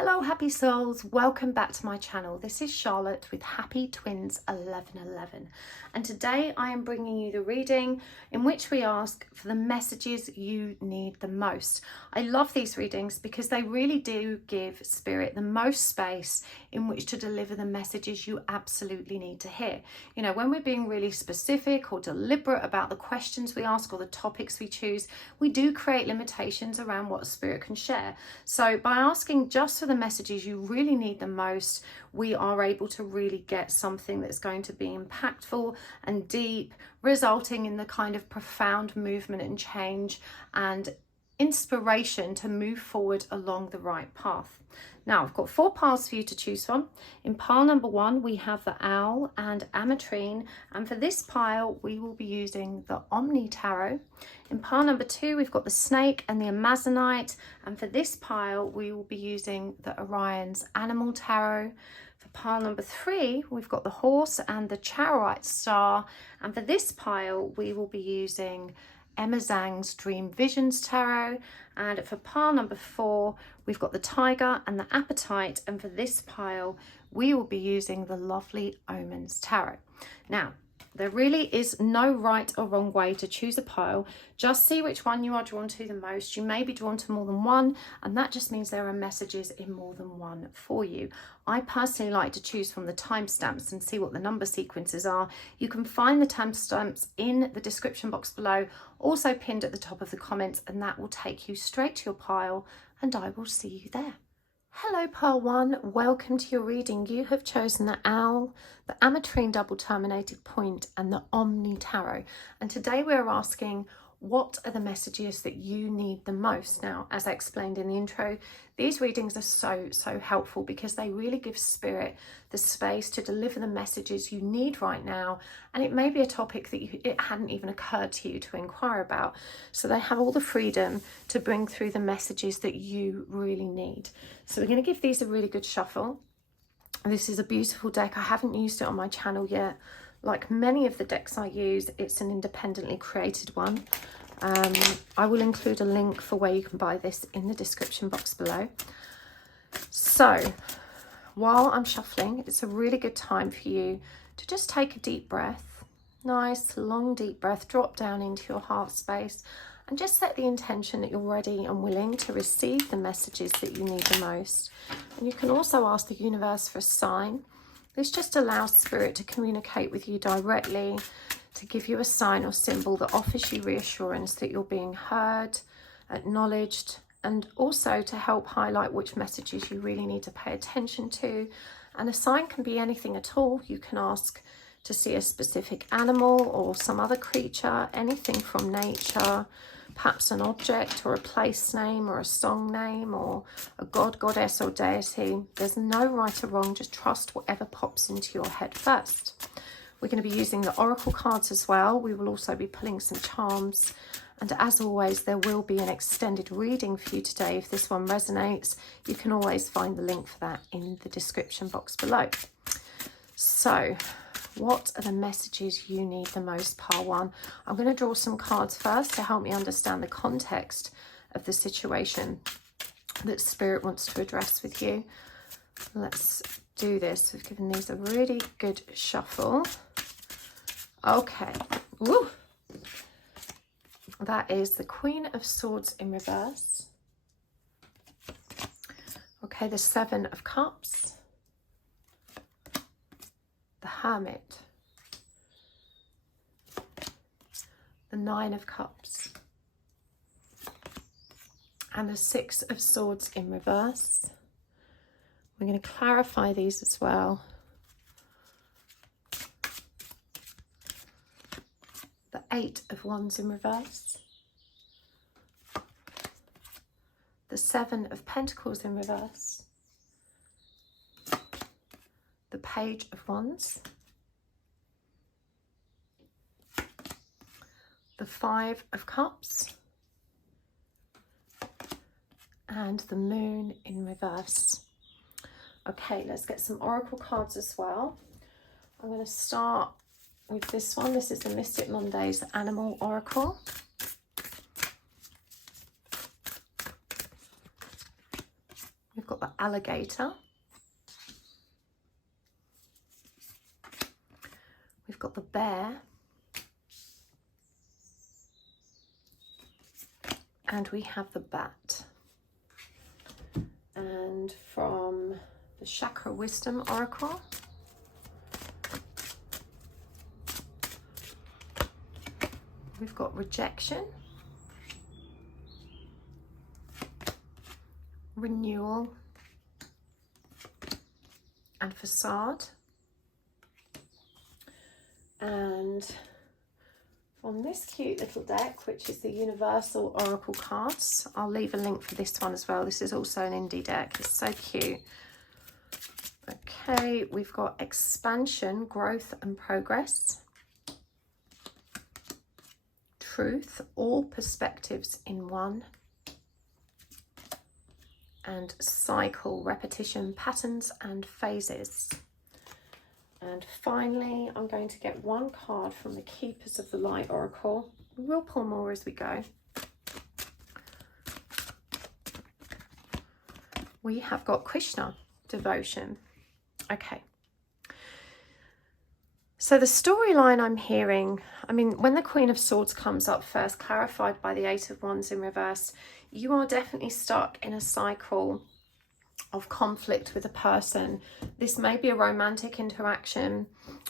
Hello happy souls, welcome back to my channel. This is Charlotte with Happy Twins 1111 and today I am bringing you the reading in which we ask for the messages you need the most. I love these readings because they really do give spirit the most space in which to deliver the messages you absolutely need to hear. You know, when we're being really specific or deliberate about the questions we ask or the topics we choose, we do create limitations around what spirit can share. So by asking just for the messages you really need the most, we are able to really get something that's going to be impactful and deep, resulting in the kind of profound movement and change and inspiration to move forward along the right path. Now, I've got 4 piles for you to choose from. In pile number 1, we have the Owl and Ametrine, and for this pile, we will be using the Omni Tarot. In pile number 2, we've got the Snake and the Amazonite, and for this pile, we will be using the Oriens Animal Tarot. For pile number 3, we've got the Horse and the Charoite Star, and for this pile, we will be using Emma Zhang's Dream Visions Tarot, and for pile number 4 we've got the Tiger and the Appetite, and for this pile we will be using the lovely Omens Tarot. Now, there really is no right or wrong way to choose a pile. Just see which one you are drawn to the most. You may be drawn to more than one, and that just means there are messages in more than one for you. I personally like to choose from the timestamps and see what the number sequences are. You can find the timestamps in the description box below, also pinned at the top of the comments, and that will take you straight to your pile, and I will see you there. Hello pile 1, welcome to your reading. You have chosen the Owl, the Ametrine double terminated point, and the Omni Tarot. And today we're asking, what are the messages that you need the most? Now, as I explained in the intro, these readings are so helpful because they really give spirit the space to deliver the messages you need right now. And it may be a topic that it hadn't even occurred to you to inquire about. So they have all the freedom to bring through the messages that you really need. So we're going to give these a really good shuffle. This is a beautiful deck. I haven't used it on my channel yet. Like many of the decks I use, it's an independently created one. I will include a link for where you can buy this in the description box below. So while I'm shuffling, it's a really good time for you to just take a deep breath. Nice, long, deep breath. Drop down into your heart space and just set the intention that you're ready and willing to receive the messages that you need the most. And you can also ask the universe for a sign. This just allows spirit to communicate with you directly, to give you a sign or symbol that offers you reassurance that you're being heard, acknowledged, and also to help highlight which messages you really need to pay attention to. And a sign can be anything at all. You can ask to see a specific animal or some other creature, anything from nature, perhaps an object or a place name or a song name or a god, goddess or deity. There's no right or wrong, just trust whatever pops into your head first. We're going to be using the oracle cards as well. We will also be pulling some charms, and as always there will be an extended reading for you today. If this one resonates, you can always find the link for that in the description box below. So what are the messages you need the most, pile 1? I'm going to draw some cards first to help me understand the context of the situation that spirit wants to address with you. Let's do this. We've given these a really good shuffle. Okay. Woo. That is the Queen of Swords in reverse. Okay, the 7 of Cups. The Hermit, the 9 of Cups, and the 6 of Swords in reverse. We're going to clarify these as well. The 8 of Wands in reverse, the 7 of Pentacles in reverse, the Page of Wands, the 5 of Cups, and the Moon in reverse. Okay, let's get some oracle cards as well. I'm going to start with this one. This is the Mystic Mondays Animal Oracle. got the alligator. We've got the bear. And we have the bat. And from the Chakra Wisdom Oracle, we've got rejection, renewal, and facade. And from this cute little deck, which is the Universal Oracle cards, I'll leave a link for this one as well. This is also an indie deck. It's so cute. Okay, we've got expansion, growth and progress. Truth, all perspectives in one. And cycle, repetition, patterns and phases. And finally, I'm going to get one card from the Keepers of the Light Oracle. We'll pull more as we go. We have got Krishna, devotion. Okay. So the storyline I'm hearing, I mean, when the Queen of Swords comes up first, clarified by the Eight of Wands in reverse, you are definitely stuck in a cycle of conflict with a person. This may be a romantic interaction,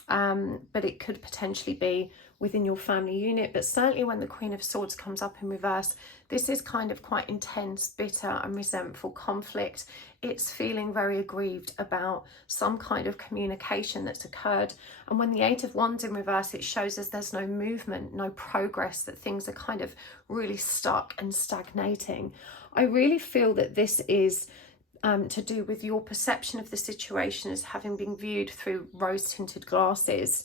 but it could potentially be within your family unit. But certainly when the Queen of Swords comes up in reverse, this is kind of quite intense, bitter and resentful conflict. It's feeling very aggrieved about some kind of communication that's occurred. And when the Eight of Wands in reverse, it shows us there's no movement, no progress, that things are kind of really stuck and stagnating. I really feel that this is to do with your perception of the situation as having been viewed through rose-tinted glasses.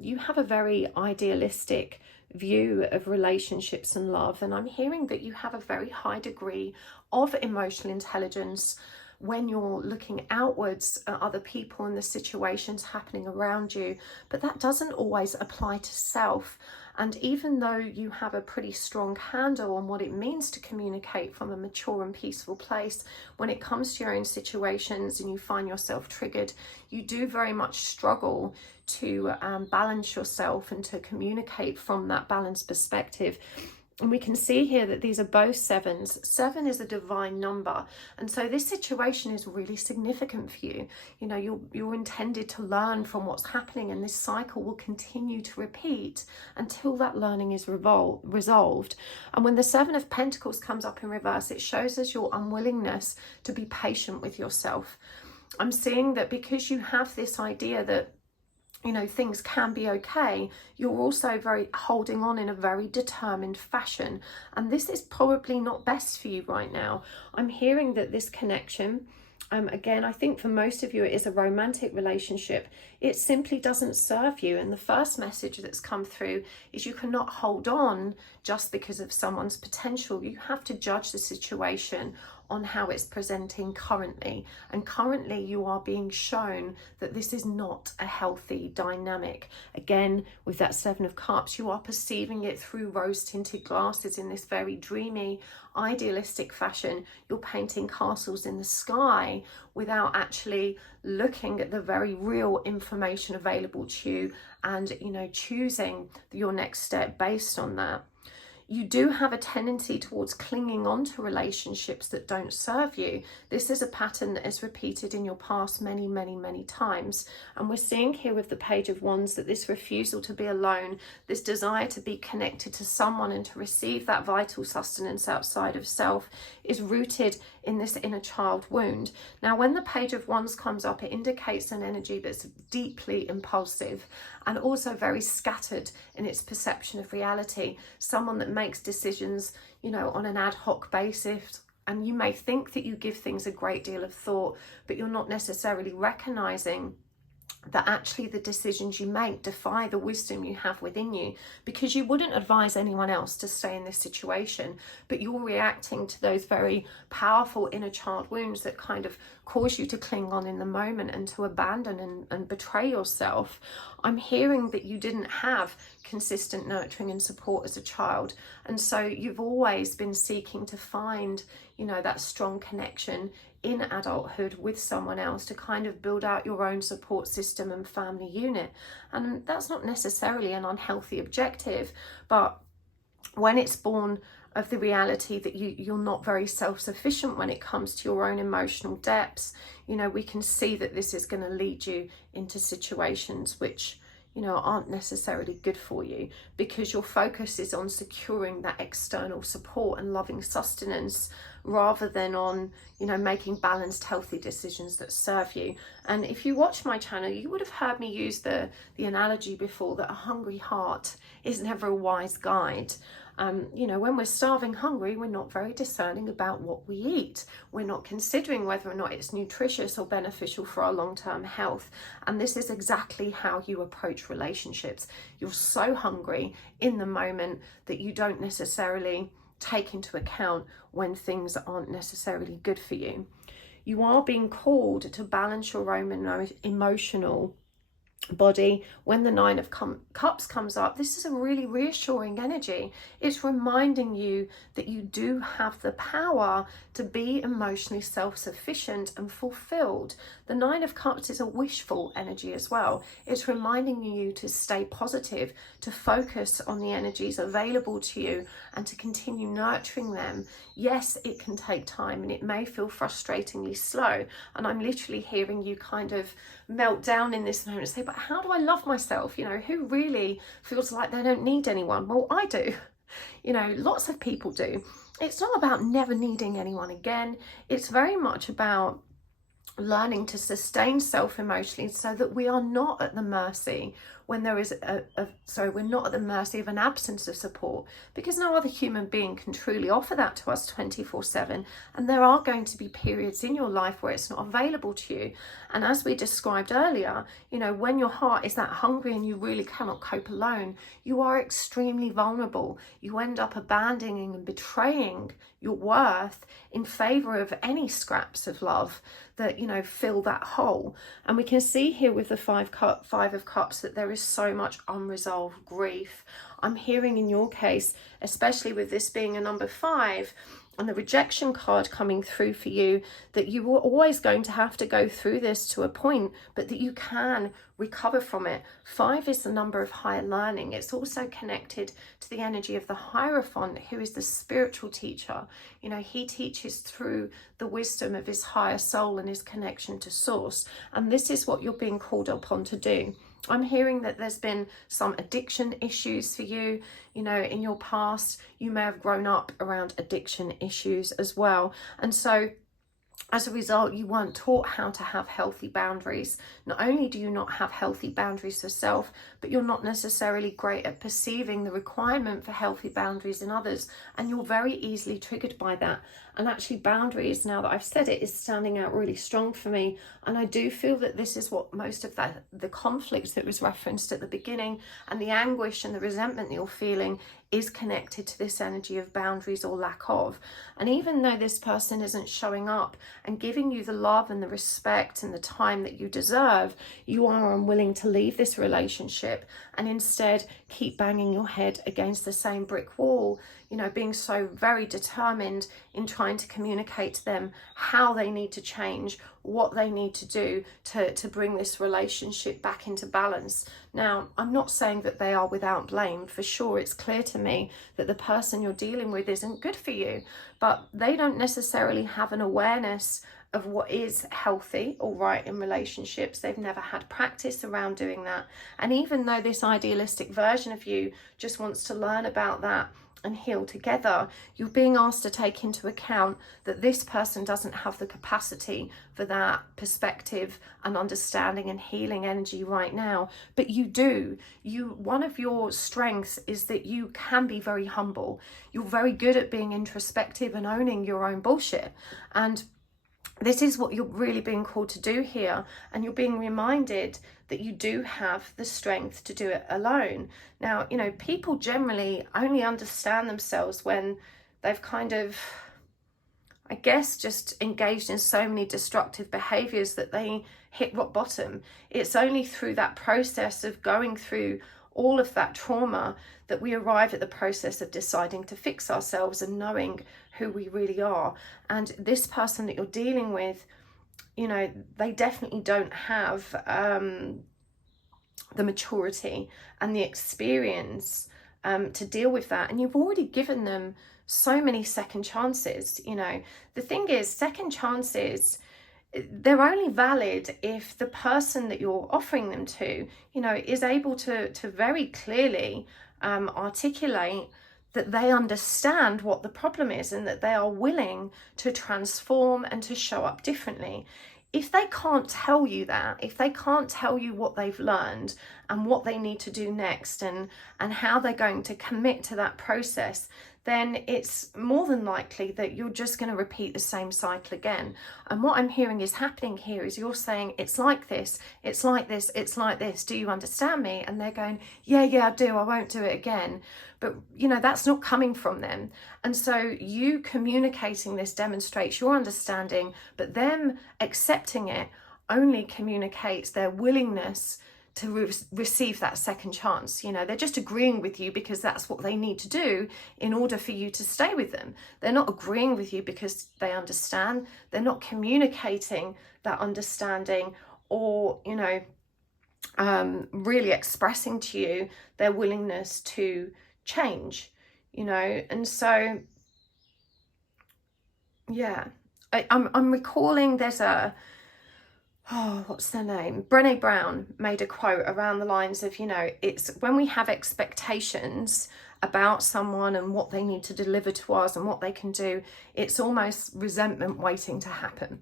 You have a very idealistic view of relationships and love, and I'm hearing that you have a very high degree of emotional intelligence when you're looking outwards at other people and the situations happening around you, but that doesn't always apply to self. And even though you have a pretty strong handle on what it means to communicate from a mature and peaceful place, when it comes to your own situations and you find yourself triggered, you do very much struggle to balance yourself and to communicate from that balanced perspective. And we can see here that these are both sevens. 7 is a divine number. And so this situation is really significant for you. You know, you're intended to learn from what's happening, and this cycle will continue to repeat until that learning is resolved. And when the 7 of Pentacles comes up in reverse, it shows us your unwillingness to be patient with yourself. I'm seeing that because you have this idea that, you know, things can be okay, you're also very holding on in a very determined fashion. And this is probably not best for you right now. I'm hearing that this connection, again, I think for most of you it is a romantic relationship. It simply doesn't serve you. And the first message that's come through is you cannot hold on just because of someone's potential. You have to judge the situation on how it's presenting currently. And currently you are being shown that this is not a healthy dynamic. Again, with that 7 of Cups, you are perceiving it through rose-tinted glasses in this very dreamy, idealistic fashion. You're painting castles in the sky without actually looking at the very real information available to you and, you know, choosing your next step based on that. You do have a tendency towards clinging on to relationships that don't serve you. This is a pattern that is repeated in your past many, many, many times. And we're seeing here with the Page of Wands that this refusal to be alone, this desire to be connected to someone and to receive that vital sustenance outside of self, is rooted in this inner child wound. Now, when the Page of Wands comes up, it indicates an energy that's deeply impulsive and also very scattered in its perception of reality. Someone that makes decisions, you know, on an ad hoc basis. And you may think that you give things a great deal of thought, but you're not necessarily recognizing that actually the decisions you make defy the wisdom you have within you, because you wouldn't advise anyone else to stay in this situation, but you're reacting to those very powerful inner child wounds that kind of cause you to cling on in the moment and to abandon and betray yourself. I'm hearing that you didn't have consistent nurturing and support as a child, and so you've always been seeking to find, you know, that strong connection in adulthood with someone else to kind of build out your own support system and family unit. And that's not necessarily an unhealthy objective, but when it's born of the reality that you're not very self-sufficient when it comes to your own emotional depths, you know, we can see that this is going to lead you into situations which, you know, aren't necessarily good for you, because your focus is on securing that external support and loving sustenance rather than on, you know, making balanced, healthy decisions that serve you. And if you watch my channel, you would have heard me use the analogy before that a hungry heart is never a wise guide. You know, when we're starving hungry, we're not very discerning about what we eat. We're not considering whether or not it's nutritious or beneficial for our long-term health. And this is exactly how you approach relationships. You're so hungry in the moment that you don't necessarily take into account when things aren't necessarily good for you. You are being called to balance your own emotional body. When the Nine of Cups comes up, this is a really reassuring energy. It's reminding you that you do have the power to be emotionally self-sufficient and fulfilled. The Nine of Cups is a wishful energy as well. It's reminding you to stay positive, to focus on the energies available to you and to continue nurturing them. Yes, it can take time and it may feel frustratingly slow, and I'm literally hearing you kind of melt down in this moment and say, but how do I love myself? You know, who really feels like they don't need anyone? Well, I do. You know, lots of people do. It's not about never needing anyone again. It's very much about learning to sustain self emotionally so that we are not at the mercy when there is we're not at the mercy of an absence of support, because no other human being can truly offer that to us 24/7. And there are going to be periods in your life where it's not available to you. And as we described earlier, you know, when your heart is that hungry and you really cannot cope alone, you are extremely vulnerable. You end up abandoning and betraying your worth in favor of any scraps of love that, you know, fill that hole. And we can see here with the Five of Cups that there is so much unresolved grief. I'm hearing in your case, especially with this being a number 5 and the rejection card coming through for you, that you were always going to have to go through this to a point, but that you can recover from it. 5 is the number of higher learning. It's also connected to the energy of the Hierophant, who is the spiritual teacher. You know, he teaches through the wisdom of his higher soul and his connection to source. And this is what you're being called upon to do. I'm hearing that there's been some addiction issues for you. You know, in your past, you may have grown up around addiction issues as well. And so as a result, you weren't taught how to have healthy boundaries. Not only do you not have healthy boundaries for self, but you're not necessarily great at perceiving the requirement for healthy boundaries in others. And you're very easily triggered by that. And actually boundaries, now that I've said it, is standing out really strong for me. And I do feel that this is what most of the conflict that was referenced at the beginning and the anguish and the resentment that you're feeling is connected to this energy of boundaries or lack of. And even though this person isn't showing up and giving you the love and the respect and the time that you deserve, you are unwilling to leave this relationship and instead keep banging your head against the same brick wall, you know, being so very determined in trying to communicate to them how they need to change, what they need to do to bring this relationship back into balance. Now, I'm not saying that they are without blame. For sure, it's clear to me that the person you're dealing with isn't good for you, but they don't necessarily have an awareness of what is healthy or right in relationships. They've never had practice around doing that. And even though this idealistic version of you just wants to learn about that and heal together, you're being asked to take into account that this person doesn't have the capacity for that perspective and understanding and healing energy right now, but you do. One of your strengths is that you can be very humble. You're very good at being introspective and owning your own bullshit. And this is what you're really being called to do here. And you're being reminded that you do have the strength to do it alone. Now, you know, people generally only understand themselves when they've kind of, I guess, just engaged in so many destructive behaviors that they hit rock bottom. It's only through that process of going through all of that trauma that we arrive at the process of deciding to fix ourselves and knowing who we really are. And this person that you're dealing with, you know, they definitely don't have the maturity and the experience to deal with that. And you've already given them so many second chances. You know, the thing is, second chances, they're only valid if the person that you're offering them to, you know, is able to very clearly articulate that they understand what the problem is and that they are willing to transform and to show up differently. If they can't tell you that, if they can't tell you what they've learned and what they need to do next and how they're going to commit to that process, then it's more than likely that you're just going to repeat the same cycle again. And what I'm hearing is happening here is you're saying, it's like this, it's like this, it's like this. Do you understand me? And they're going, yeah, I do. I won't do it again. But, you know, that's not coming from them. And so you communicating this demonstrates your understanding, but them accepting it only communicates their willingness to receive that second chance. You know, they're just agreeing with you because that's what they need to do in order for you to stay with them. They're not agreeing with you because they understand. They're not communicating that understanding or, you know, really expressing to you their willingness to change, you know. And so, yeah, I'm recalling there's what's their name? Brené Brown made a quote around the lines of, you know, it's when we have expectations about someone and what they need to deliver to us and what they can do, it's almost resentment waiting to happen.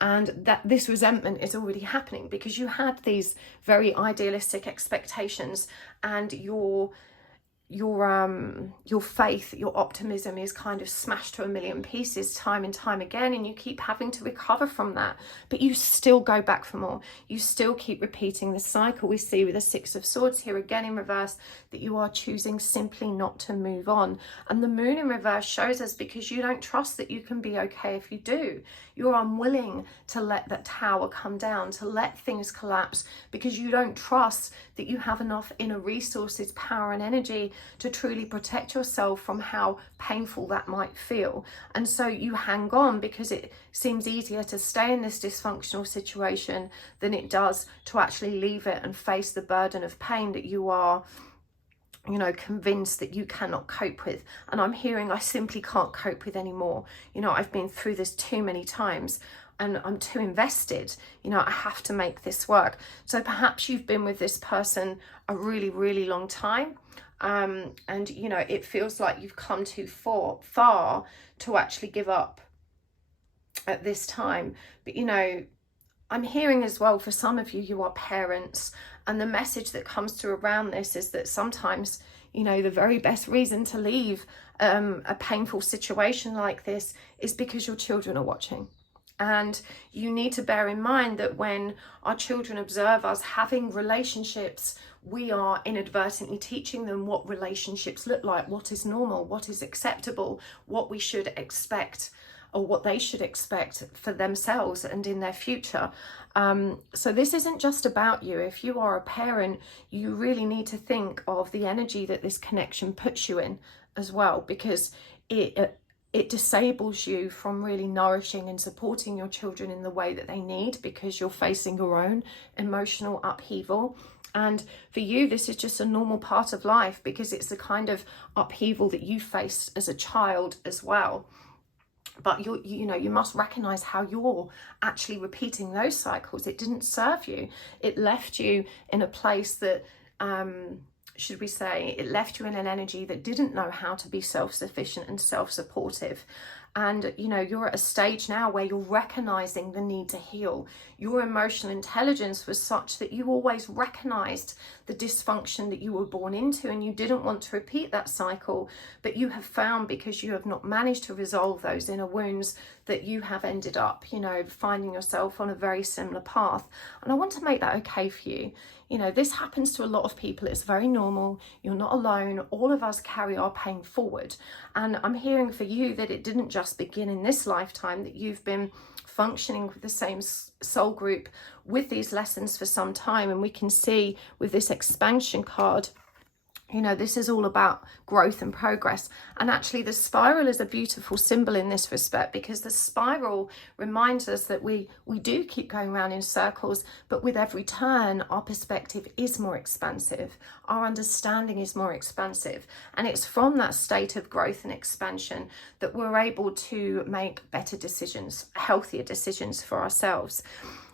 And that this resentment is already happening because you had these very idealistic expectations, and your faith, your optimism is kind of smashed to a million pieces time and time again, and you keep having to recover from that, but you still go back for more. You still keep repeating the cycle. We see with the Six of Swords here again in reverse that you are choosing simply not to move on. And the Moon in reverse shows us because you don't trust that you can be okay if you do. You're unwilling to let that tower come down, to let things collapse, because you don't trust that you have enough inner resources, power and energy to truly protect yourself from how painful that might feel. And so you hang on because it seems easier to stay in this dysfunctional situation than it does to actually leave it and face the burden of pain that you are, you know, convinced that you cannot cope with. And I'm hearing, I simply can't cope with anymore. You know, I've been through this too many times and I'm too invested. You know, I have to make this work. So perhaps you've been with this person a really, really long time. And, you know, it feels like you've come too far to actually give up at this time. But, you know, I'm hearing as well, for some of you, you are parents, and the message that comes through around this is that sometimes, you know, the very best reason to leave a painful situation like this is because your children are watching. And you need to bear in mind that when our children observe us having relationships, we are inadvertently teaching them what relationships look like, what is normal, what is acceptable, what we should expect, or what they should expect for themselves and in their future. So this isn't just about you. If you are a parent, you really need to think of the energy that this connection puts you in as well, because it disables you from really nourishing and supporting your children in the way that they need, because you're facing your own emotional upheaval. And for you, this is just a normal part of life, because it's the kind of upheaval that you faced as a child as well. But you know, you must recognize how you're actually repeating those cycles. It didn't serve you. It left you in a place that, should we say, it left you in an energy that didn't know how to be self-sufficient and self-supportive. And, you know, you're at a stage now where you're recognizing the need to heal. Your emotional intelligence was such that you always recognized the dysfunction that you were born into, and you didn't want to repeat that cycle. But you have found, because you have not managed to resolve those inner wounds, that you have ended up, you know, finding yourself on a very similar path. And I want to make that okay for you. You know, this happens to a lot of people. It's very normal. You're not alone. All of us carry our pain forward. And I'm hearing for you that it didn't just begin in this lifetime, that you've been functioning with the same soul group with these lessons for some time. And we can see with this expansion card You know, this is all about growth and progress. And actually the spiral is a beautiful symbol in this respect, because the spiral reminds us that we do keep going around in circles, but with every turn, our perspective is more expansive. Our understanding is more expansive. And it's from that state of growth and expansion that we're able to make better decisions, healthier decisions for ourselves.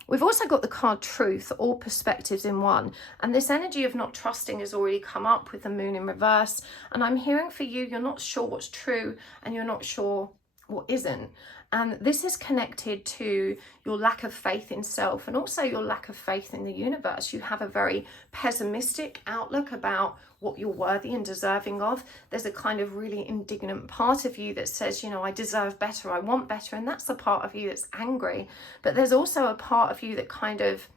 We've also got the card Truth, all perspectives in one. And this energy of not trusting has already come up with the moon in reverse. And I'm hearing for you, you're not sure what's true and you're not sure what isn't. And this is connected to your lack of faith in self and also your lack of faith in the universe. You have a very pessimistic outlook about what you're worthy and deserving of. There's a kind of really indignant part of you that says, you know, I deserve better, I want better. And that's the part of you that's angry. But there's also a part of you that kind of,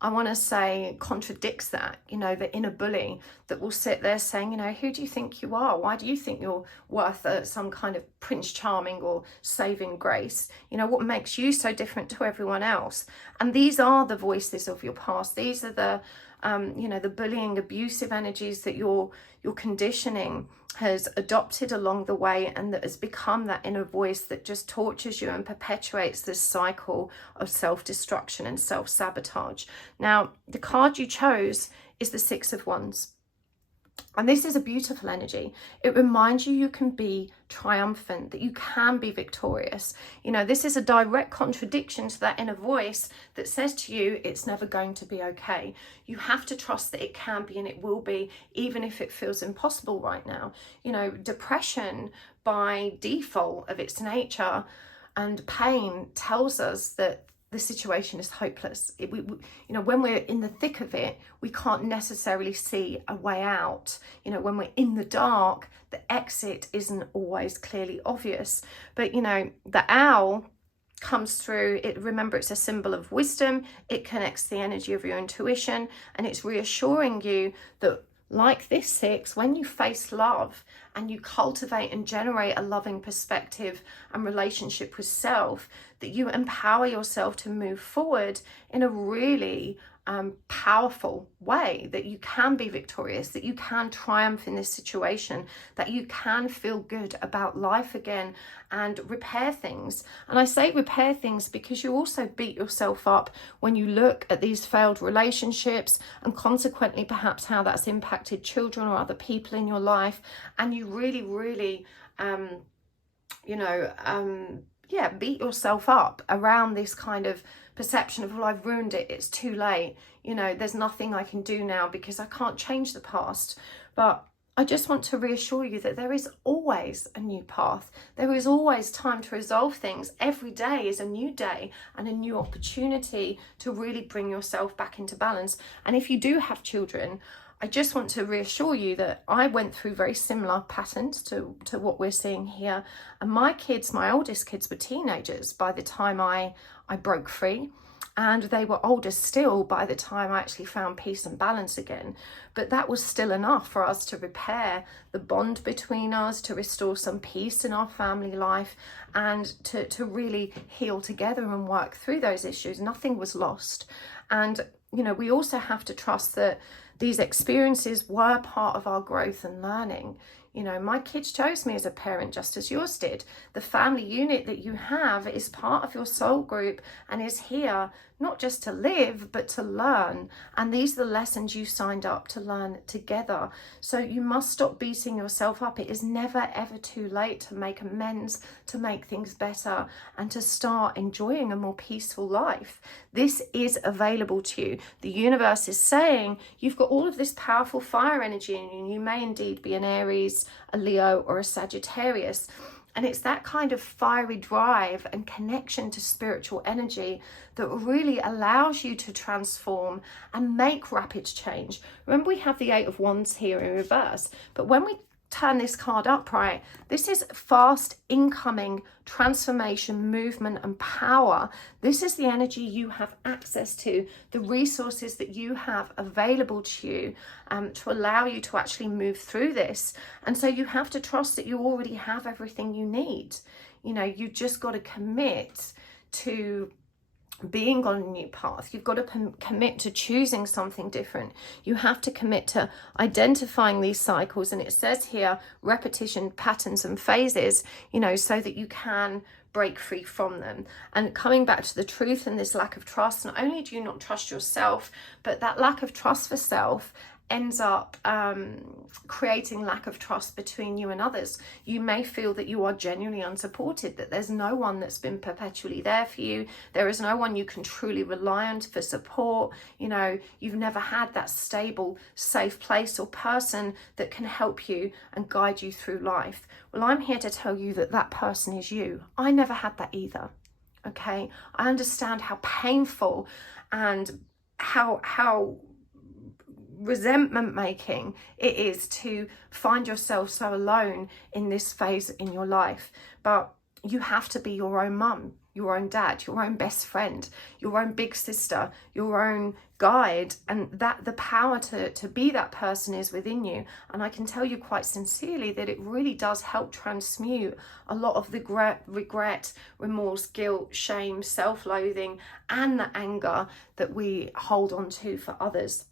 I want to say, contradicts that, you know, the inner bully that will sit there saying, you know, who do you think you are? Why do you think you're worth some kind of Prince Charming or saving grace? You know, what makes you so different to everyone else? And these are the voices of your past. These are the, you know, the bullying, abusive energies that your conditioning has adopted along the way, and that has become that inner voice that just tortures you and perpetuates this cycle of self-destruction and self-sabotage. Now, the card you chose is the Six of Wands. And this is a beautiful energy. It reminds you you can be triumphant, that you can be victorious. You know, this is a direct contradiction to that inner voice that says to you, it's never going to be okay. You have to trust that it can be and it will be, even if it feels impossible right now. You know, depression by default of its nature and pain tells us that the situation is hopeless. You know, when we're in the thick of it, we can't necessarily see a way out. You know, when we're in the dark, the exit isn't always clearly obvious. But, you know, the owl comes through. Remember, it's a symbol of wisdom. It connects the energy of your intuition, and it's reassuring you that, like this six, when you face love and you cultivate and generate a loving perspective and relationship with self, that you empower yourself to move forward in a really powerful way, that you can be victorious, that you can triumph in this situation, that you can feel good about life again and repair things. And I say repair things because you also beat yourself up when you look at these failed relationships and consequently perhaps how that's impacted children or other people in your life, and you really beat yourself up around this kind of perception of, well, I've ruined it, it's too late, you know, there's nothing I can do now because I can't change the past. But I just want to reassure you that there is always a new path. There is always time to resolve things. Every day is a new day and a new opportunity to really bring yourself back into balance. And if you do have children, I just want to reassure you that I went through very similar patterns to what we're seeing here. And my oldest kids were teenagers by the time I broke free. And they were older still by the time I actually found peace and balance again. But that was still enough for us to repair the bond between us, to restore some peace in our family life, and to really heal together and work through those issues. Nothing was lost. And, you know, we also have to trust that these experiences were part of our growth and learning. You know, my kids chose me as a parent just as yours did. The family unit that you have is part of your soul group and is here not just to live, but to learn. And these are the lessons you signed up to learn together. So you must stop beating yourself up. It is never, ever too late to make amends, to make things better, and to start enjoying a more peaceful life. This is available to you. The universe is saying you've got all of this powerful fire energy in you. You may indeed be an Aries, a Leo, or a Sagittarius. And it's that kind of fiery drive and connection to spiritual energy that really allows you to transform and make rapid change. Remember, we have the Eight of Wands here in reverse, but when we turn this card upright, this is fast incoming transformation, movement and power. This is the energy you have access to, the resources that you have available to you to allow you to actually move through this. And so you have to trust that you already have everything you need. You know, you just got to commit to being on a new path. You've got to commit to choosing something different. You have to commit to identifying these cycles. And it says here, repetition, patterns and phases, you know, so that you can break free from them. And coming back to the truth and this lack of trust, not only do you not trust yourself, but that lack of trust for self ends up creating lack of trust between you and others. You may feel that you are genuinely unsupported, that there's no one that's been perpetually there for you. There is no one you can truly rely on for support. You know, you've never had that stable, safe place or person that can help you and guide you through life. Well, I'm here to tell you that that person is you. I never had that either. Okay, I understand how painful and how resentment making it is to find yourself so alone in this phase in your life. But you have to be your own mum, your own dad, your own best friend, your own big sister, your own guide, and that the power to be that person is within you. And I can tell you quite sincerely that it really does help transmute a lot of the regret, remorse, guilt, shame, self-loathing, and the anger that we hold on to for others.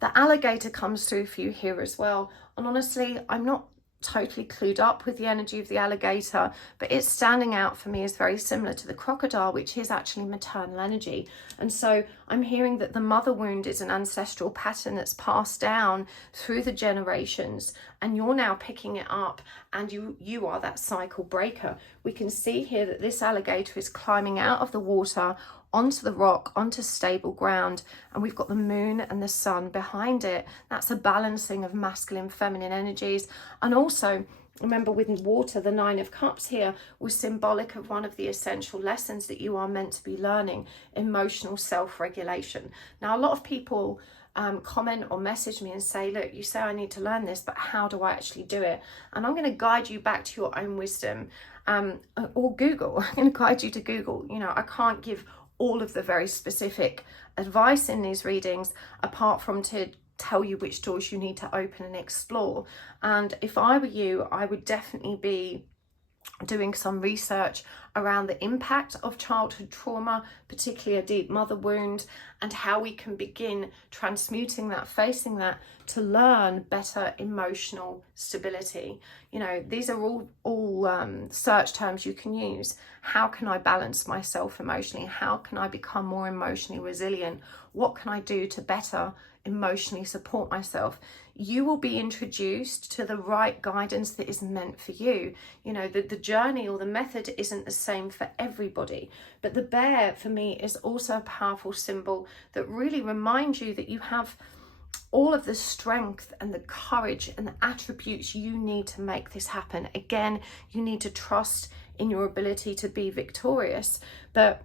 The alligator comes through for you here as well. And honestly, I'm not totally clued up with the energy of the alligator, but it's standing out for me as very similar to the crocodile, which is actually maternal energy. And so I'm hearing that the mother wound is an ancestral pattern that's passed down through the generations, and you're now picking it up, and you are that cycle breaker. We can see here that this alligator is climbing out of the water onto the rock, onto stable ground, and we've got the moon and the sun behind it. That's a balancing of masculine, feminine energies. And also, remember with water, the 9 of Cups here was symbolic of one of the essential lessons that you are meant to be learning, emotional self-regulation. Now, a lot of people comment or message me and say, look, you say I need to learn this, but how do I actually do it? And I'm going to guide you back to your own wisdom, or Google. I'm going to guide you to Google. You know, I can't give all of the very specific advice in these readings, apart from to tell you which doors you need to open and explore. And if I were you, I would definitely be doing some research around the impact of childhood trauma, particularly a deep mother wound, and how we can begin transmuting that, facing that, to learn better emotional stability. You know, these are all search terms you can use. How can I balance myself emotionally? How can I become more emotionally resilient? What can I do to better emotionally support myself? You will be introduced to the right guidance that is meant for you. You know, the journey or the method isn't the same for everybody. But the bear, for me, is also a powerful symbol that really reminds you that you have all of the strength and the courage and the attributes you need to make this happen. Again, you need to trust in your ability to be victorious. But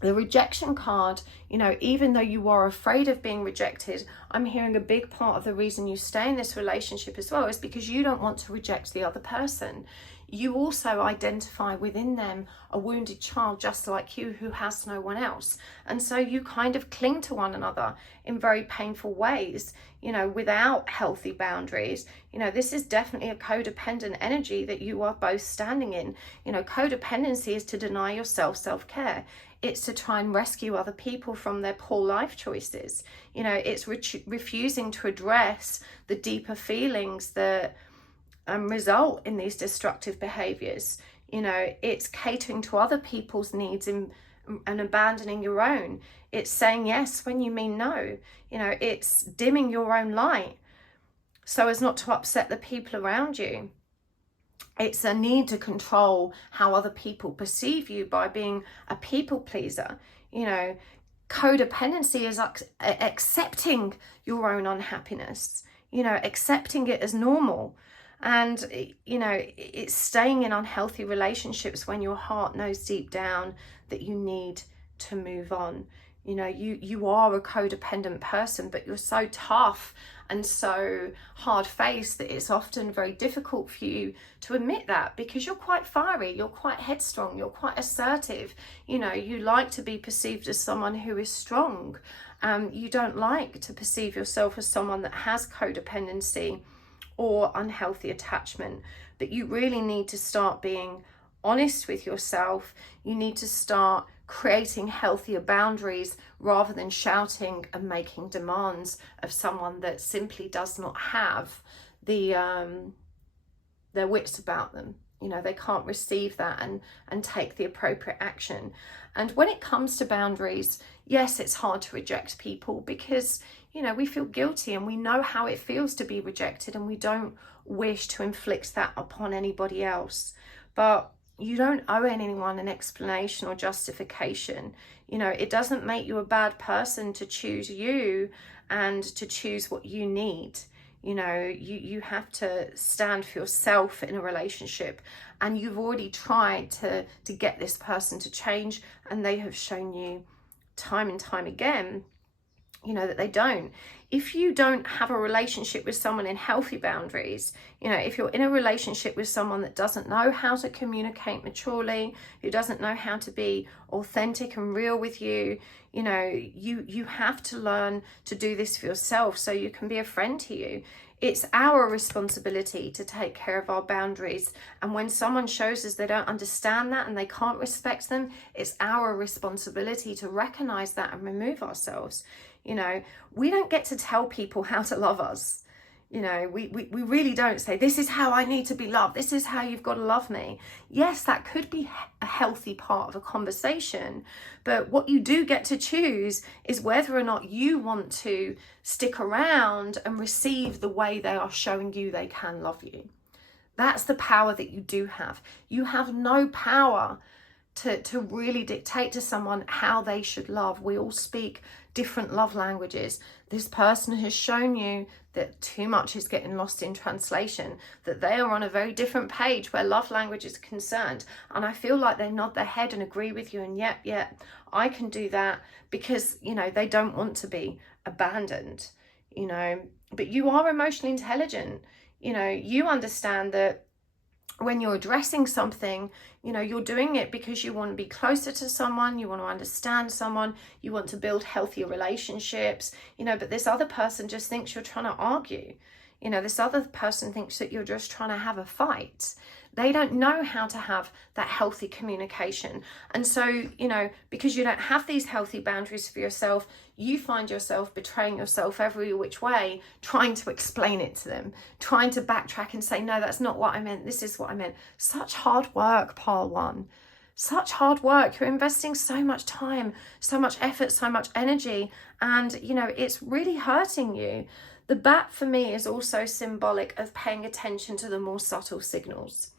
the rejection card, you know, even though you are afraid of being rejected, I'm hearing a big part of the reason you stay in this relationship as well is because you don't want to reject the other person. You also identify within them a wounded child just like you who has no one else. And so you kind of cling to one another in very painful ways, you know, without healthy boundaries. You know, this is definitely a codependent energy that you are both standing in. You know, codependency is to deny yourself self-care. It's to try and rescue other people from their poor life choices. You know, it's refusing to address the deeper feelings that result in these destructive behaviors. You know, it's catering to other people's needs and abandoning your own. It's saying yes when you mean no. You know, it's dimming your own light so as not to upset the people around you. It's a need to control how other people perceive you by being a people pleaser. You know, codependency is accepting your own unhappiness, you know, accepting it as normal. And, you know, it's staying in unhealthy relationships when your heart knows deep down that you need to move on. You know, you are a codependent person, but you're so tough and so hard-faced that it's often very difficult for you to admit that, because you're quite fiery, you're quite headstrong, you're quite assertive. You know, you like to be perceived as someone who is strong. You don't like to perceive yourself as someone that has codependency or unhealthy attachment. But you really need to start being honest with yourself. You need to start creating healthier boundaries rather than shouting and making demands of someone that simply does not have their wits about them. You know, they can't receive that and take the appropriate action. And when it comes to boundaries, yes, it's hard to reject people because, you know, we feel guilty and we know how it feels to be rejected, and we don't wish to inflict that upon anybody else. But you don't owe anyone an explanation or justification. You know, it doesn't make you a bad person to choose you and to choose what you need. You know, you have to stand for yourself in a relationship, and you've already tried to get this person to change, and they have shown you time and time again, you know, that they don't. If you don't have a relationship with someone in healthy boundaries, you know, if you're in a relationship with someone that doesn't know how to communicate maturely, who doesn't know how to be authentic and real with you, you know, you have to learn to do this for yourself so you can be a friend to you. It's our responsibility to take care of our boundaries. And when someone shows us they don't understand that and they can't respect them, it's our responsibility to recognize that and remove ourselves. You know, we don't get to tell people how to love us. You know, we really don't say, this is how I need to be loved. This is how you've got to love me. Yes, that could be a healthy part of a conversation. But what you do get to choose is whether or not you want to stick around and receive the way they are showing you they can love you. That's the power that you do have. You have no power to really dictate to someone how they should love. We all speak different love languages. This person has shown you that too much is getting lost in translation, that they are on a very different page where love language is concerned. And I feel like they nod their head and agree with you, and yep, I can do that, because, you know, they don't want to be abandoned, you know. But you are emotionally intelligent. You know, you understand that when you're addressing something, you know, you're doing it because you want to be closer to someone, you want to understand someone, you want to build healthier relationships, you know, but this other person just thinks you're trying to argue. You know, this other person thinks that you're just trying to have a fight. They don't know how to have that healthy communication. And so, you know, because you don't have these healthy boundaries for yourself, you find yourself betraying yourself every which way, trying to explain it to them, trying to backtrack and say, no, that's not what I meant. This is what I meant. Such hard work, pile one. Such hard work. You're investing so much time, so much effort, so much energy. And, you know, it's really hurting you. The bat for me is also symbolic of paying attention to the more subtle signals.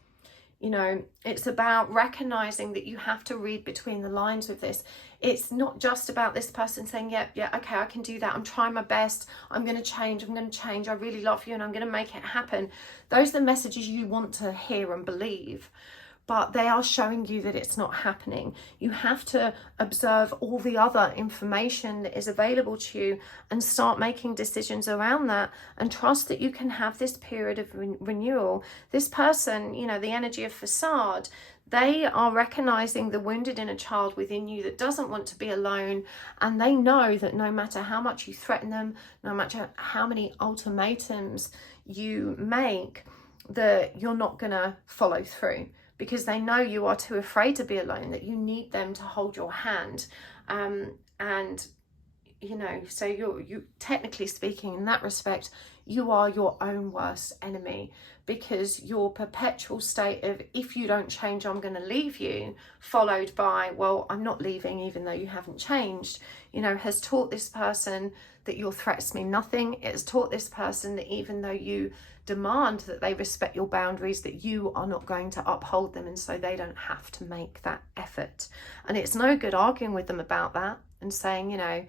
You know, it's about recognizing that you have to read between the lines with this. It's not just about this person saying, yeah, okay, I can do that. I'm trying my best. I'm going to change. I really love you and I'm going to make it happen. Those are the messages you want to hear and believe. But they are showing you that it's not happening. You have to observe all the other information that is available to you and start making decisions around that, and trust that you can have this period of renewal. This person, you know, the energy of facade, they are recognizing the wounded inner child within you that doesn't want to be alone, and they know that no matter how much you threaten them, no matter how many ultimatums you make, that you're not going to follow through. Because they know you are too afraid to be alone, that you need them to hold your hand. And, you know, so you technically speaking, in that respect, you are your own worst enemy, because your perpetual state of, if you don't change, I'm going to leave you, followed by, well, I'm not leaving even though you haven't changed, you know, has taught this person that your threats mean nothing. It has taught this person that even though you demand that they respect your boundaries, that you are not going to uphold them, and so they don't have to make that effort. And it's no good arguing with them about that and saying, you know,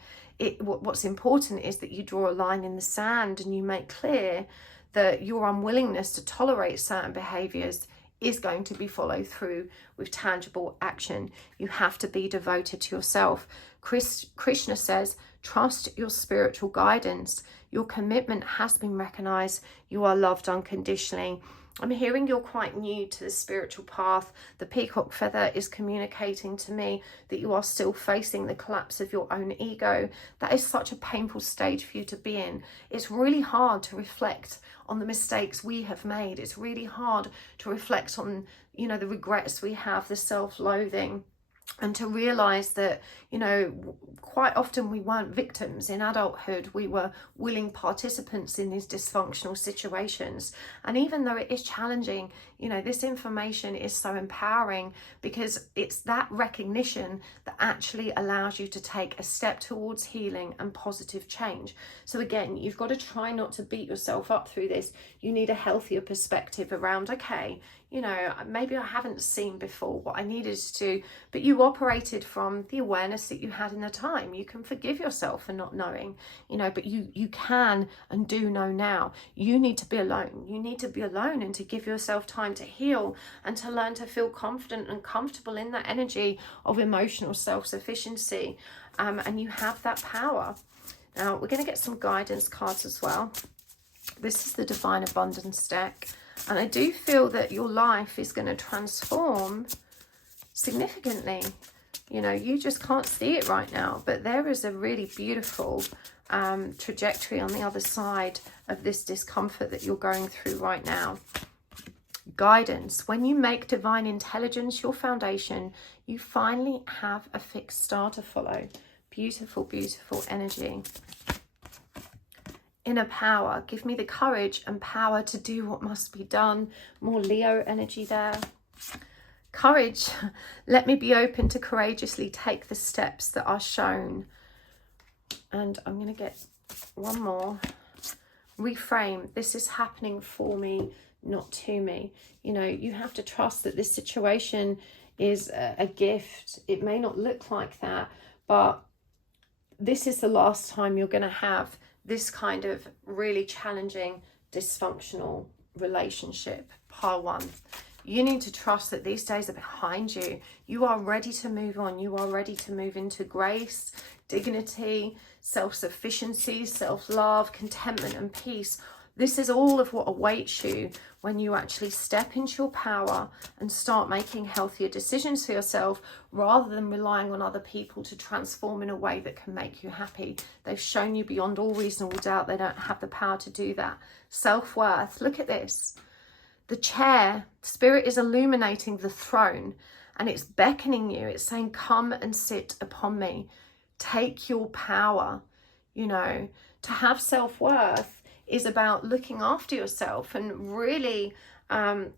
what's important is that you draw a line in the sand and you make clear that your unwillingness to tolerate certain behaviors is going to be followed through with tangible action. You have to be devoted to yourself. Krishna says, trust your spiritual guidance. Your commitment has been recognized. You are loved unconditionally. I'm hearing you're quite new to the spiritual path. The peacock feather is communicating to me that you are still facing the collapse of your own ego. That is such a painful stage for you to be in. It's really hard to reflect on the mistakes we have made. It's really hard to reflect on, you know, the regrets we have, the self-loathing. And to realize that, you know, quite often we weren't victims in adulthood. We were willing participants in these dysfunctional situations. And even though it is challenging, you know, this information is so empowering, because it's that recognition that actually allows you to take a step towards healing and positive change. So again, you've got to try not to beat yourself up through this. You need a healthier perspective around, okay, you know, maybe I haven't seen before what I needed to do, but you operated from the awareness that you had in the time. You can forgive yourself for not knowing, you know, but you can and do know now. You need to be alone. You need to be alone and to give yourself time to heal and to learn to feel confident and comfortable in that energy of emotional self-sufficiency. And you have that power. Now, we're going to get some guidance cards as well. This is the Divine Abundance deck. And I do feel that your life is going to transform significantly. You know, you just can't see it right now, but there is a really beautiful trajectory on the other side of this discomfort that you're going through right now. Guidance. When you make divine intelligence your foundation, you finally have a fixed star to follow. Beautiful, beautiful energy. Inner power. Give me the courage and power to do what must be done. More Leo energy there. Courage. Let me be open to courageously take the steps that are shown. And I'm going to get one more. Reframe. This is happening for me, not to me. You know, you have to trust that this situation is a gift. It may not look like that, but this is the last time you're going to have this kind of really challenging, dysfunctional relationship. Pile 1. You need to trust that these days are behind you. You are ready to move on. You are ready to move into grace, dignity, self-sufficiency, self-love, contentment and peace. This is all of what awaits you when you actually step into your power and start making healthier decisions for yourself, rather than relying on other people to transform in a way that can make you happy. They've shown you beyond all reasonable doubt they don't have the power to do that. Self-worth. Look at this. The chair. Spirit is illuminating the throne and it's beckoning you. It's saying, come and sit upon me. Take your power. You know, to have self-worth is about looking after yourself and really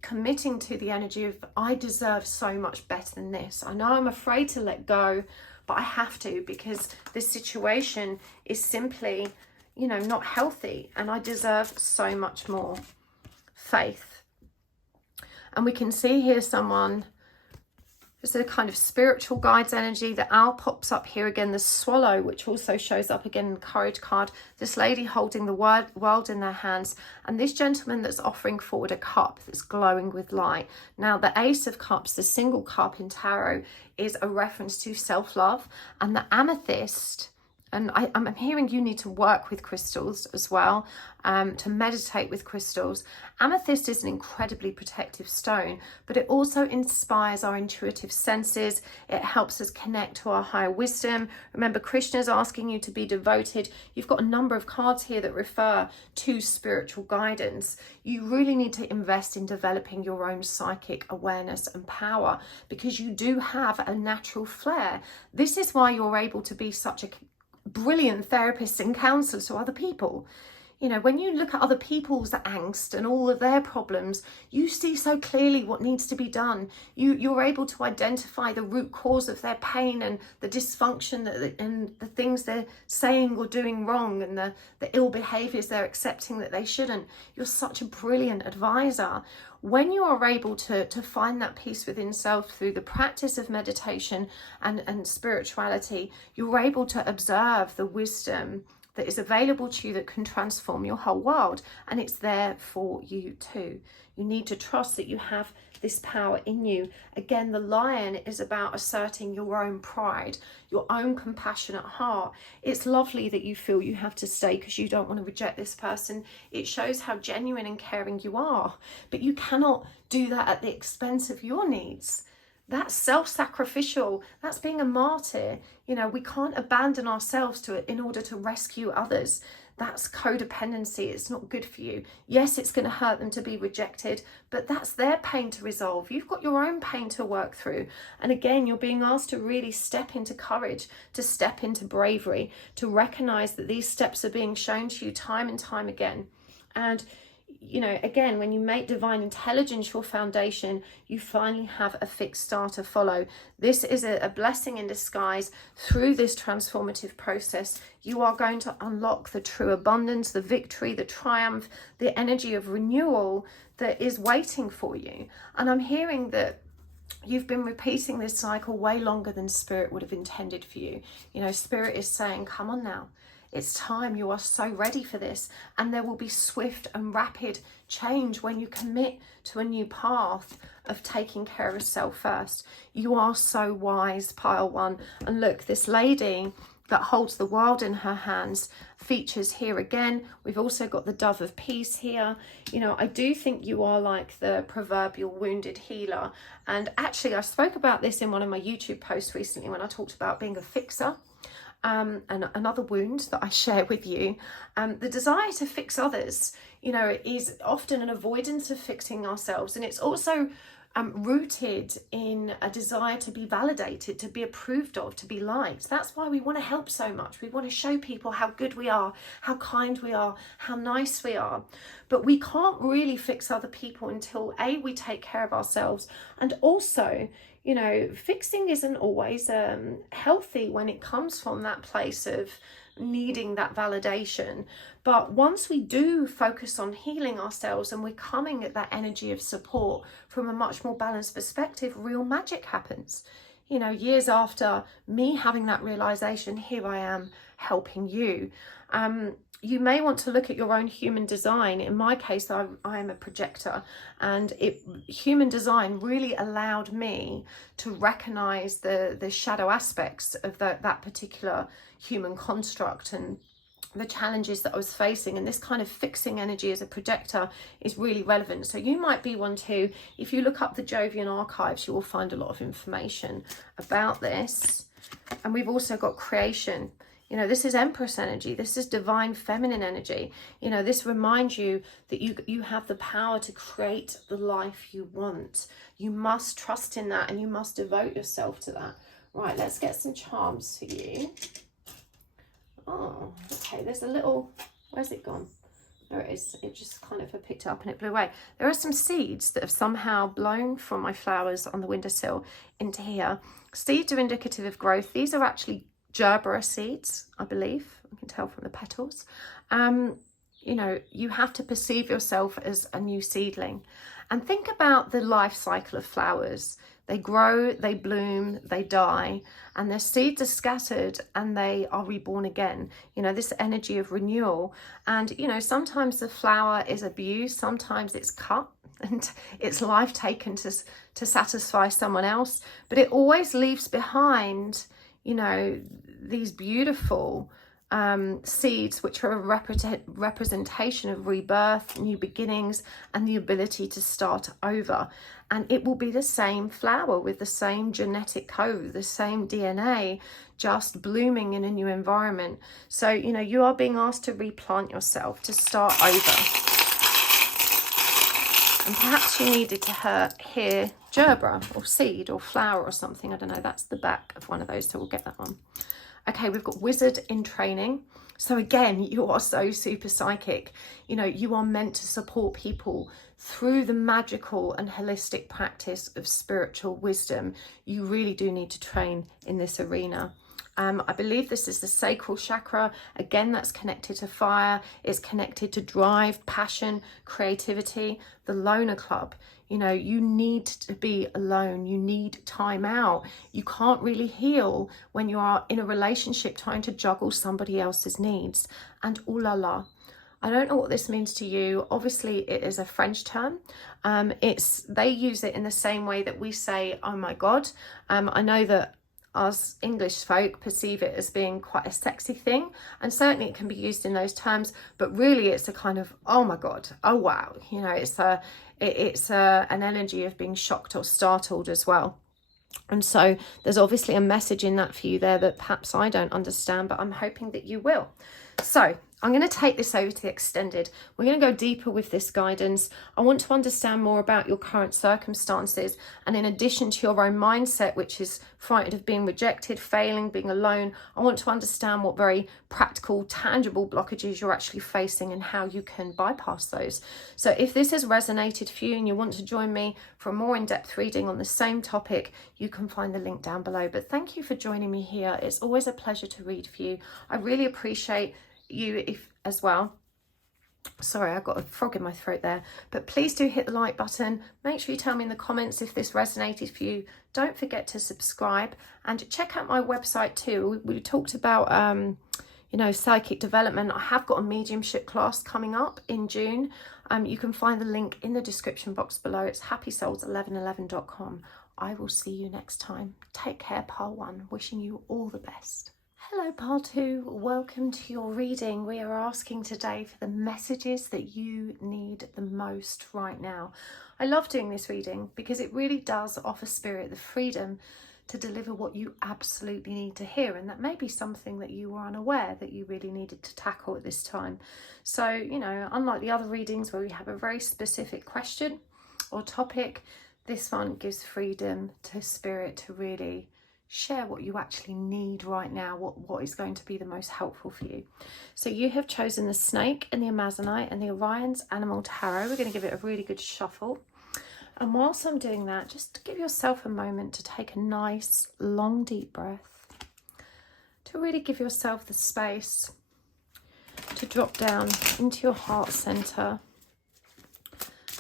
committing to the energy of, I deserve so much better than this. I know I'm afraid to let go, but I have to, because this situation is simply, you know, not healthy and I deserve so much more. Faith. And we can see here someone, it's a kind of spiritual guides energy. The owl pops up here again. The swallow, which also shows up again in the courage card. This lady holding the world in their hands. And this gentleman that's offering forward a cup that's glowing with light. Now, the Ace of Cups, the single cup in tarot, is a reference to self-love. And the amethyst, and I'm hearing you need to work with crystals as well, to meditate with crystals. Amethyst is an incredibly protective stone, but it also inspires our intuitive senses. It helps us connect to our higher wisdom. Remember, Krishna's asking you to be devoted. You've got a number of cards here that refer to spiritual guidance. You really need to invest in developing your own psychic awareness and power, because you do have a natural flair. This is why you're able to be such a brilliant therapist and counselor to other people. You know, when you look at other people's angst and all of their problems, you see so clearly what needs to be done. You're able to identify the root cause of their pain and the dysfunction and the things they're saying or doing wrong, and the ill behaviors they're accepting that they shouldn't. You're such a brilliant advisor. When you are able to find that peace within self through the practice of meditation and spirituality, you're able to observe the wisdom that is available to you that can transform your whole world, and it's there for you too. You need to trust that you have this power in you. Again, the lion is about asserting your own pride, your own compassionate heart. It's lovely that you feel you have to stay because you don't want to reject this person. It shows how genuine and caring you are, but you cannot do that at the expense of your needs. That's self-sacrificial. That's being a martyr. You know, we can't abandon ourselves to it in order to rescue others. That's codependency. It's not good for you. Yes, it's going to hurt them to be rejected, but that's their pain to resolve. You've got your own pain to work through. And again, you're being asked to really step into courage, to step into bravery, to recognize that these steps are being shown to you time and time again. And you know, again, when you make divine intelligence your foundation, you finally have a fixed star to follow. This is a blessing in disguise. Through this transformative process, you are going to unlock the true abundance, the victory, the triumph, the energy of renewal that is waiting for you. And I'm hearing that you've been repeating this cycle way longer than Spirit would have intended for you. You know, Spirit is saying, come on now. It's time. You are so ready for this. And there will be swift and rapid change when you commit to a new path of taking care of self first. You are so wise, pile one. And look, this lady that holds the world in her hands features here again. We've also got the dove of peace here. You know, I do think you are like the proverbial wounded healer. And actually, I spoke about this in one of my YouTube posts recently when I talked about being a fixer. And another wound that I share with you, the desire to fix others, you know, is often an avoidance of fixing ourselves. And it's also rooted in a desire to be validated, to be approved of, to be liked. That's why we want to help so much. We want to show people how good we are, how kind we are, how nice we are. But we can't really fix other people until A, we take care of ourselves, and also, you know, fixing isn't always healthy when it comes from that place of needing that validation. But once we do focus on healing ourselves and we're coming at that energy of support from a much more balanced perspective, real magic happens. You know, years after me having that realization, here I am helping you. You may want to look at your own human design. In my case, I am a projector, and human design really allowed me to recognize the shadow aspects of that particular human construct and the challenges that I was facing. And this kind of fixing energy as a projector is really relevant. So you might be one too. If you look up the Jovian archives, you will find a lot of information about this. And we've also got creation. You know, this is Empress energy. This is divine feminine energy. You know, this reminds you that you have the power to create the life you want. You must trust in that, and you must devote yourself to that. Right, let's get some charms for you. Oh, okay, there's a little, where's it gone? There it is. It just kind of picked it up and it blew away. There are some seeds that have somehow blown from my flowers on the windowsill into here. Seeds are indicative of growth. These are actually Georgieva seeds, I believe. I can tell from the petals. You know, you have to perceive yourself as a new seedling. And think about the life cycle of flowers. They grow, they bloom, they die, and their seeds are scattered and they are reborn again. You know, this energy of renewal. And, you know, sometimes the flower is abused, sometimes it's cut and its life taken to satisfy someone else. But it always leaves behind, you know, these beautiful seeds, which are a representation of rebirth, new beginnings, and the ability to start over. And it will be the same flower with the same genetic code, the same DNA, just blooming in a new environment. So, you know, you are being asked to replant yourself, to start over. And perhaps you needed to hear gerbera or seed or flower or something. I don't know. That's the back of one of those, so we'll get that one. Okay, we've got wizard in training. So again, you are so super psychic. You know, you are meant to support people through the magical and holistic practice of spiritual wisdom. You really do need to train in this arena. I believe this is the sacral chakra. Again, that's connected to fire. It's connected to drive, passion, creativity. The loner club. You know, you need to be alone. You need time out. You can't really heal when you are in a relationship trying to juggle somebody else's needs. And ooh la la. I don't know what this means to you. Obviously, it is a French term. They use it in the same way that we say, oh my God. I know that us English folk perceive it as being quite a sexy thing, and certainly it can be used in those terms, but really it's a kind of, oh my God, oh wow, you know, it's an energy of being shocked or startled as well. And so there's obviously a message in that for you there that perhaps I don't understand, but I'm hoping that you will. So I'm going to take this over to the extended. We're going to go deeper with this guidance. I want to understand more about your current circumstances. And in addition to your own mindset, which is frightened of being rejected, failing, being alone, I want to understand what very practical, tangible blockages you're actually facing and how you can bypass those. So if this has resonated for you and you want to join me for a more in-depth reading on the same topic, you can find the link down below. But thank you for joining me here. It's always a pleasure to read for you. I really appreciate you as well. Sorry, I've got a frog in my throat there. But please do hit the like button. Make sure you tell me in the comments if this resonated for you. Don't forget to subscribe and check out my website too. We talked about you know, psychic development. I have got a mediumship class coming up in June. You can find the link in the description box below. It's happysouls1111.com. I will see you next time. Take care, Pile 1. Wishing you all the best. Hello, Pile 2. Welcome to your reading. We are asking today for the messages that you need the most right now. I love doing this reading because it really does offer Spirit the freedom to deliver what you absolutely need to hear, and that may be something that you were unaware that you really needed to tackle at this time. So, you know, unlike the other readings where we have a very specific question or topic, this one gives freedom to Spirit to really share what you actually need right now, what is going to be the most helpful for you. So you have chosen the Snake and the Amazonite and the Oriens Animal Tarot. We're going to give it a really good shuffle. And whilst I'm doing that, just give yourself a moment to take a nice, long, deep breath, to really give yourself the space to drop down into your heart center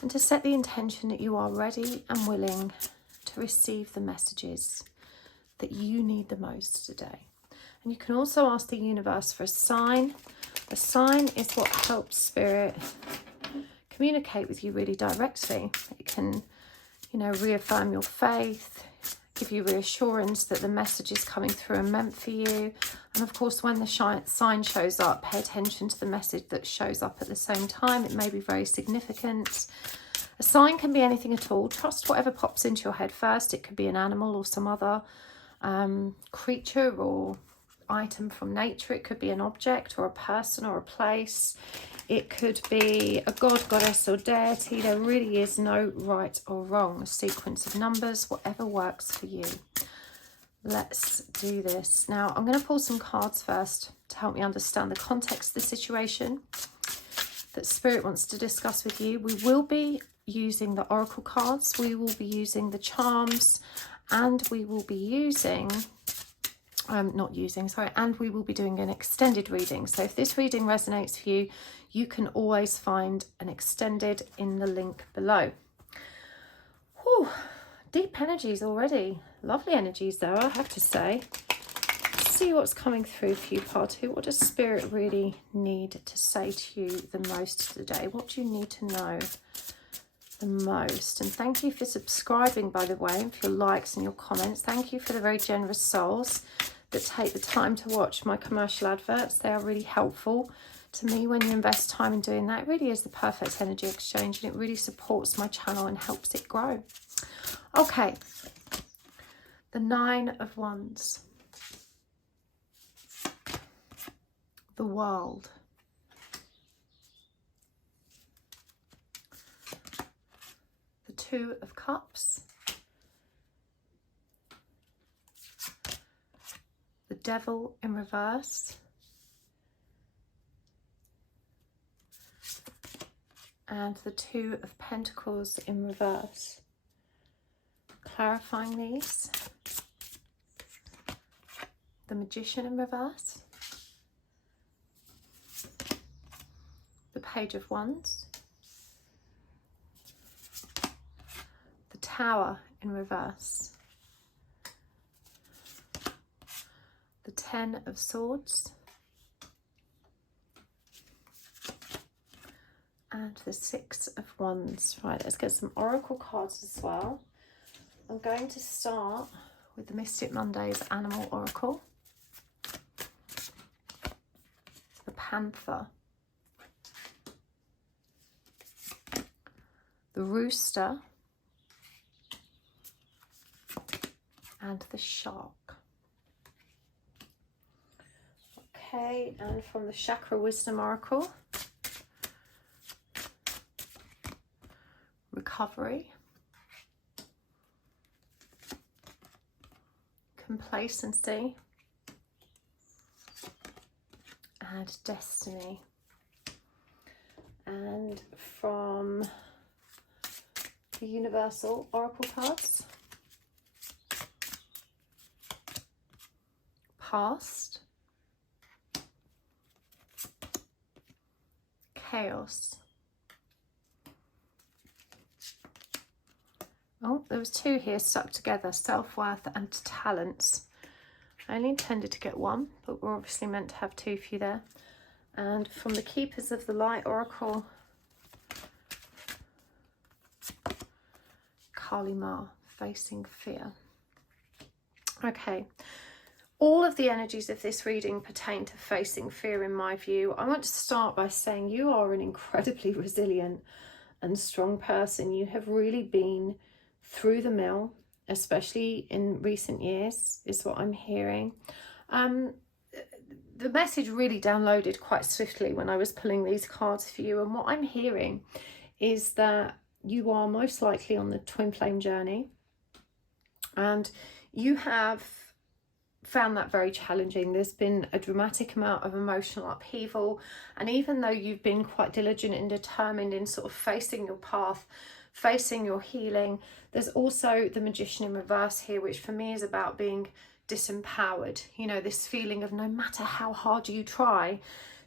and to set the intention that you are ready and willing to receive the messages that you need the most today. And you can also ask the universe for a sign. A sign is what helps Spirit communicate with you really directly. It can, you know, reaffirm your faith, give you reassurance that the messages coming through are meant for you. And of course, when the sign shows up, pay attention to the message that shows up at the same time. It may be very significant. A sign can be anything at all. Trust whatever pops into your head first. It could be an animal or some other creature or item from nature. It could be an object or a person or a place. It could be a god, goddess or deity. There really is no right or wrong. A sequence of numbers, whatever works for you. Let's do this. Now I'm going to pull some cards first to help me understand the context of the situation that Spirit wants to discuss with you. We will be using the oracle cards. We will be using the charms, and we will be using and we will be doing an extended reading. So if this reading resonates for you, you can always find an extended in the link below. Whew, deep energies already. Lovely energies though, I have to say. Let's see what's coming through for you, Part 2. What does Spirit really need to say to you the most today? What do you need to know the most? And thank you for subscribing, by the way, and for your likes and your comments. Thank you for the very generous souls that take the time to watch my commercial adverts. They are really helpful to me when you invest time in doing that. It really is the perfect energy exchange, and it really supports my channel and helps it grow. Okay, the 9 of Wands, the World, the 2 of Cups, the Devil in reverse, and the 2 of Pentacles in reverse. Clarifying these, the Magician in reverse, the Page of Wands, the Tower in reverse, the 10 of Swords, and the 6 of Wands. Right, let's get some oracle cards as well. I'm going to start with the Mystic Mondays Animal Oracle, the Panther, the Rooster, and the Shark. Okay, and from the Chakra Wisdom Oracle, recovery, complacency, and destiny. And from the Universal Oracle cards, past, chaos. Oh, there was two here stuck together, self-worth and talents. I only intended to get one, but we're obviously meant to have two for you there. And from the Keepers of the Light Oracle, Kali Ma, facing fear. Okay, all of the energies of this reading pertain to facing fear in my view. I want to start by saying you are an incredibly resilient and strong person. You have really been through the mill, especially in recent years, is what I'm hearing. The message really downloaded quite swiftly when I was pulling these cards for you, and what I'm hearing is that you are most likely on the twin flame journey, and you have found that very challenging. There's been a dramatic amount of emotional upheaval, and even though you've been quite diligent and determined in sort of facing your path, facing your healing, there's also the Magician in reverse here, which for me is about being disempowered. You know, this feeling of no matter how hard you try,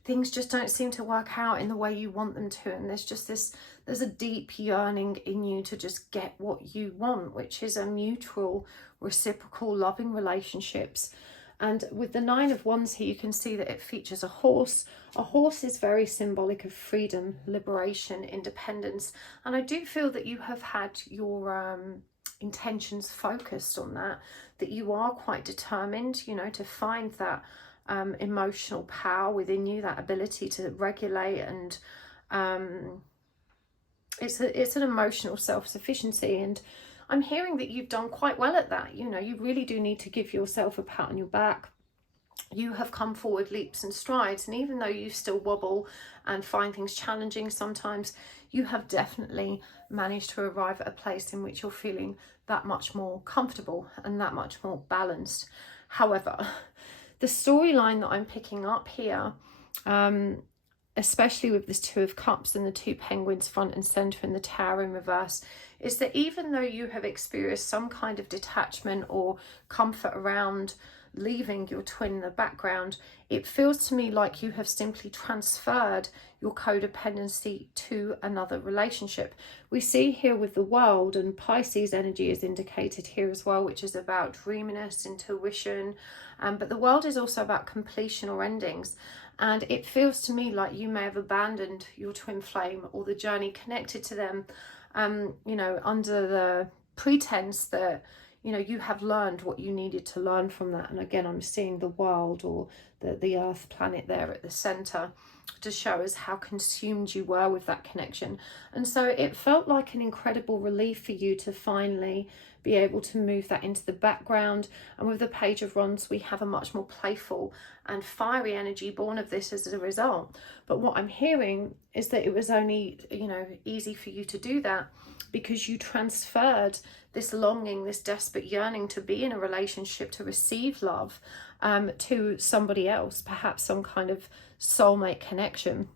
things just don't seem to work out in the way you want them to, and there's a deep yearning in you to just get what you want, which is a mutual, reciprocal, loving relationships. And with the Nine of Wands here, you can see that it features a horse. A horse is very symbolic of freedom, liberation, independence. And I do feel that you have had your intentions focused on that you are quite determined, you know, to find that emotional power within you, that ability to regulate, and it's an emotional self-sufficiency. And I'm hearing that you've done quite well at that. You know, you really do need to give yourself a pat on your back. You have come forward leaps and strides, and even though you still wobble and find things challenging sometimes, you have definitely managed to arrive at a place in which you're feeling that much more comfortable and that much more balanced. However, the storyline that I'm picking up here, especially with this Two of Cups and the two penguins front and centre and the Tower in reverse, is that even though you have experienced some kind of detachment or comfort around leaving your twin in the background, it feels to me like you have simply transferred your codependency to another relationship. We see here with the World, and Pisces energy is indicated here as well, which is about dreaminess, intuition, but the World is also about completion or endings. And it feels to me like you may have abandoned your twin flame or the journey connected to them, you know, under the pretense that, you know, you have learned what you needed to learn from that. And again, I'm seeing the World or the Earth planet there at the center to show us how consumed you were with that connection. And so it felt like an incredible relief for you to finally be able to move that into the background. And with the Page of Wands, we have a much more playful and fiery energy born of this as a result. But what I'm hearing is that it was only, you know, easy for you to do that because you transferred this longing, this desperate yearning to be in a relationship, to receive love, to somebody else, perhaps some kind of soulmate connection.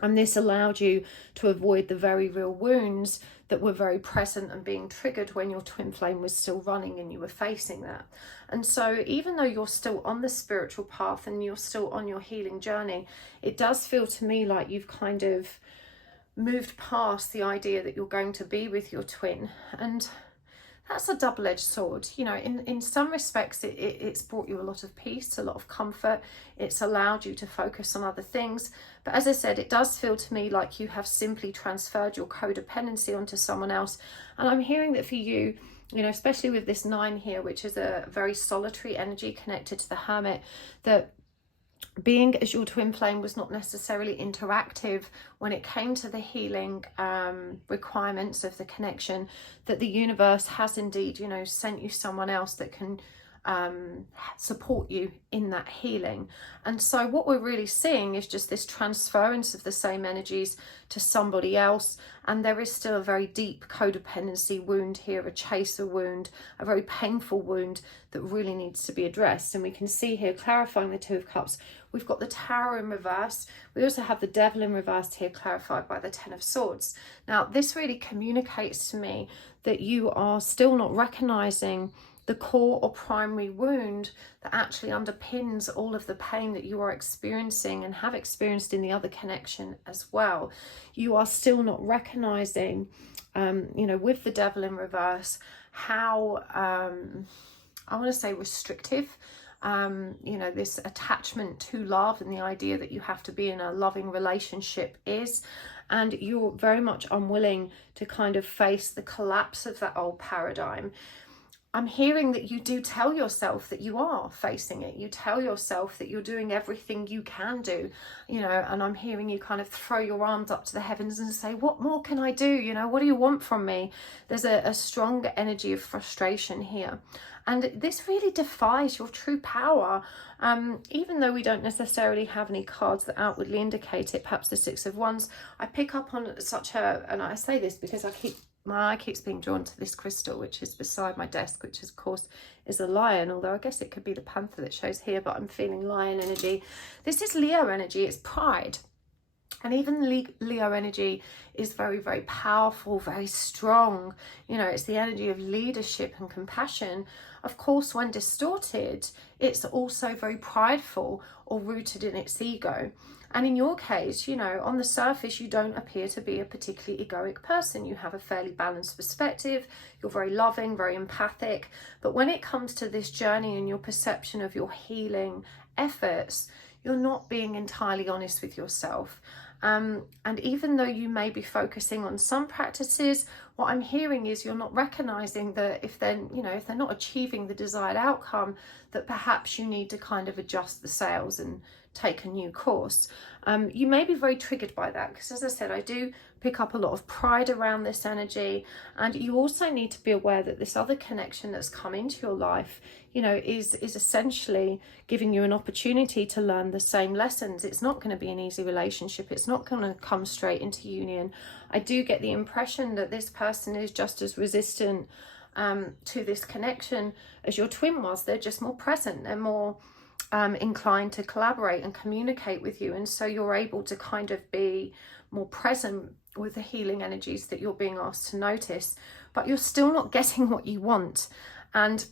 And this allowed you to avoid the very real wounds that were very present and being triggered when your twin flame was still running and you were facing that. And so even though you're still on the spiritual path and you're still on your healing journey, it does feel to me like you've kind of moved past the idea that you're going to be with your twin. And that's a double-edged sword. You know, in some respects, it's brought you a lot of peace, a lot of comfort. It's allowed you to focus on other things. But as I said, it does feel to me like you have simply transferred your codependency onto someone else. And I'm hearing that for you, you know, especially with this 9 here, which is a very solitary energy connected to the Hermit, that being as your twin flame was not necessarily interactive when it came to the healing requirements of the connection, that the universe has indeed, you know, sent you someone else that can support you in that healing. And so what we're really seeing is just this transference of the same energies to somebody else, and there is still a very deep codependency wound here, a chaser wound, a very painful wound that really needs to be addressed. And we can see here, clarifying the Two of Cups, we've got the Tower in reverse. We also have the Devil in reverse here, clarified by the Ten of Swords. Now this really communicates to me that you are still not recognizing the core or primary wound that actually underpins all of the pain that you are experiencing and have experienced in the other connection as well. You are still not recognizing, with the Devil in reverse, how, I want to say restrictive, this attachment to love and the idea that you have to be in a loving relationship is. And you're very much unwilling to kind of face the collapse of that old paradigm. I'm hearing that you do tell yourself that you are facing it. You tell yourself that you're doing everything you can do, and I'm hearing you kind of throw your arms up to the heavens and say, what more can I do? What do you want from me? There's a strong energy of frustration here. And this really defies your true power. Even though we don't necessarily have any cards that outwardly indicate it, perhaps the Six of Wands, I pick up on and I say this because my eye keeps being drawn to this crystal, which is beside my desk, which of course is a lion, although I guess it could be the panther that shows here, but I'm feeling lion energy. This is Leo energy, it's pride. And even Leo energy is very, very powerful, very strong. It's the energy of leadership and compassion. Of course, when distorted, it's also very prideful or rooted in its ego. And in your case, on the surface, you don't appear to be a particularly egoic person. You have a fairly balanced perspective. You're very loving, very empathic. But when it comes to this journey and your perception of your healing efforts, you're not being entirely honest with yourself. And even though you may be focusing on some practices, what I'm hearing is you're not recognizing that if they're not achieving the desired outcome, that perhaps you need to kind of adjust the sails and take a new course. You may be very triggered by that because, as I said, I do pick up a lot of pride around this energy. And you also need to be aware that this other connection that's come into your life, is essentially giving you an opportunity to learn the same lessons. It's not going to be an easy relationship. It's not going to come straight into union. I do get the impression that this person is just as resistant to this connection as your twin was. They're just more present. They're more inclined to collaborate and communicate with you, and so you're able to kind of be more present with the healing energies that you're being asked to notice, but you're still not getting what you want. And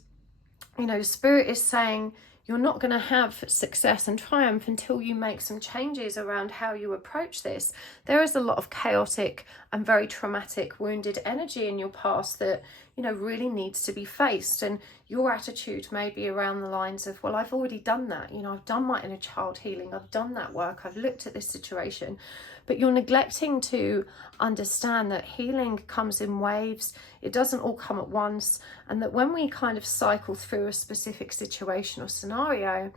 Spirit is saying you're not going to have success and triumph until you make some changes around how you approach this. There is a lot of chaotic and very traumatic, wounded energy in your past that, really needs to be faced. And your attitude may be around the lines of, well, I've already done that. I've done my inner child healing. I've done that work. I've looked at this situation. But you're neglecting to understand that healing comes in waves. It doesn't all come at once. And that when we kind of cycle through a specific situation or scenario,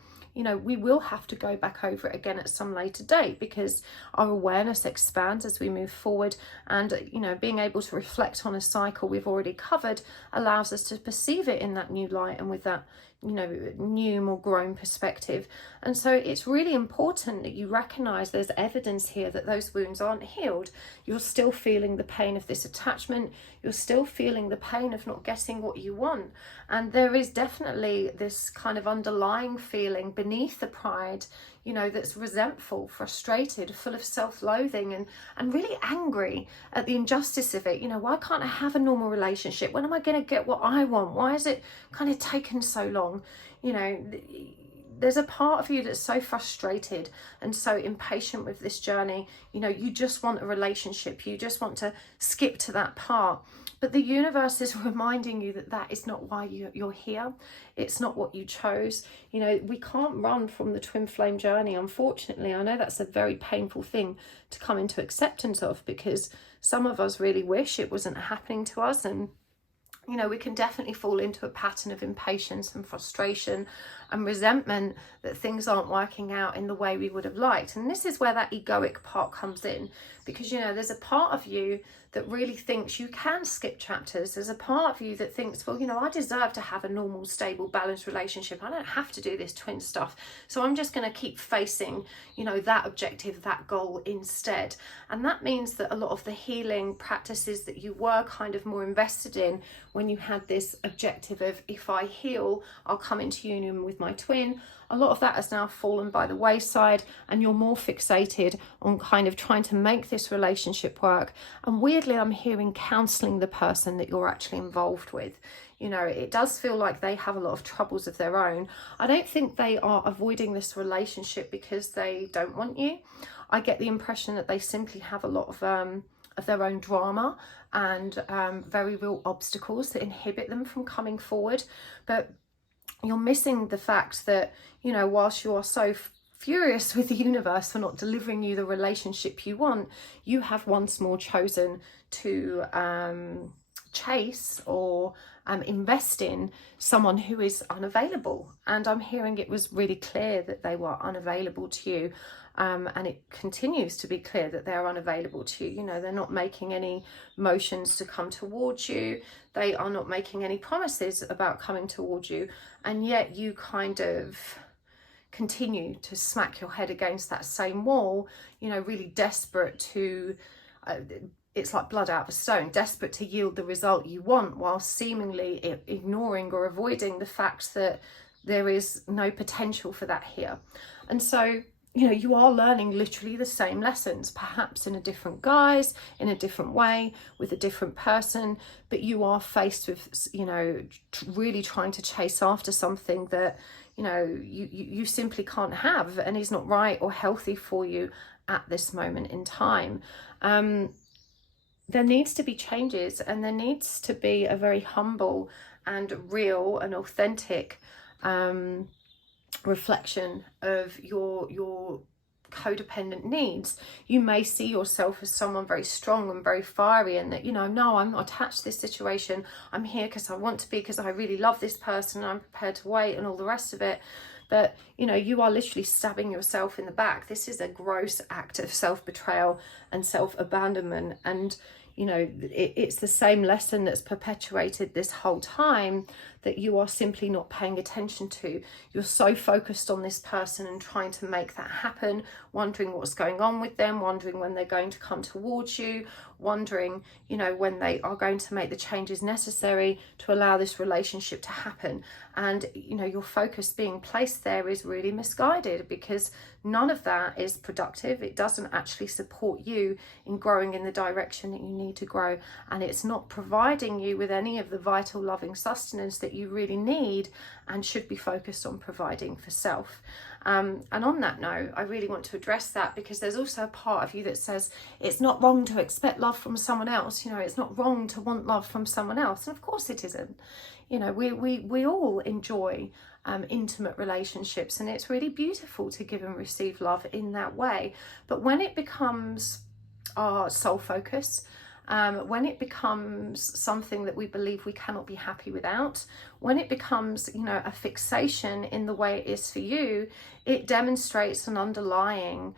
we will have to go back over it again at some later date because our awareness expands as we move forward. And, being able to reflect on a cycle we've already covered allows us to perceive it in that new light and with that, new, more grown perspective. And so it's really important that you recognize there's evidence here that those wounds aren't healed. You're still feeling the pain of this attachment. You're still feeling the pain of not getting what you want. And there is definitely this kind of underlying feeling beneath the pride, that's resentful, frustrated, full of self-loathing and really angry at the injustice of it. Why can't I have a normal relationship? When am I going to get what I want? Why is it kind of taken so long? There's a part of you that's so frustrated and so impatient with this journey. You just want a relationship. You just want to skip to that part. But the universe is reminding you that that is not why you're here. It's not what you chose. We can't run from the twin flame journey, unfortunately. I know that's a very painful thing to come into acceptance of because some of us really wish it wasn't happening to us. And we can definitely fall into a pattern of impatience and frustration and resentment that things aren't working out in the way we would have liked. And this is where that egoic part comes in, because, you know, there's a part of you that really thinks you can skip chapters. There's a part of you that thinks, well, you know, I deserve to have a normal, stable, balanced relationship. I don't have to do this twin stuff. So I'm just going to keep facing, you know, that objective, that goal instead. And that means that a lot of the healing practices that you were kind of more invested in when you had this objective of, if I heal, I'll come into union with my twin, a lot of that has now fallen by the wayside, and you're more fixated on kind of trying to make this relationship work. And weirdly, I'm hearing counselling the person that you're actually involved with. You know, it does feel like they have a lot of troubles of their own. I don't think they are avoiding this relationship because they don't want you. I get the impression that they simply have a lot of their own drama and very real obstacles that inhibit them from coming forward. But you're missing the fact that, you know, whilst you are so furious with the universe for not delivering you the relationship you want, you have once more chosen to chase or invest in someone who is unavailable. And I'm hearing it was really clear that they were unavailable to you. And it continues to be clear that they're unavailable to you. You know, they're not making any motions to come towards you. They are not making any promises about coming towards you. And yet you kind of continue to smack your head against that same wall, you know, really desperate to, it's like blood out of a stone, desperate to yield the result you want, while seemingly ignoring or avoiding the fact that there is no potential for that here. And so, you know, you are learning literally the same lessons, perhaps in a different guise, in a different way, with a different person, but you are faced with, you know, really trying to chase after something that, you know, you simply can't have and is not right or healthy for you at this moment in time. There needs to be changes, and there needs to be a very humble and real and authentic reflection of your codependent needs. You may see yourself as someone very strong and very fiery, and that, you know, no, I'm not attached to this situation. I'm here because I want to be, because I really love this person and I'm prepared to wait and all the rest of it. But, you know, you are literally stabbing yourself in the back. This is a gross act of self-betrayal and self-abandonment. And, you know, it's the same lesson that's perpetuated this whole time that you are simply not paying attention to. You're so focused on this person and trying to make that happen, wondering what's going on with them, wondering when they're going to come towards you, wondering, you know, when they are going to make the changes necessary to allow this relationship to happen. And, you know, your focus being placed there is really misguided, because none of that is productive. It doesn't actually support you in growing in the direction that you need to grow, and it's not providing you with any of the vital loving sustenance that you really need and should be focused on providing for self. And on that note, I really want to address that, because there's also a part of you that says it's not wrong to expect love from someone else. You know, it's not wrong to want love from someone else. And of course it isn't. You know, we all enjoy intimate relationships, and it's really beautiful to give and receive love in that way. But when it becomes our sole focus, when it becomes something that we believe we cannot be happy without, when it becomes, you know, a fixation in the way it is for you, it demonstrates an underlying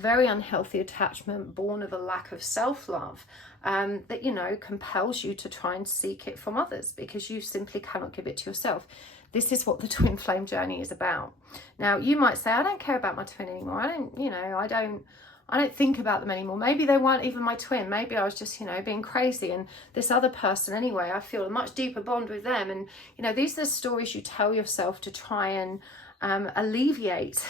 very unhealthy attachment born of a lack of self-love, that, you know, compels you to try and seek it from others because you simply cannot give it to yourself. This is what the twin flame journey is about. Now, you might say, I don't care about my twin anymore. I don't think about them anymore. Maybe they weren't even my twin. Maybe I was just, you know, being crazy. And this other person, anyway, I feel a much deeper bond with them. And, you know, these are the stories you tell yourself to try and alleviate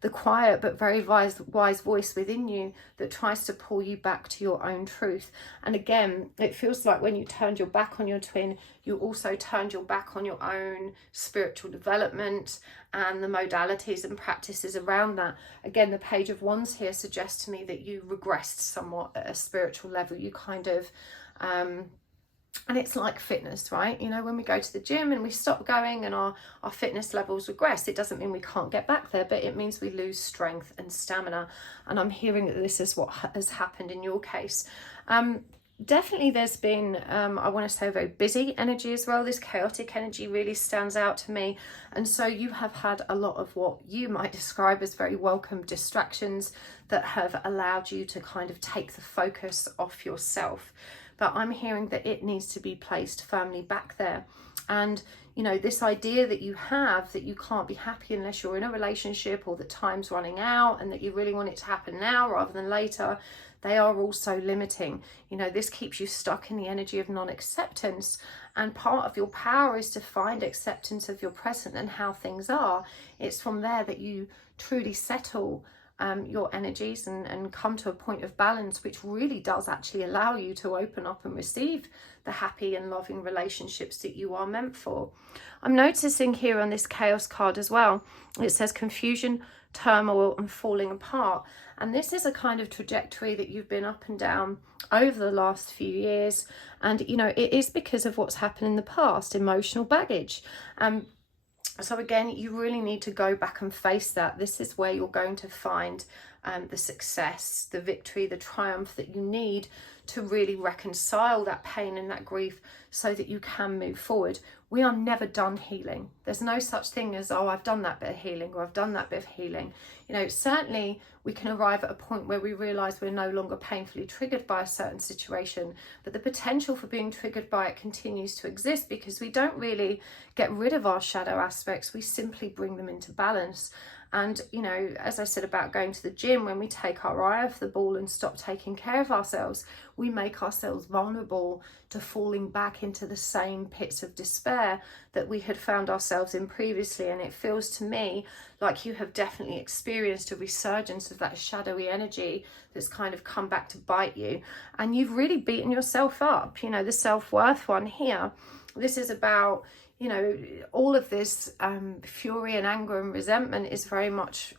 the quiet but very wise voice within you that tries to pull you back to your own truth. And again, it feels like when you turned your back on your twin, you also turned your back on your own spiritual development and the modalities and practices around that. Again, the Page of Wands here suggests to me that you regressed somewhat at a spiritual level. You kind of and it's like fitness, right? You know, when we go to the gym and we stop going and our fitness levels regress, it doesn't mean we can't get back there, but it means we lose strength and stamina. And I'm hearing that this is what has happened in your case. definitely there's been, I want to say, a very busy energy as well. This chaotic energy really stands out to me. And so you have had a lot of what you might describe as very welcome distractions that have allowed you to kind of take the focus off yourself. But I'm hearing that it needs to be placed firmly back there. And, you know, this idea that you have that you can't be happy unless you're in a relationship, or that time's running out and that you really want it to happen now rather than later, they are also limiting. You know, this keeps you stuck in the energy of non-acceptance. And part of your power is to find acceptance of your present and how things are. It's from there that you truly settle your energies and come to a point of balance, which really does actually allow you to open up and receive the happy and loving relationships that you are meant for. I'm noticing here on this chaos card as well, it says confusion, turmoil and falling apart. And this is a kind of trajectory that you've been up and down over the last few years. And, you know, it is because of what's happened in the past, emotional baggage. So again, you really need to go back and face that. This is where you're going to find the success, the victory, the triumph that you need to really reconcile that pain and that grief so that you can move forward. We are never done healing. There's no such thing as, oh, I've done that bit of healing, or I've done that bit of healing. You know, certainly we can arrive at a point where we realize we're no longer painfully triggered by a certain situation, but the potential for being triggered by it continues to exist because we don't really get rid of our shadow aspects. We simply bring them into balance. And, you know, as I said about going to the gym, when we take our eye off the ball and stop taking care of ourselves, we make ourselves vulnerable to falling back into the same pits of despair that we had found ourselves in previously. And it feels to me like you have definitely experienced a resurgence of that shadowy energy that's kind of come back to bite you. And you've really beaten yourself up. You know, the self-worth one here, this is about, you know, all of this fury and anger and resentment is very much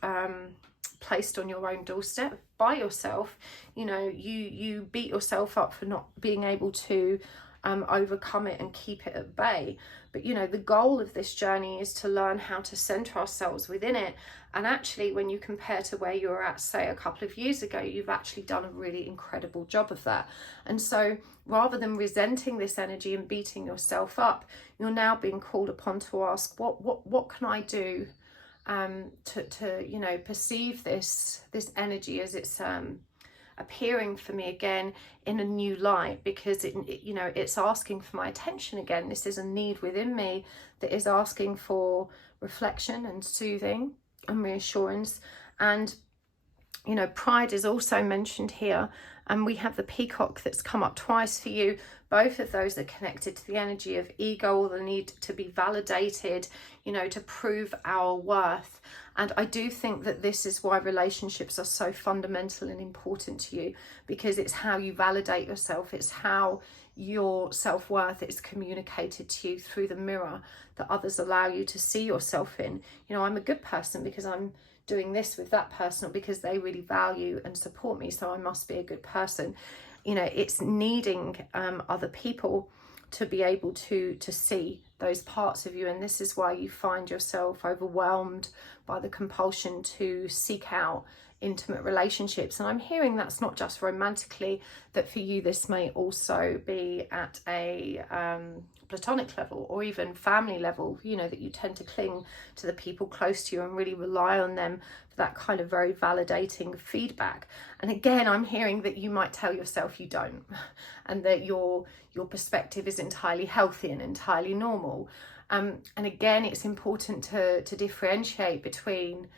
placed on your own doorstep by yourself. You know, you beat yourself up for not being able to overcome it and keep it at bay. But, you know, the goal of this journey is to learn how to center ourselves within it. And actually, when you compare to where you were at, say, a couple of years ago, you've actually done a really incredible job of that. And so rather than resenting this energy and beating yourself up, you're now being called upon to ask, what can I do to you know, perceive this energy as it's appearing for me again in a new light, because it you know, it's asking for my attention again. This is a need within me that is asking for reflection and soothing and reassurance. And, you know, pride is also mentioned here, and we have the peacock that's come up twice for you. Both of those are connected to the energy of ego, or the need to be validated, you know, to prove our worth. And I do think that this is why relationships are so fundamental and important to you, because it's how you validate yourself. It's how your self-worth is communicated to you through the mirror that others allow you to see yourself in. You know, I'm a good person because I'm doing this with that person, or because they really value and support me, so I must be a good person. You know, it's needing other people to be able to see those parts of you. And this is why you find yourself overwhelmed by the compulsion to seek out intimate relationships. And I'm hearing that's not just romantically, that for you this may also be at a platonic level, or even family level, you know, that you tend to cling to the people close to you and really rely on them for that kind of very validating feedback. And again, I'm hearing that you might tell yourself you don't, and that your perspective is entirely healthy and entirely normal. And again, it's important to differentiate between,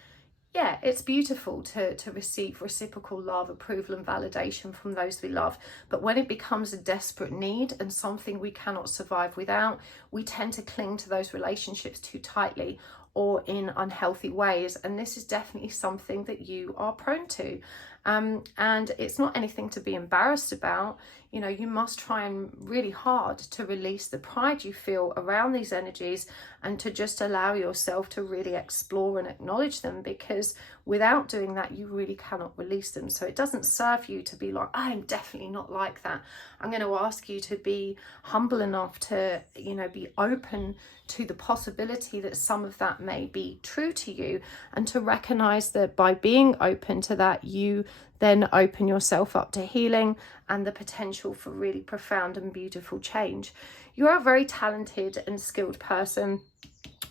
yeah, it's beautiful to receive reciprocal love, approval and validation from those we love. But when it becomes a desperate need and something we cannot survive without, we tend to cling to those relationships too tightly or in unhealthy ways. And this is definitely something that you are prone to. And it's not anything to be embarrassed about. You know, you must try and really hard to release the pride you feel around these energies, and to just allow yourself to really explore and acknowledge them, because without doing that, you really cannot release them. So it doesn't serve you to be like, I'm definitely not like that. I'm going to ask you to be humble enough to, you know, be open to the possibility that some of that may be true to you, and to recognize that by being open to that, you then open yourself up to healing and the potential for really profound and beautiful change. You are a very talented and skilled person.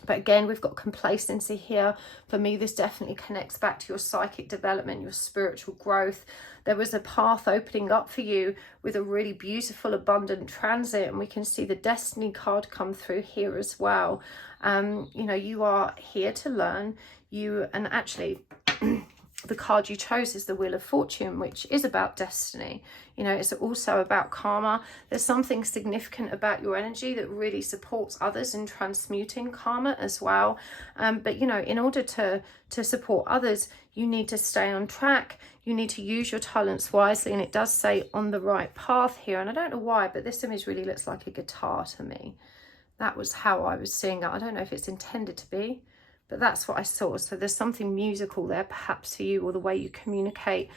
But again, we've got complacency here. For me, this definitely connects back to your psychic development, your spiritual growth. There was a path opening up for you with a really beautiful, abundant transit. And we can see the Destiny card come through here as well. You know, you are here to learn. And actually, the card you chose is the Wheel of Fortune, which is about destiny. You know, it's also about karma. There's something significant about your energy that really supports others in transmuting karma as well. But, you know, in order to support others, you need to stay on track. You need to use your talents wisely. And it does say on the right path here. And I don't know why, but this image really looks like a guitar to me. That was how I was seeing it. I don't know if it's intended to be, but that's what I saw. So there's something musical there perhaps for you, or the way you communicate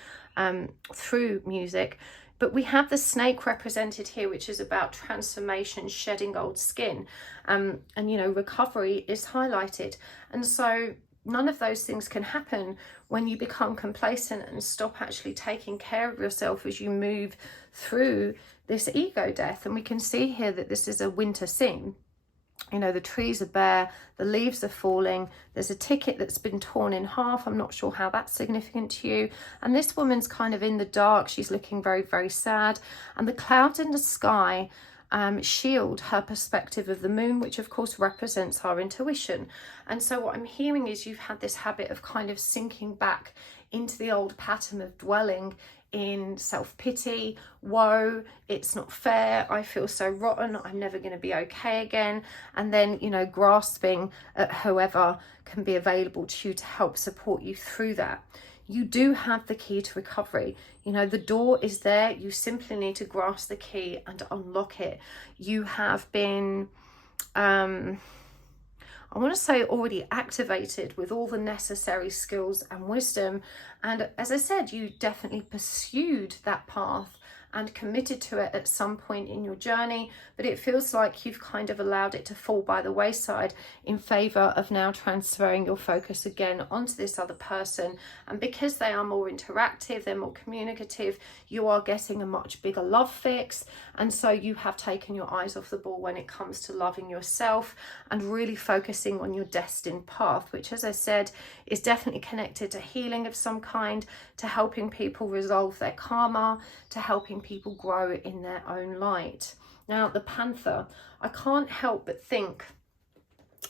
through music. But we have the snake represented here, which is about transformation, shedding old skin. And, you know, recovery is highlighted. And so none of those things can happen when you become complacent and stop actually taking care of yourself as you move through this ego death. And we can see here that this is a winter scene. You know, the trees are bare, the leaves are falling, there's a ticket that's been torn in half. I'm not sure how that's significant to you. And this woman's kind of in the dark. She's looking very, very sad. And the clouds in the sky shield her perspective of the moon, which of course represents our intuition. And so what I'm hearing is you've had this habit of kind of sinking back into the old pattern of dwelling in self-pity, woe, it's not fair, I feel so rotten, I'm never going to be okay again. And then, you know, grasping at whoever can be available to you to help support you through that. You do have the key to recovery. You know, the door is there. You simply need to grasp the key and unlock it. You have been I want to say already activated with all the necessary skills and wisdom. And as I said, you definitely pursued that path and committed to it at some point in your journey, but it feels like you've kind of allowed it to fall by the wayside in favor of now transferring your focus again onto this other person. And because they are more interactive, they're more communicative, you are getting a much bigger love fix. And so you have taken your eyes off the ball when it comes to loving yourself and really focusing on your destined path, which, as I said, is definitely connected to healing of some kind, to helping people resolve their karma, to helping people grow in their own light. Now, the Panther, I can't help but think,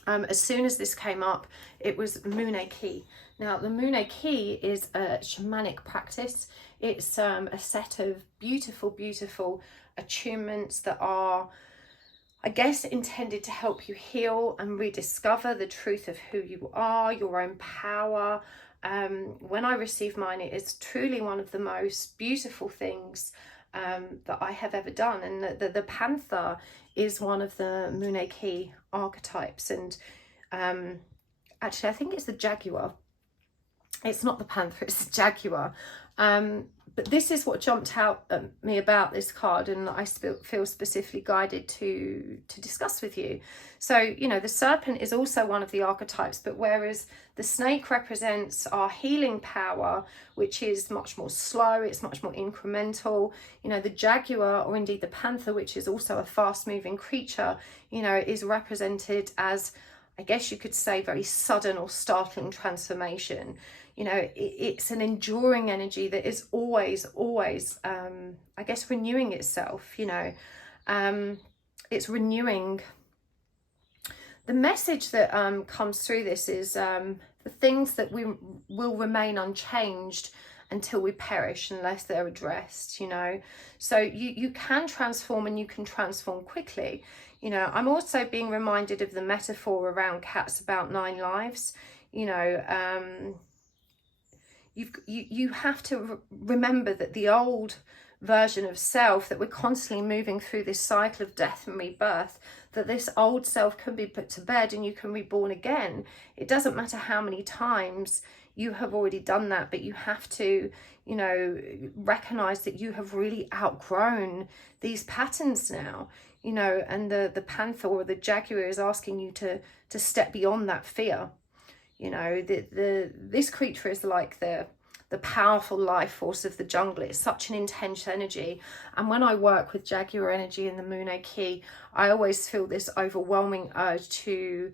as soon as this came up, it was Mune Key. Now, the Mune Key is a shamanic practice. It's a set of beautiful, beautiful attunements that are, I guess, intended to help you heal and rediscover the truth of who you are, your own power. When I received mine, it is truly one of the most beautiful things that I have ever done. And the Panther is one of the Mune Key archetypes. And actually, I think it's the Jaguar. It's not the Panther, it's the Jaguar. But this is what jumped out at me about this card, and I feel specifically guided to discuss with you. So, you know, the serpent is also one of the archetypes, but whereas the snake represents our healing power, which is much more slow, it's much more incremental. You know, the jaguar, or indeed the panther, which is also a fast-moving creature, you know, is represented as, I guess you could say, very sudden or startling transformation. You know, it's an enduring energy that is always, I guess, renewing itself, you know. It's renewing. The message that comes through this is the things that we will remain unchanged until we perish unless they're addressed, you know. So you can transform, and you can transform quickly. You know, I'm also being reminded of the metaphor around cats about 9 lives. You know, you have to remember that the old version of self, that we're constantly moving through this cycle of death and rebirth, that this old self can be put to bed and you can reborn again. It doesn't matter how many times you have already done that, but you have to, you know, recognize that you have really outgrown these patterns now, you know. And the panther or the jaguar is asking you to step beyond that fear. You know, this creature is like the the powerful life force of the jungle. It's such an intense energy. And when I work with Jaguar energy in the Moon key, I always feel this overwhelming urge to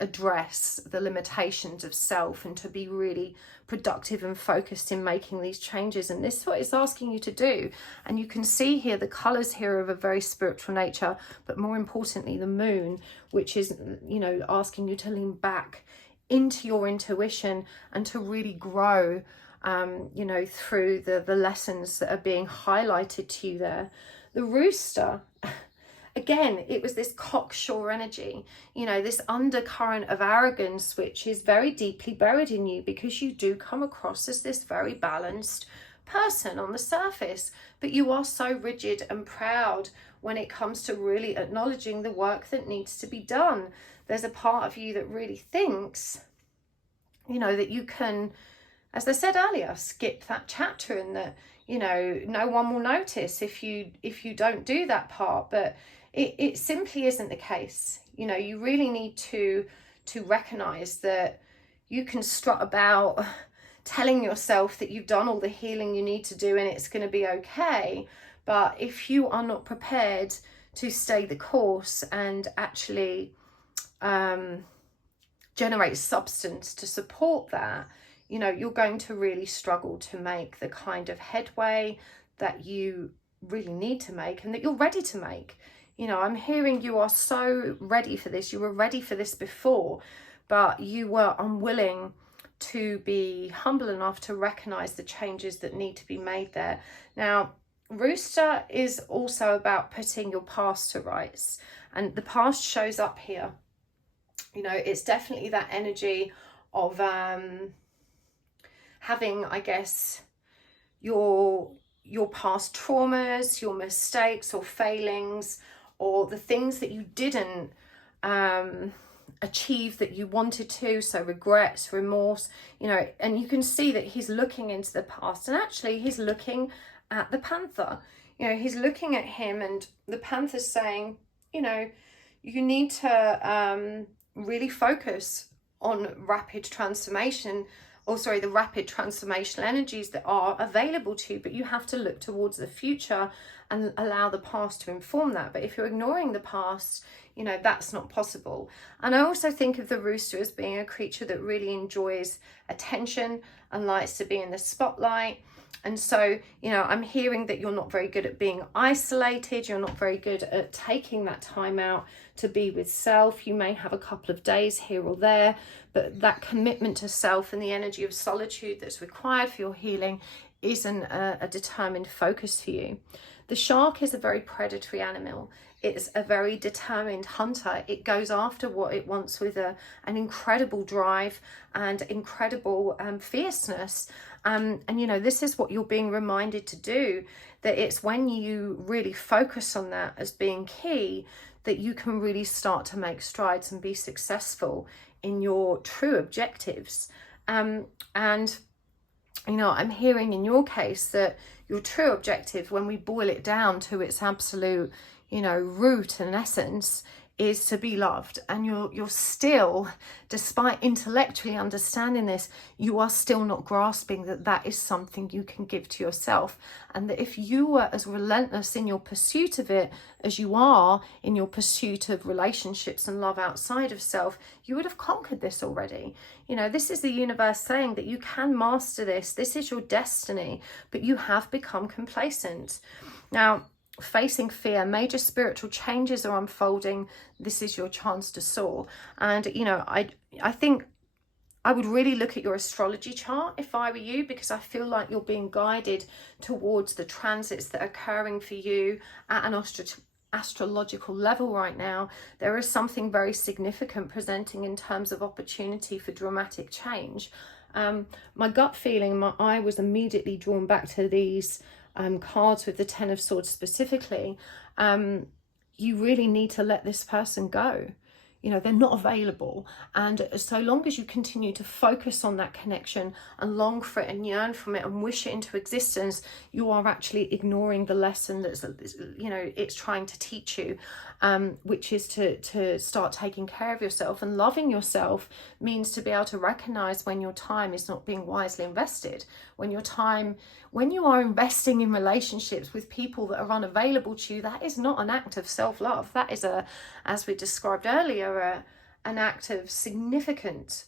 address the limitations of self and to be really productive and focused in making these changes. And this is what it's asking you to do. And you can see here the colors here are of a very spiritual nature, but more importantly the moon, which is, you know, asking you to lean back into your intuition and to really grow, you know, through the lessons that are being highlighted to you there. The rooster, again, it was this cocksure energy, you know, this undercurrent of arrogance, which is very deeply buried in you because you do come across as this very balanced person on the surface, but you are so rigid and proud when it comes to really acknowledging the work that needs to be done. There's a part of you that really thinks, you know, that you can, as I said earlier, skip that chapter and that, you know, no one will notice if you don't do that part. But it simply isn't the case. You know, you really need to recognize that you can strut about telling yourself that you've done all the healing you need to do and it's going to be okay. But if you are not prepared to stay the course and actually generate substance to support that, you know, you're going to really struggle to make the kind of headway that you really need to make and that you're ready to make. You know, I'm hearing you are so ready for this. You were ready for this before, but you were unwilling to be humble enough to recognize the changes that need to be made there. Now, Rooster is also about putting your past to rights, and the past shows up here. You know, it's definitely that energy of having, I guess, your past traumas, your mistakes or failings, or the things that you didn't achieve that you wanted to, so regrets, remorse, you know. And you can see that he's looking into the past, and actually he's looking at the panther. You know, he's looking at him, and the panther's saying, you know, you need to really focus on rapid transformation, the rapid transformational energies that are available to you, but you have to look towards the future and allow the past to inform that. But if you're ignoring the past, you know, that's not possible. And I also think of the rooster as being a creature that really enjoys attention and likes to be in the spotlight. And so, you know, I'm hearing that you're not very good at being isolated. You're not very good at taking that time out to be with self. You may have a couple of days here or there, but that commitment to self and the energy of solitude that's required for your healing isn't a determined focus for you. The shark is a very predatory animal. It's a very determined hunter. It goes after what it wants with an incredible drive and incredible fierceness. And, you know, this is what you're being reminded to do, that it's when you really focus on that as being key that you can really start to make strides and be successful in your true objectives. And, you know, I'm hearing in your case that your true objective, when we boil it down to its absolute, you know, root and essence, is to be loved. And you're still, despite intellectually understanding this, you are still not grasping that that is something you can give to yourself. And that if you were as relentless in your pursuit of it as you are in your pursuit of relationships and love outside of self, you would have conquered this already. You know, this is the universe saying that you can master this. This is your destiny, but you have become complacent. Now, facing fear, major spiritual changes are unfolding. This is your chance to soar. And, you know, I think I would really look at your astrology chart if I were you, because I feel like you're being guided towards the transits that are occurring for you at an astrological level right now. There is something very significant presenting in terms of opportunity for dramatic change. My gut feeling, my eye was immediately drawn back to these cards with the Ten of Swords specifically. You really need to let this person go. you know, they're not available. And so long as you continue to focus on that connection and long for it and yearn from it and wish it into existence, you are actually ignoring the lesson that's, you know, it's trying to teach you, which is to start taking care of yourself. And loving yourself means to be able to recognize when your time is not being wisely invested, when you are investing in relationships with people that are unavailable to you. That is not an act of self-love. That is, as we described earlier, an act of significant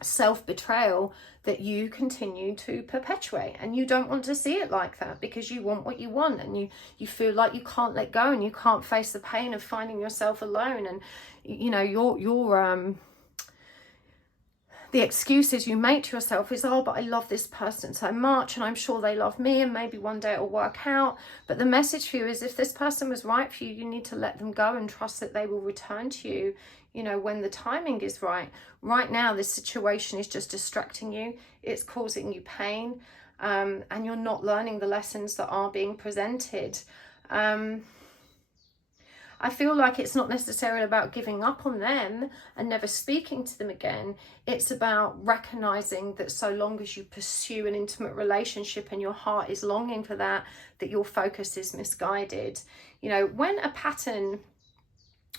self-betrayal that you continue to perpetuate. And you don't want to see it like that, because you want what you want, and you feel like you can't let go, and you can't face the pain of finding yourself alone. And you know, the excuses you make to yourself is, oh, but I love this person so much, and I'm sure they love me, and maybe one day it'll work out. But the message for you is, if this person was right for you, you need to let them go and trust that they will return to you, you know, when the timing is right. Right now, this situation is just distracting you. It's causing you pain, and you're not learning the lessons that are being presented. I feel like it's not necessarily about giving up on them and never speaking to them again. It's about recognizing that so long as you pursue an intimate relationship and your heart is longing for that, that your focus is misguided. You know, when a pattern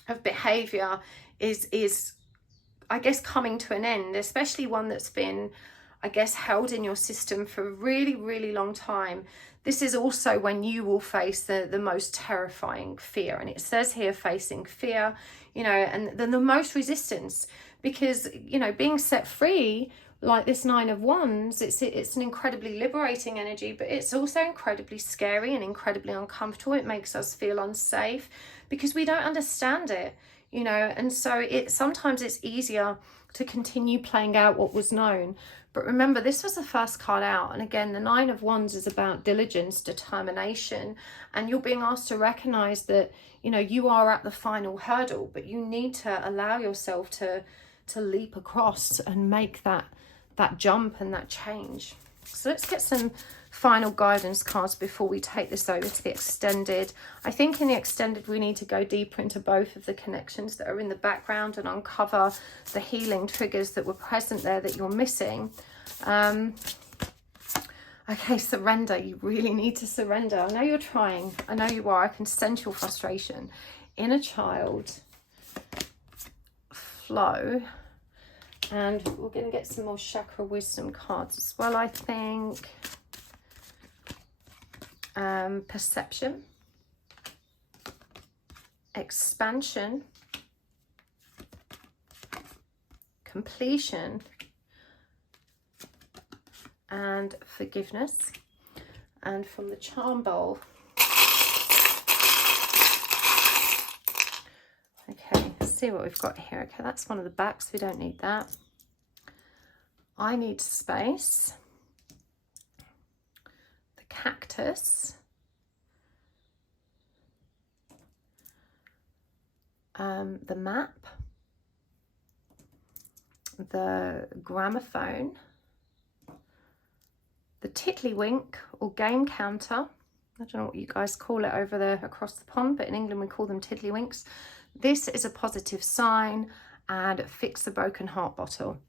of behavior is, I guess, coming to an end, especially one that's been, I guess, held in your system for a really, really long time, this is also when you will face the most terrifying fear. And it says here, facing fear, you know, and then the most resistance, because, you know, being set free, like this Nine of Wands, it's an incredibly liberating energy, but it's also incredibly scary and incredibly uncomfortable. It makes us feel unsafe because we don't understand it, you know, and so sometimes it's easier to continue playing out what was known. But remember, this was the first card out. And again, the Nine of Wands is about diligence, determination. And you're being asked to recognize that, you know, you are at the final hurdle, but you need to allow yourself to leap across and make that jump and that change. So let's get some final guidance cards before we take this over to the extended. I think in the extended we need to go deeper into both of the connections that are in the background and uncover the healing triggers that were present there that you're missing. Okay, surrender. You really need to surrender. I know you're trying. I know you are. I can sense your frustration. Inner child, flow. And we're going to get some more chakra wisdom cards as well, I think. Perception, expansion, completion, and forgiveness. And from the charm bowl, okay, let's see what we've got here. Okay, that's one of the backs, we don't need that. I need space, the cactus, the map, the gramophone, the tiddlywink or game counter. I don't know what you guys call it over there across the pond, but in England we call them tiddlywinks. This is a positive sign, and fix the broken heart bottle.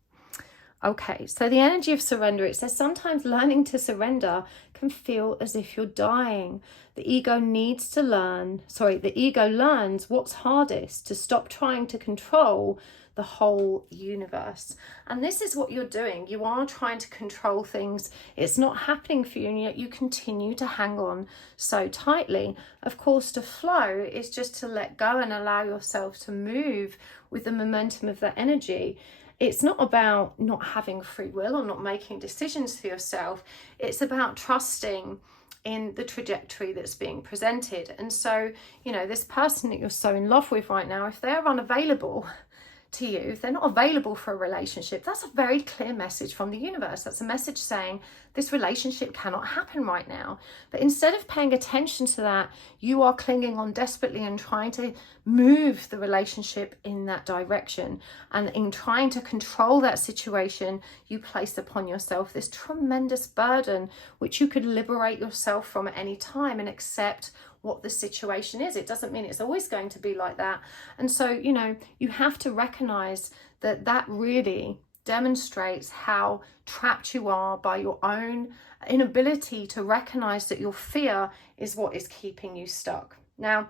Okay, so the energy of surrender, it says sometimes learning to surrender can feel as if you're dying. The ego needs to learn, the ego learns what's hardest, to stop trying to control the whole universe. And this is what you're doing. You are trying to control things. It's not happening for you, and yet you continue to hang on so tightly. Of course, to flow is just to let go and allow yourself to move with the momentum of that energy. It's not about not having free will or not making decisions for yourself. It's about trusting in the trajectory that's being presented. And so, you know, this person that you're so in love with right now, if they're unavailable to you, if they're not available for a relationship, that's a very clear message from the universe. That's a message saying this relationship cannot happen right now. But instead of paying attention to that, you are clinging on desperately and trying to move the relationship in that direction. And in trying to control that situation, you place upon yourself this tremendous burden, which you could liberate yourself from at any time and accept what the situation is. It doesn't mean it's always going to be like that. And so, you know, you have to recognize that that really demonstrates how trapped you are by your own inability to recognize that your fear is what is keeping you stuck. Now,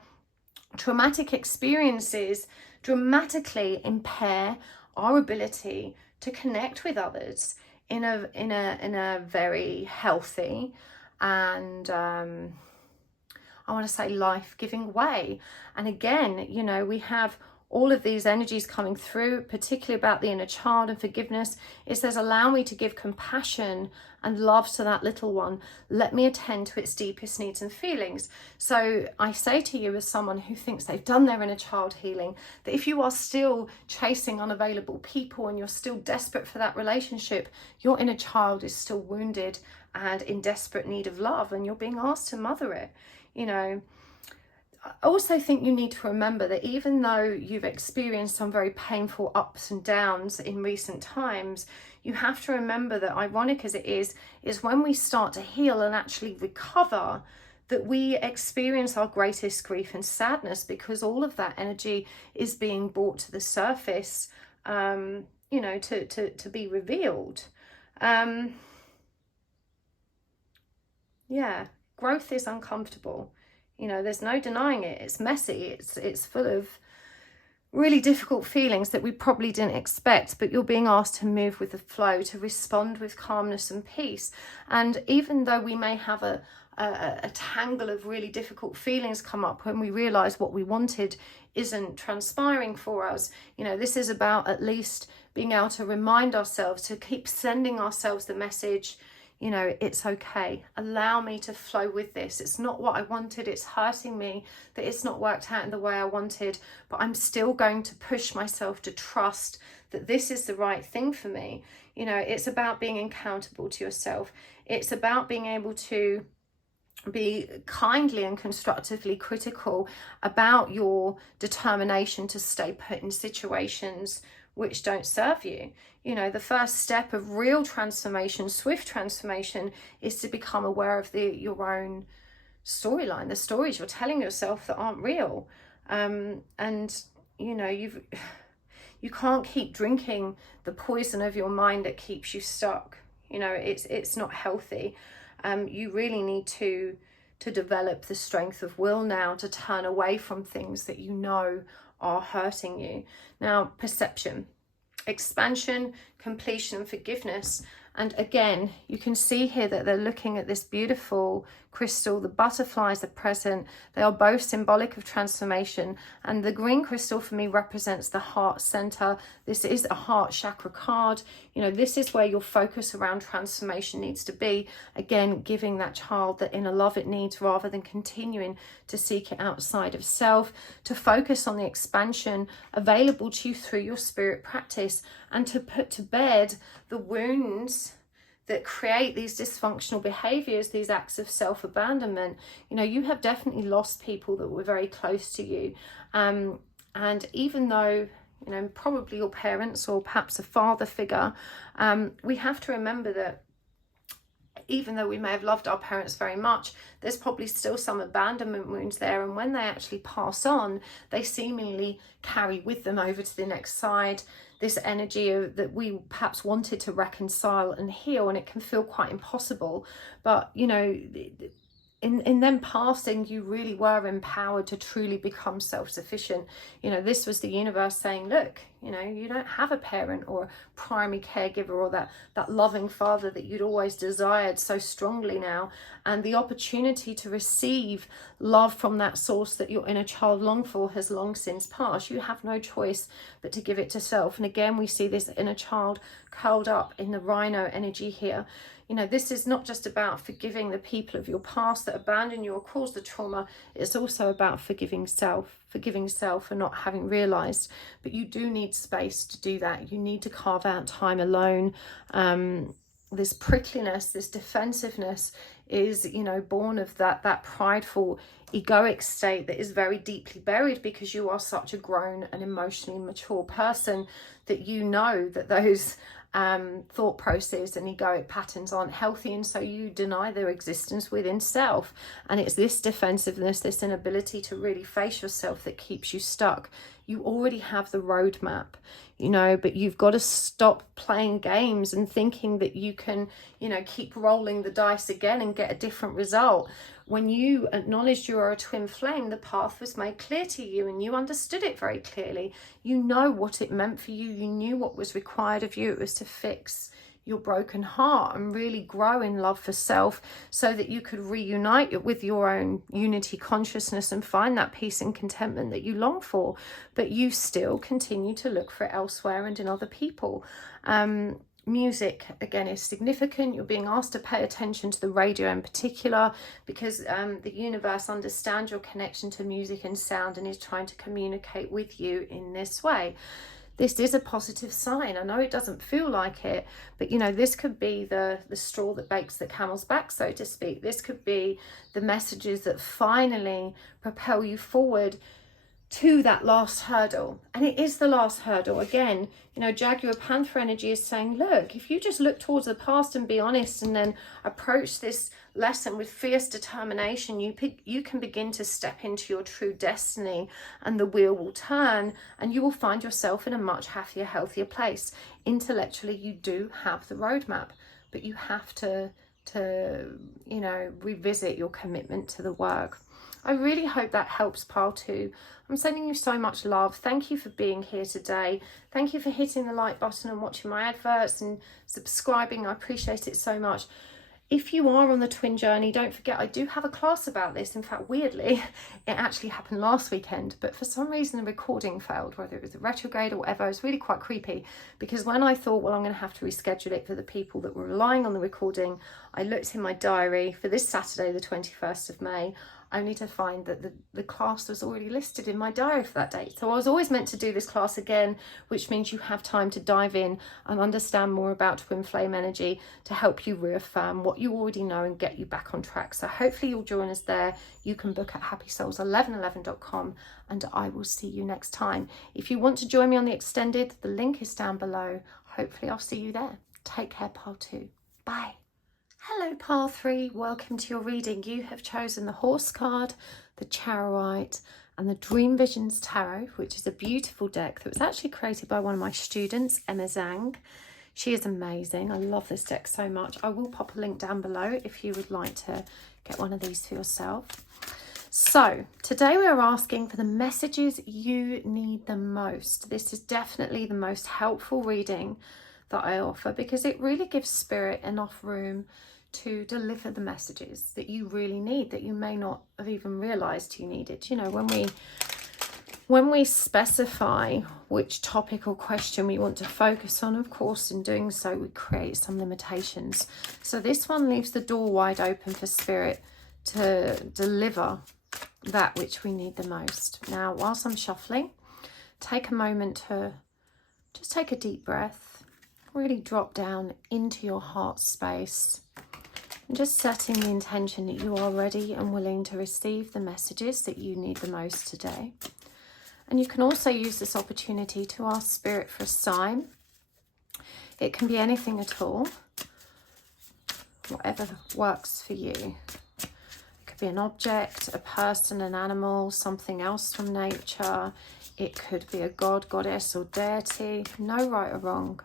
traumatic experiences dramatically impair our ability to connect with others in a very healthy and I want to say life-giving way. And again, you know, we have all of these energies coming through, particularly about the inner child and forgiveness. It says, allow me to give compassion and love to that little one. Let me attend to its deepest needs and feelings. So I say to you, as someone who thinks they've done their inner child healing, that if you are still chasing unavailable people and you're still desperate for that relationship, your inner child is still wounded and in desperate need of love, and you're being asked to mother it. You know, I also think you need to remember that even though you've experienced some very painful ups and downs in recent times, you have to remember that, ironic as it is when we start to heal and actually recover, that we experience our greatest grief and sadness, because all of that energy is being brought to the surface, you know, to be revealed. Yeah, growth is uncomfortable. You know, there's no denying it. It's messy. It's full of really difficult feelings that we probably didn't expect, but you're being asked to move with the flow, to respond with calmness and peace. And even though we may have a tangle of really difficult feelings come up when we realize what we wanted isn't transpiring for us, you know, this is about at least being able to remind ourselves to keep sending ourselves the message, you know, it's okay. Allow me to flow with this. It's not what I wanted. It's hurting me that it's not worked out in the way I wanted, but I'm still going to push myself to trust that this is the right thing for me. You know, it's about being accountable to yourself. It's about being able to be kindly and constructively critical about your determination to stay put in situations which don't serve you. You know, the first step of real transformation, swift transformation, is to become aware of your own storyline, the stories you're telling yourself that aren't real. And you know, you can't keep drinking the poison of your mind that keeps you stuck. You know, it's not healthy. You really need to develop the strength of will now to turn away from things that you know are hurting you. Now, perception, expansion, completion, and forgiveness. And again, you can see here that they're looking at this beautiful crystal. The butterflies are present. They are both symbolic of transformation. And the green crystal for me represents the heart center. This is a heart chakra card. You know, this is where your focus around transformation needs to be. Again, giving that child the inner love it needs rather than continuing to seek it outside of self. To focus on the expansion available to you through your spirit practice, and to put to bed the wounds that create these dysfunctional behaviors, these acts of self-abandonment. You know, you have definitely lost people that were very close to you. And even though, you know, probably your parents or perhaps a father figure, we have to remember that even though we may have loved our parents very much, there's probably still some abandonment wounds there. And when they actually pass on, they seemingly carry with them over to the next side this energy that we perhaps wanted to reconcile and heal, and it can feel quite impossible. But, you know, in them passing, you really were empowered to truly become self-sufficient. You know, this was the universe saying, look, you know, you don't have a parent or a primary caregiver or that loving father that you'd always desired so strongly now. And the opportunity to receive love from that source that your inner child longed for has long since passed. You have no choice but to give it to self. And again, we see this inner child curled up in the rhino energy here. You know, this is not just about forgiving the people of your past that abandoned you or caused the trauma. It's also about forgiving self for not having realized. But you do need space to do that. You need to carve out time alone. This prickliness, this defensiveness is, you know, born of that prideful, egoic state that is very deeply buried because you are such a grown and emotionally mature person that you know that those thought process and egoic patterns aren't healthy, and so you deny their existence within self. And it's this defensiveness, this inability to really face yourself that keeps you stuck. You already have the roadmap, you know, but you've got to stop playing games and thinking that you can, you know, keep rolling the dice again and get a different result. When you acknowledged you are a twin flame, the path was made clear to you and you understood it very clearly. You know what it meant for you. You knew what was required of you. It was to fix your broken heart and really grow in love for self so that you could reunite with your own unity consciousness and find that peace and contentment that you long for. But you still continue to look for it elsewhere and in other people. Music, again, is significant. You're being asked to pay attention to the radio in particular because the universe understands your connection to music and sound and is trying to communicate with you in this way. This is a positive sign. I know it doesn't feel like it, but you know, this could be the straw that breaks the camel's back, so to speak. This could be the messages that finally propel you forward to that last hurdle. And it is the last hurdle. Again, you know, Jaguar Panther energy is saying, look, if you just look towards the past and be honest and then approach this lesson with fierce determination, you can begin to step into your true destiny, and the wheel will turn and you will find yourself in a much happier, healthier place. Intellectually, you do have the roadmap, but you have to you know, revisit your commitment to the work. I really hope that helps, pile 2. I'm sending you so much love. Thank you for being here today. Thank you for hitting the like button and watching my adverts and subscribing. I appreciate it so much. If you are on the twin journey, don't forget I do have a class about this. In fact, weirdly, it actually happened last weekend, but for some reason the recording failed, whether it was a retrograde or whatever. It was really quite creepy because when I thought, well, I'm going to have to reschedule it for the people that were relying on the recording, I looked in my diary for this Saturday, the 21st of May, only to find that the class was already listed in my diary for that date. So I was always meant to do this class again, which means you have time to dive in and understand more about twin flame energy to help you reaffirm what you already know and get you back on track. So hopefully you'll join us there. You can book at happysouls1111.com and I will see you next time. If you want to join me on the extended, the link is down below. Hopefully I'll see you there. Take care, pile 2. Bye. Hello, pile 3. Welcome to your reading. You have chosen the Horse card, the Charoite, and the Dream Visions Tarot, which is a beautiful deck that was actually created by one of my students, Emma Zhang. She is amazing. I love this deck so much. I will pop a link down below if you would like to get one of these for yourself. So today we are asking for the messages you need the most. This is definitely the most helpful reading that I offer because it really gives spirit enough room to deliver the messages that you really need, that you may not have even realized you needed. You know, when we specify which topic or question we want to focus on, of course, in doing so, we create some limitations. So this one leaves the door wide open for spirit to deliver that which we need the most. Now, whilst I'm shuffling, take a moment to just take a deep breath, really drop down into your heart space, and just setting the intention that you are ready and willing to receive the messages that you need the most today. And you can also use this opportunity to ask Spirit for a sign. It can be anything at all, whatever works for you. It could be an object, a person, an animal, something else from nature. It could be a god, goddess, or deity. No right or wrong.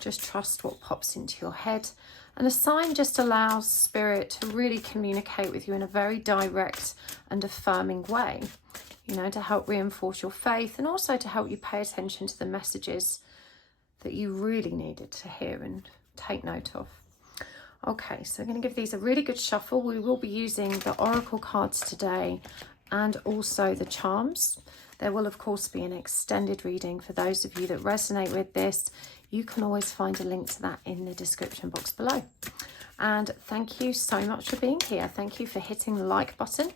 Just trust what pops into your head. And a sign just allows Spirit to really communicate with you in a very direct and affirming way, you know, to help reinforce your faith and also to help you pay attention to the messages that you really needed to hear and take note of. Okay, so I'm going to give these a really good shuffle. We will be using the oracle cards today and also the charms. There will, of course, be an extended reading for those of you that resonate with this. You can always find a link to that in the description box below. And thank you so much for being here. Thank you for hitting the like button.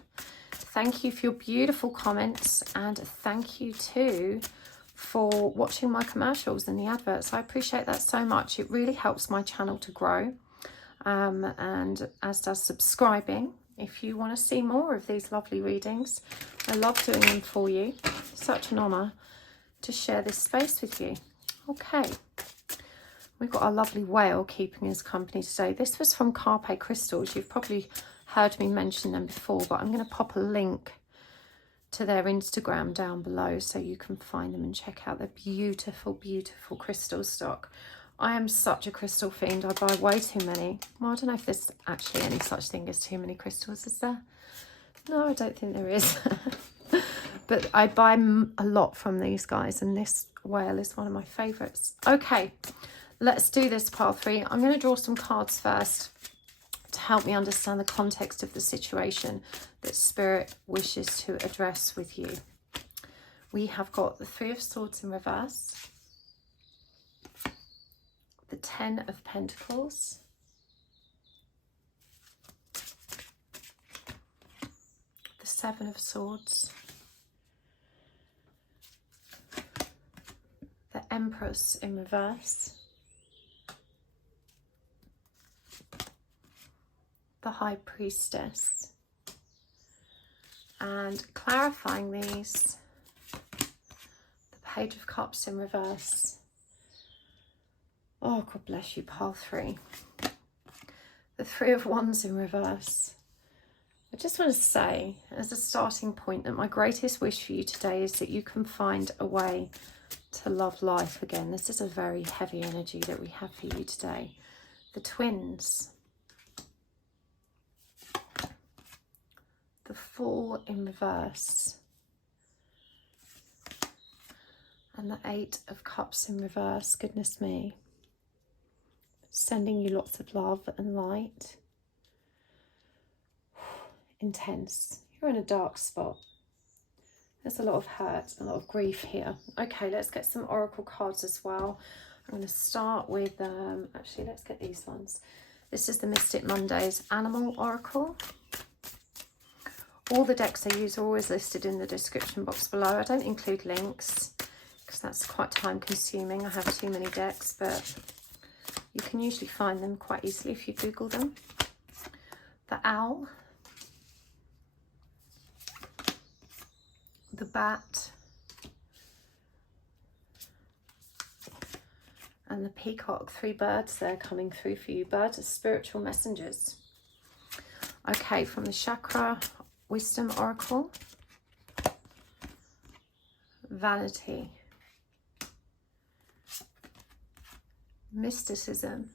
Thank you for your beautiful comments. And thank you too for watching my commercials and the adverts. I appreciate that so much. It really helps my channel to grow. And as does subscribing. If you want to see more of these lovely readings, I love doing them for you. Such an honour to share this space with you. Okay, We've got our lovely whale keeping us company today. This was from Carpe Crystals. You've probably heard me mention them before, but I'm going to pop a link to their Instagram down below so you can find them and check out their beautiful, beautiful crystal stock. I am such a crystal fiend. I buy way too many. Well, I don't know if there's actually any such thing as too many crystals, is there? No, I don't think there is. But I buy a lot from these guys, and this whale is one of my favourites. Okay, let's do this pile 3. I'm going to draw some cards first to help me understand the context of the situation that Spirit wishes to address with you. We have got the 3 of Swords in reverse, the 10 of Pentacles, the 7 of Swords, the Empress in reverse, the High Priestess, and clarifying these, the Page of Cups in reverse. Oh, God bless you, pile 3. The 3 of Wands in reverse. I just want to say, as a starting point, that my greatest wish for you today is that you can find a way to love life again. This is a very heavy energy that we have for you today. The Twins. The 4 in reverse. And the 8 of Cups in reverse. Goodness me. Sending you lots of love and light. Intense. You're in a dark spot. There's a lot of hurt, a lot of grief here. Okay, let's get some oracle cards as well. I'm going to start with, actually, let's get these ones. This is the Mystic Mondays Animal Oracle. All the decks I use are always listed in the description box below. I don't include links because that's quite time consuming. I have too many decks, but you can usually find them quite easily if you Google them. The Owl, the Bat, and the Peacock. 3 birds there coming through for you. Birds are spiritual messengers. Okay, from the Chakra Wisdom Oracle, Vanity, Mysticism,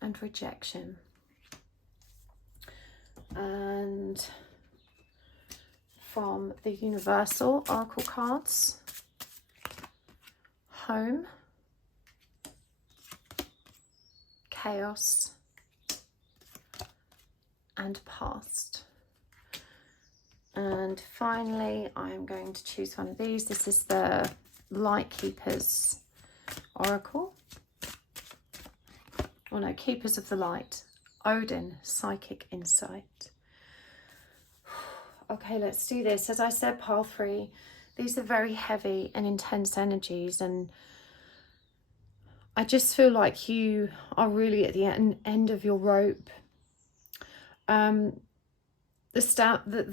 and Rejection. And from the Universal Oracle cards, Home, Chaos, and Past. And finally, I'm going to choose one of these. This is the Light Keepers Oracle. Oh no, Keepers of the Light. Odin, Psychic Insight. Okay, let's do this. As I said, pile 3, these are very heavy and intense energies, and I just feel like you are really at the end of your rope. The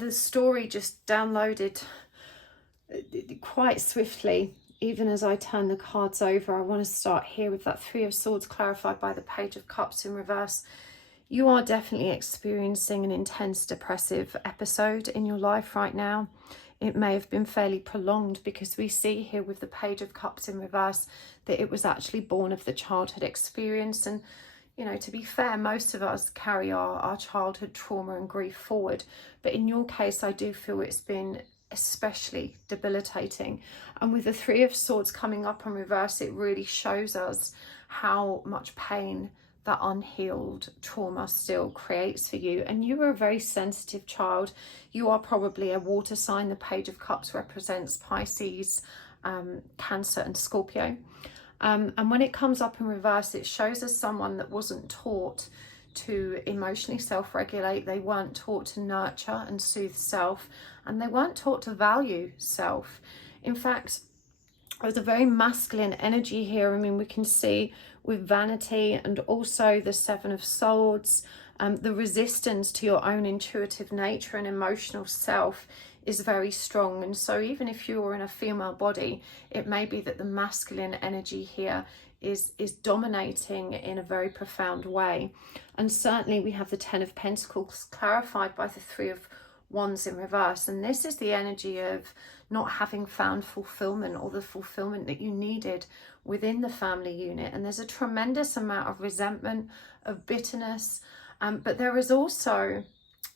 story just downloaded quite swiftly, even as I turn the cards over. I want to start here with that 3 of Swords clarified by the Page of Cups in reverse. You are definitely experiencing an intense depressive episode in your life right now. It may have been fairly prolonged because we see here with the Page of Cups in reverse that it was actually born of the childhood experience. And, you know, to be fair, most of us carry our childhood trauma and grief forward. But in your case, I do feel it's been especially debilitating. And with the 3 of Swords coming up in reverse, it really shows us how much pain that unhealed trauma still creates for you. And you are a very sensitive child. You are probably a water sign. The Page of Cups represents Pisces, Cancer and Scorpio. And when it comes up in reverse, it shows us someone that wasn't taught to emotionally self-regulate. They weren't taught to nurture and soothe self, and they weren't taught to value self. In fact, there's a very masculine energy here. I mean, we can see with Vanity and also the 7 of Swords, the resistance to your own intuitive nature and emotional self is very strong. And so even if you're in a female body, it may be that the masculine energy here is dominating in a very profound way. And certainly we have the Ten of Pentacles clarified by the Three of Wands in reverse, and this is the energy of not having found fulfillment, or the fulfillment that you needed within the family unit. And there's a tremendous amount of resentment, of bitterness, but there is also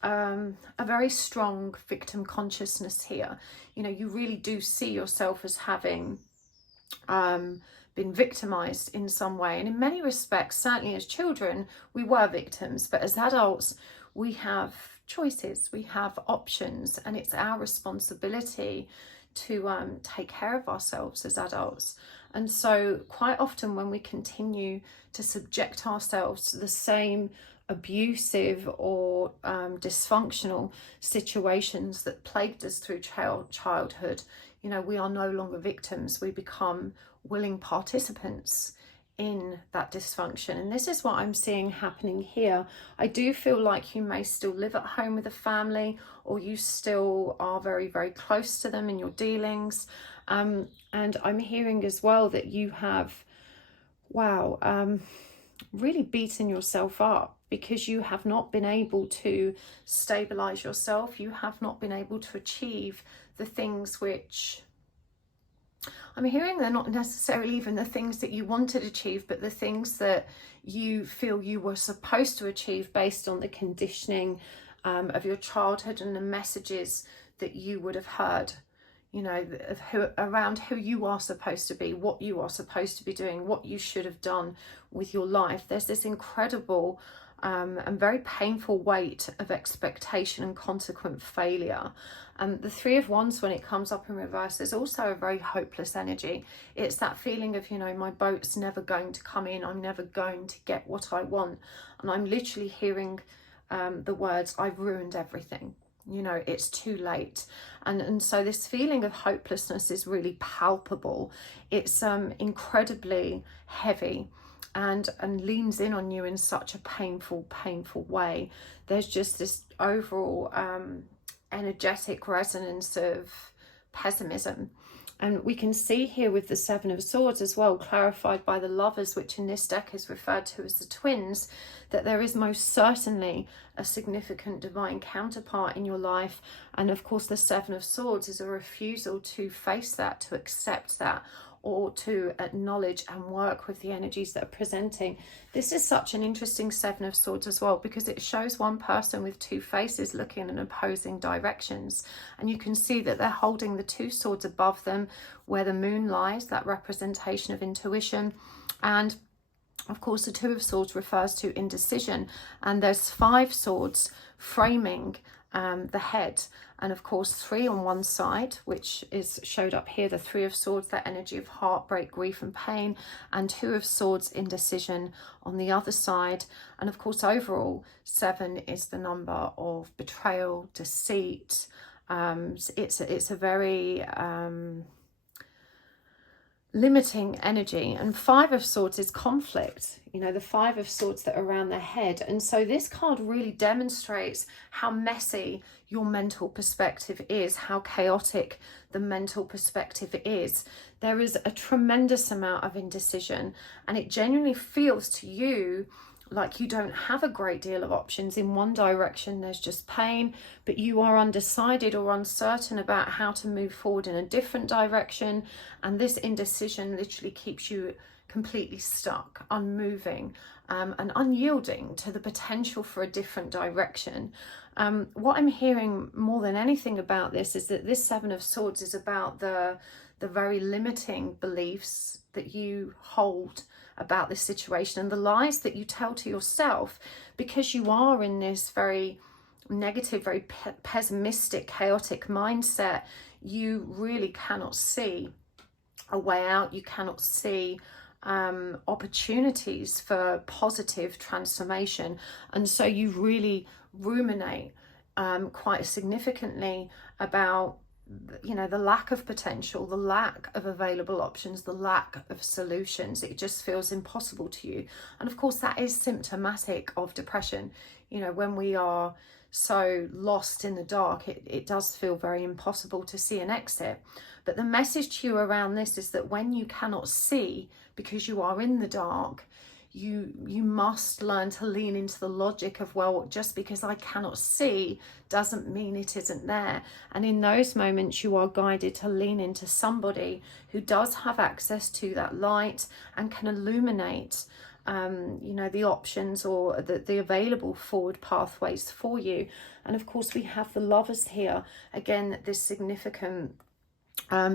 a very strong victim consciousness here. You know, you really do see yourself as having been victimized in some way, and in many respects, certainly as children we were victims, but as adults we have choices, we have options, and it's our responsibility to take care of ourselves as adults. And so quite often when we continue to subject ourselves to the same abusive or dysfunctional situations that plagued us through childhood, you know, we are no longer victims, we become willing participants in that dysfunction. And this is what I'm seeing happening here. I do feel like you may still live at home with a family, or you still are very, very close to them in your dealings. And I'm hearing as well that you have, really beaten yourself up because you have not been able to stabilize yourself. You have not been able to achieve the things which I'm hearing they're not necessarily even the things that you wanted to achieve, but the things that you feel you were supposed to achieve based on the conditioning of your childhood and the messages that you would have heard, you know, around who you are supposed to be, what you are supposed to be doing, what you should have done with your life. There's this incredible and very painful weight of expectation and consequent failure. The Three of Wands, when it comes up in reverse, is also a very hopeless energy. It's that feeling of, you know, my boat's never going to come in, I'm never going to get what I want. And I'm literally hearing the words, I've ruined everything. You know, it's too late. And so this feeling of hopelessness is really palpable. It's incredibly heavy and leans in on you in such a painful way. There's just this overall energetic resonance of pessimism. And we can see here with the Seven of Swords as well, clarified by the Lovers, which in this deck is referred to as the twins, that there is most certainly a significant divine counterpart in your life. And of course, the Seven of Swords is a refusal to face that, to accept that, or to acknowledge and work with the energies that are presenting. This is such an interesting Seven of Swords as well, because it shows one person with two faces looking in opposing directions. And you can see that they're holding the two swords above them where the moon lies, that representation of intuition. And of course, the Two of Swords refers to indecision. And there's five swords framing the head, and of course three on one side, which is showed up here, the Three of Swords, that energy of heartbreak, grief and pain, and Two of Swords, indecision, on the other side. And of course overall 7 is the number of betrayal, deceit. It's a very limiting energy. And Five of Swords is conflict, you know, the Five of Swords that are around the head. And so this card really demonstrates how messy your mental perspective is, how chaotic the mental perspective is. There is a tremendous amount of indecision, and it genuinely feels to you like you don't have a great deal of options. In one direction there's just pain, but you are undecided or uncertain about how to move forward in a different direction. And this indecision literally keeps you completely stuck, unmoving, and unyielding to the potential for a different direction. What I'm hearing more than anything about this is that this Seven of Swords is about the very limiting beliefs that you hold about this situation and the lies that you tell to yourself, because you are in this very negative, very pessimistic, chaotic mindset. You really cannot see a way out. You cannot see opportunities for positive transformation, and so you really ruminate quite significantly about, you know, the lack of potential, the lack of available options, the lack of solutions. It just feels impossible to you. And of course that is symptomatic of depression. You know, when we are so lost in the dark, it does feel very impossible to see an exit. But the message to you around this is that when you cannot see because you are in the dark, you must learn to lean into the logic of, well, just because I cannot see doesn't mean it isn't there. And in those moments, you are guided to lean into somebody who does have access to that light and can illuminate the options or the available forward pathways for you. And of course, we have the Lovers here. Again, this significant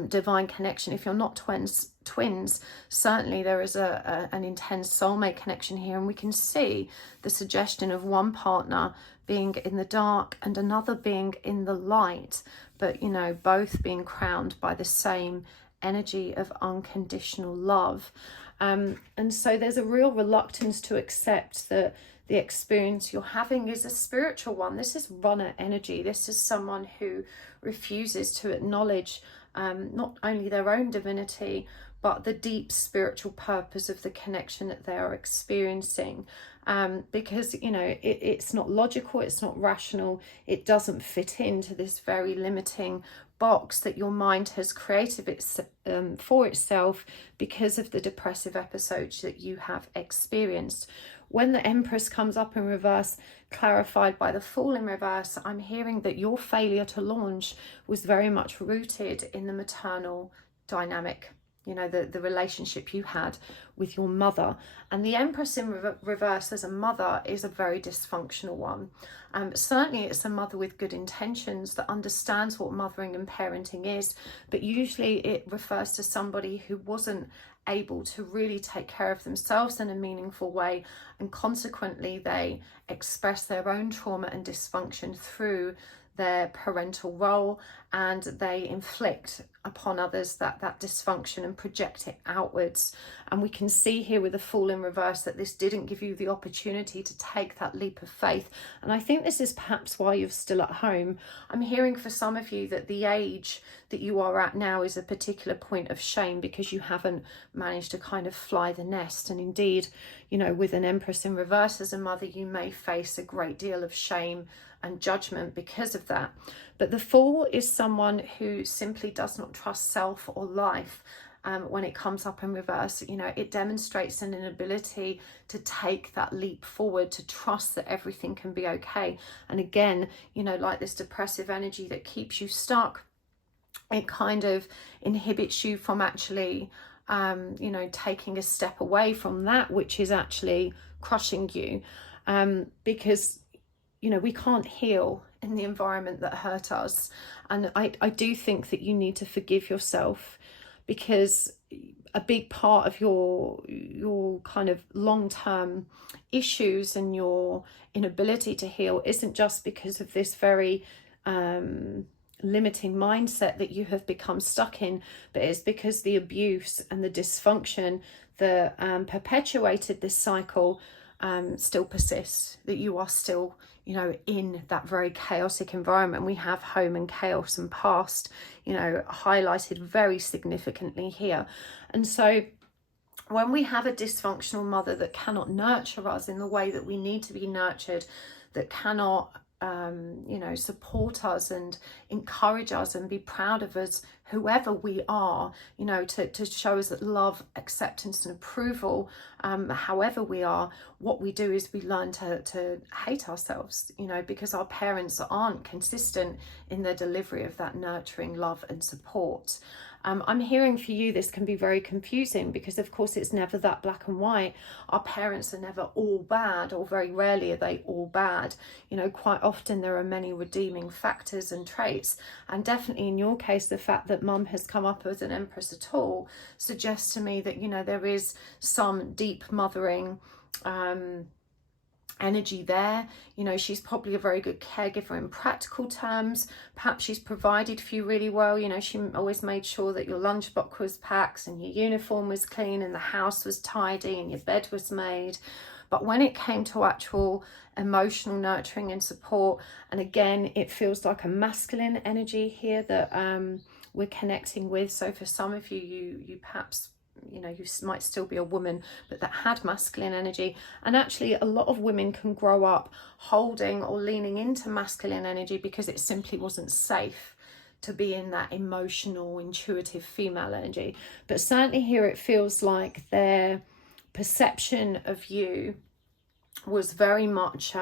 divine connection. If you're not twins, certainly there is an intense soulmate connection here, and we can see the suggestion of one partner being in the dark and another being in the light, but both being crowned by the same energy of unconditional love. And so there's a real reluctance to accept that the experience you're having is a spiritual one. This is runner energy. This is someone who refuses to acknowledge not only their own divinity, but the deep spiritual purpose of the connection that they are experiencing. Because, it's not logical, it's not rational, it doesn't fit into this very limiting box that your mind has created for itself because of the depressive episodes that you have experienced. When the Empress comes up in reverse, clarified by the Fool in reverse, I'm hearing that your failure to launch was very much rooted in the maternal dynamic, the relationship you had with your mother. And the Empress in reverse as a mother is a very dysfunctional one. Certainly it's a mother with good intentions that understands what mothering and parenting is, but usually it refers to somebody who wasn't able to really take care of themselves in a meaningful way, and consequently they express their own trauma and dysfunction through their parental role, and they inflict upon others that dysfunction and project it outwards. And we can see here with the Fool in reverse that this didn't give you the opportunity to take that leap of faith. And I think this is perhaps why you're still at home. I'm hearing for some of you that the age that you are at now is a particular point of shame because you haven't managed to kind of fly the nest. And indeed, with an Empress in reverse as a mother, you may face a great deal of shame and judgment because of that. But the Fool is someone who simply does not trust self or life. When it comes up in reverse, it demonstrates an inability to take that leap forward, to trust that everything can be okay. And again, like this depressive energy that keeps you stuck, it kind of inhibits you from actually taking a step away from that which is actually crushing you, because we can't heal in the environment that hurt us. And I do think that you need to forgive yourself, because a big part of your kind of long-term issues and your inability to heal isn't just because of this very limiting mindset that you have become stuck in, but it's because the abuse and the dysfunction that perpetuated this cycle still persists, that you are still in that very chaotic environment. We have home and chaos and past highlighted very significantly here. And so when we have a dysfunctional mother that cannot nurture us in the way that we need to be nurtured, that cannot support us and encourage us and be proud of us, whoever we are, to show us that love, acceptance and approval, however we are, what we do is we learn to hate ourselves, because our parents aren't consistent in their delivery of that nurturing love and support. I'm hearing for you this can be very confusing, because of course it's never that black and white. Our parents are never all bad, or very rarely are they all bad. Quite often there are many redeeming factors and traits, and definitely in your case the fact that mum has come up as an Empress at all suggests to me that there is some deep mothering energy there. She's probably a very good caregiver in practical terms. Perhaps she's provided for you really well. She always made sure that your lunchbox was packed and your uniform was clean and the house was tidy and your bed was made. But when it came to actual emotional nurturing and support, and again it feels like a masculine energy here that we're connecting with. So for some of you, you perhaps you know, you might still be a woman, but that had masculine energy. And actually a lot of women can grow up holding or leaning into masculine energy because it simply wasn't safe to be in that emotional, intuitive female energy. But certainly here it feels like their perception of you was very much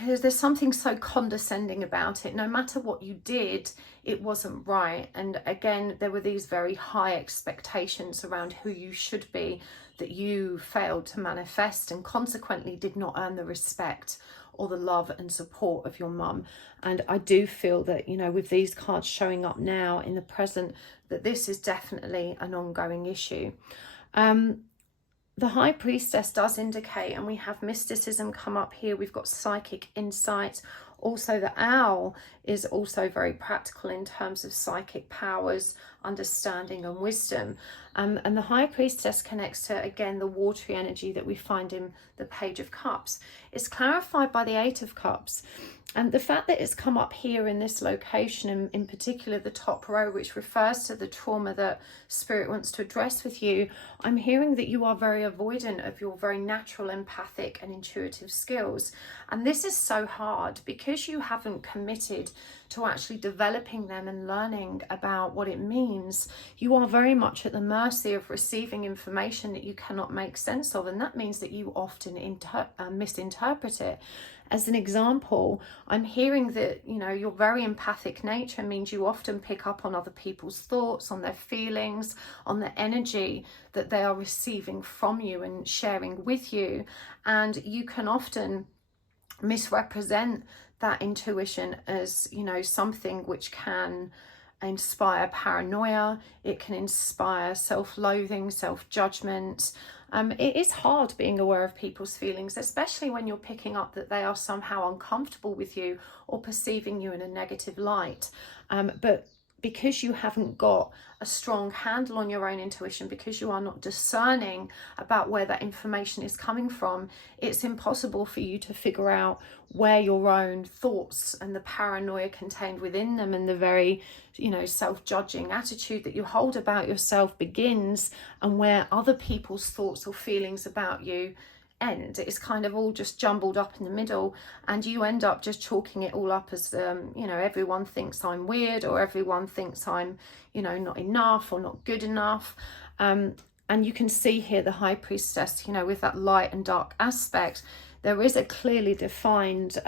there's something so condescending about it. No matter what you did, it wasn't right. And again, there were these very high expectations around who you should be that you failed to manifest, and consequently did not earn the respect or the love and support of your mum. And I do feel that, you know, with these cards showing up now in the present, that this is definitely an ongoing issue. The High Priestess does indicate, and we have mysticism come up here, we've got psychic insight. Also the owl is also very practical in terms of psychic powers, understanding and wisdom. And the High Priestess connects to, again, the watery energy that we find in the Page of Cups. It's clarified by the Eight of Cups. And the fact that it's come up here in this location, in particular the top row, which refers to the trauma that Spirit wants to address with you, I'm hearing that you are very avoidant of your very natural empathic and intuitive skills. And this is so hard because you haven't committed to actually developing them and learning about what it means. You are very much at the mercy of receiving information that you cannot make sense of, and that means that you often misinterpret it. As an example, I'm hearing that, you know, your very empathic nature means you often pick up on other people's thoughts, on their feelings, on the energy that they are receiving from you and sharing with you. And you can often misrepresent that intuition as, you know, something which can inspire paranoia, it can inspire self-loathing, self-judgment. It is hard being aware of people's feelings, especially when you're picking up that they are somehow uncomfortable with you or perceiving you in a negative light. But because you haven't got a strong handle on your own intuition, because you are not discerning about where that information is coming from, it's impossible for you to figure out where your own thoughts and the paranoia contained within them and the very, you know, self-judging attitude that you hold about yourself begins, and where other people's thoughts or feelings about you end. It's kind of all just jumbled up in the middle, and you end up just chalking it all up as you know, everyone thinks I'm weird, or everyone thinks I'm, you know, not enough or not good enough. And you can see here the High Priestess, you know, with that light and dark aspect, there is a clearly defined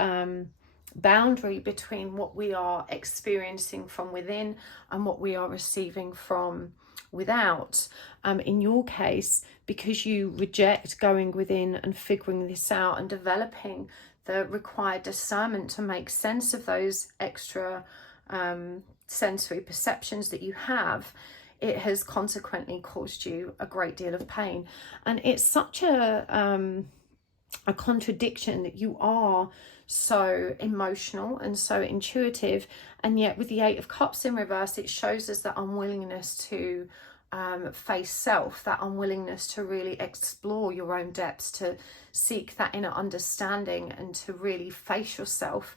boundary between what we are experiencing from within and what we are receiving from without. In your case, because you reject going within and figuring this out and developing the required discernment to make sense of those extra sensory perceptions that you have, it has consequently caused you a great deal of pain. And it's such a contradiction that you are so emotional and so intuitive, and yet with the Eight of Cups in reverse, it shows us that unwillingness to face self, that unwillingness to really explore your own depths, to seek that inner understanding and to really face yourself.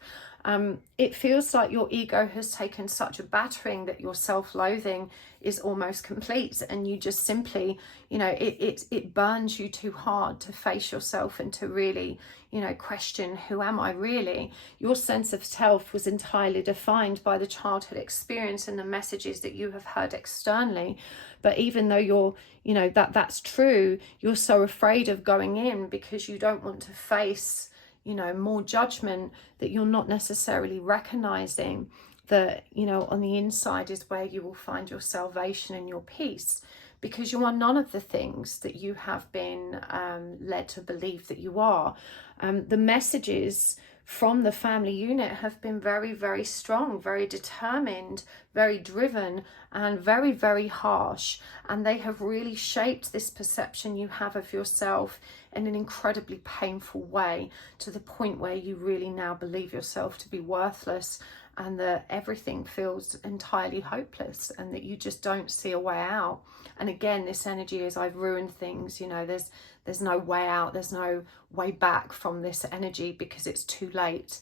It feels like your ego has taken such a battering that your self-loathing is almost complete, and you just simply, you know, it burns you too hard to face yourself and to really, you know, question, who am I really? Your sense of self was entirely defined by the childhood experience and the messages that you have heard externally. But even though you're, you know, that's true, you're so afraid of going in because you don't want to face, you know, more judgment, that you're not necessarily recognizing that, you know, on the inside is where you will find your salvation and your peace, because you are none of the things that you have been led to believe that you are. The messages from the family unit have been very, very strong, very determined, very driven, and very, very harsh. And they have really shaped this perception you have of yourself in an incredibly painful way, to the point where you really now believe yourself to be worthless, and that everything feels entirely hopeless, and that you just don't see a way out. And again, this energy is, I've ruined things, you know, there's no way out, there's no way back from this energy because it's too late.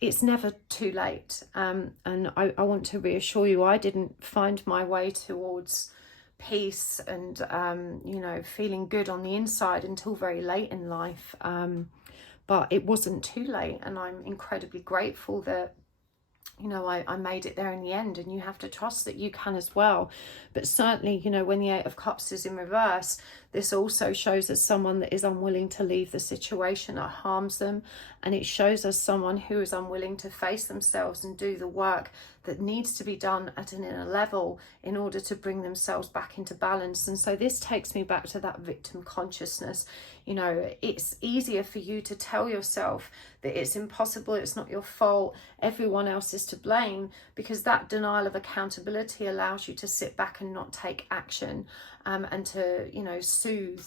It's never too late. And I want to reassure you, I didn't find my way towards peace and, you know, feeling good on the inside until very late in life. But it wasn't too late, and I'm incredibly grateful that, you know, I made it there in the end, and you have to trust that you can as well. But certainly, you know, when the Eight of Cups is in reverse, this also shows us someone that is unwilling to leave the situation that harms them, and it shows us someone who is unwilling to face themselves and do the work that needs to be done at an inner level in order to bring themselves back into balance. And so this takes me back to that victim consciousness. You know, it's easier for you to tell yourself that it's impossible, it's not your fault, everyone else is to blame, because that denial of accountability allows you to sit back and not take action, and to, you know, soothe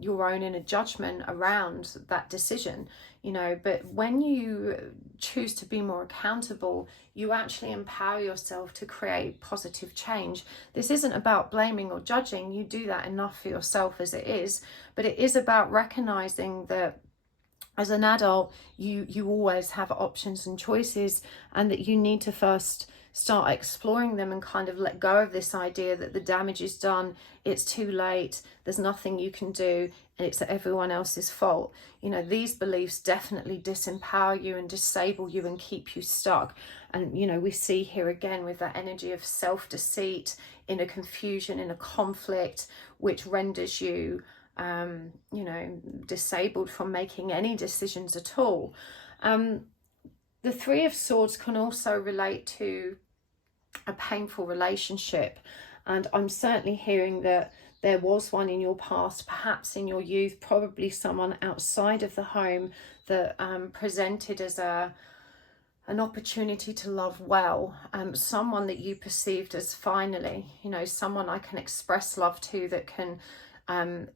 your own inner judgment around that decision, you know. But when you choose to be more accountable, you actually empower yourself to create positive change. This isn't about blaming or judging. You do that enough for yourself as it is, but it is about recognizing that as an adult, you always have options and choices, and that you need to first start exploring them and kind of let go of this idea that the damage is done, it's too late, there's nothing you can do, and it's everyone else's fault. You know, these beliefs definitely disempower you and disable you and keep you stuck. And, you know, we see here again with that energy of self-deceit, inner confusion, inner conflict, which renders you, you know, disabled from making any decisions at all. The Three of Swords can also relate to a painful relationship, and I'm certainly hearing that there was one in your past, perhaps in your youth, probably someone outside of the home that presented as an opportunity to love well, someone that you perceived as finally, you know, someone I can express love to, that can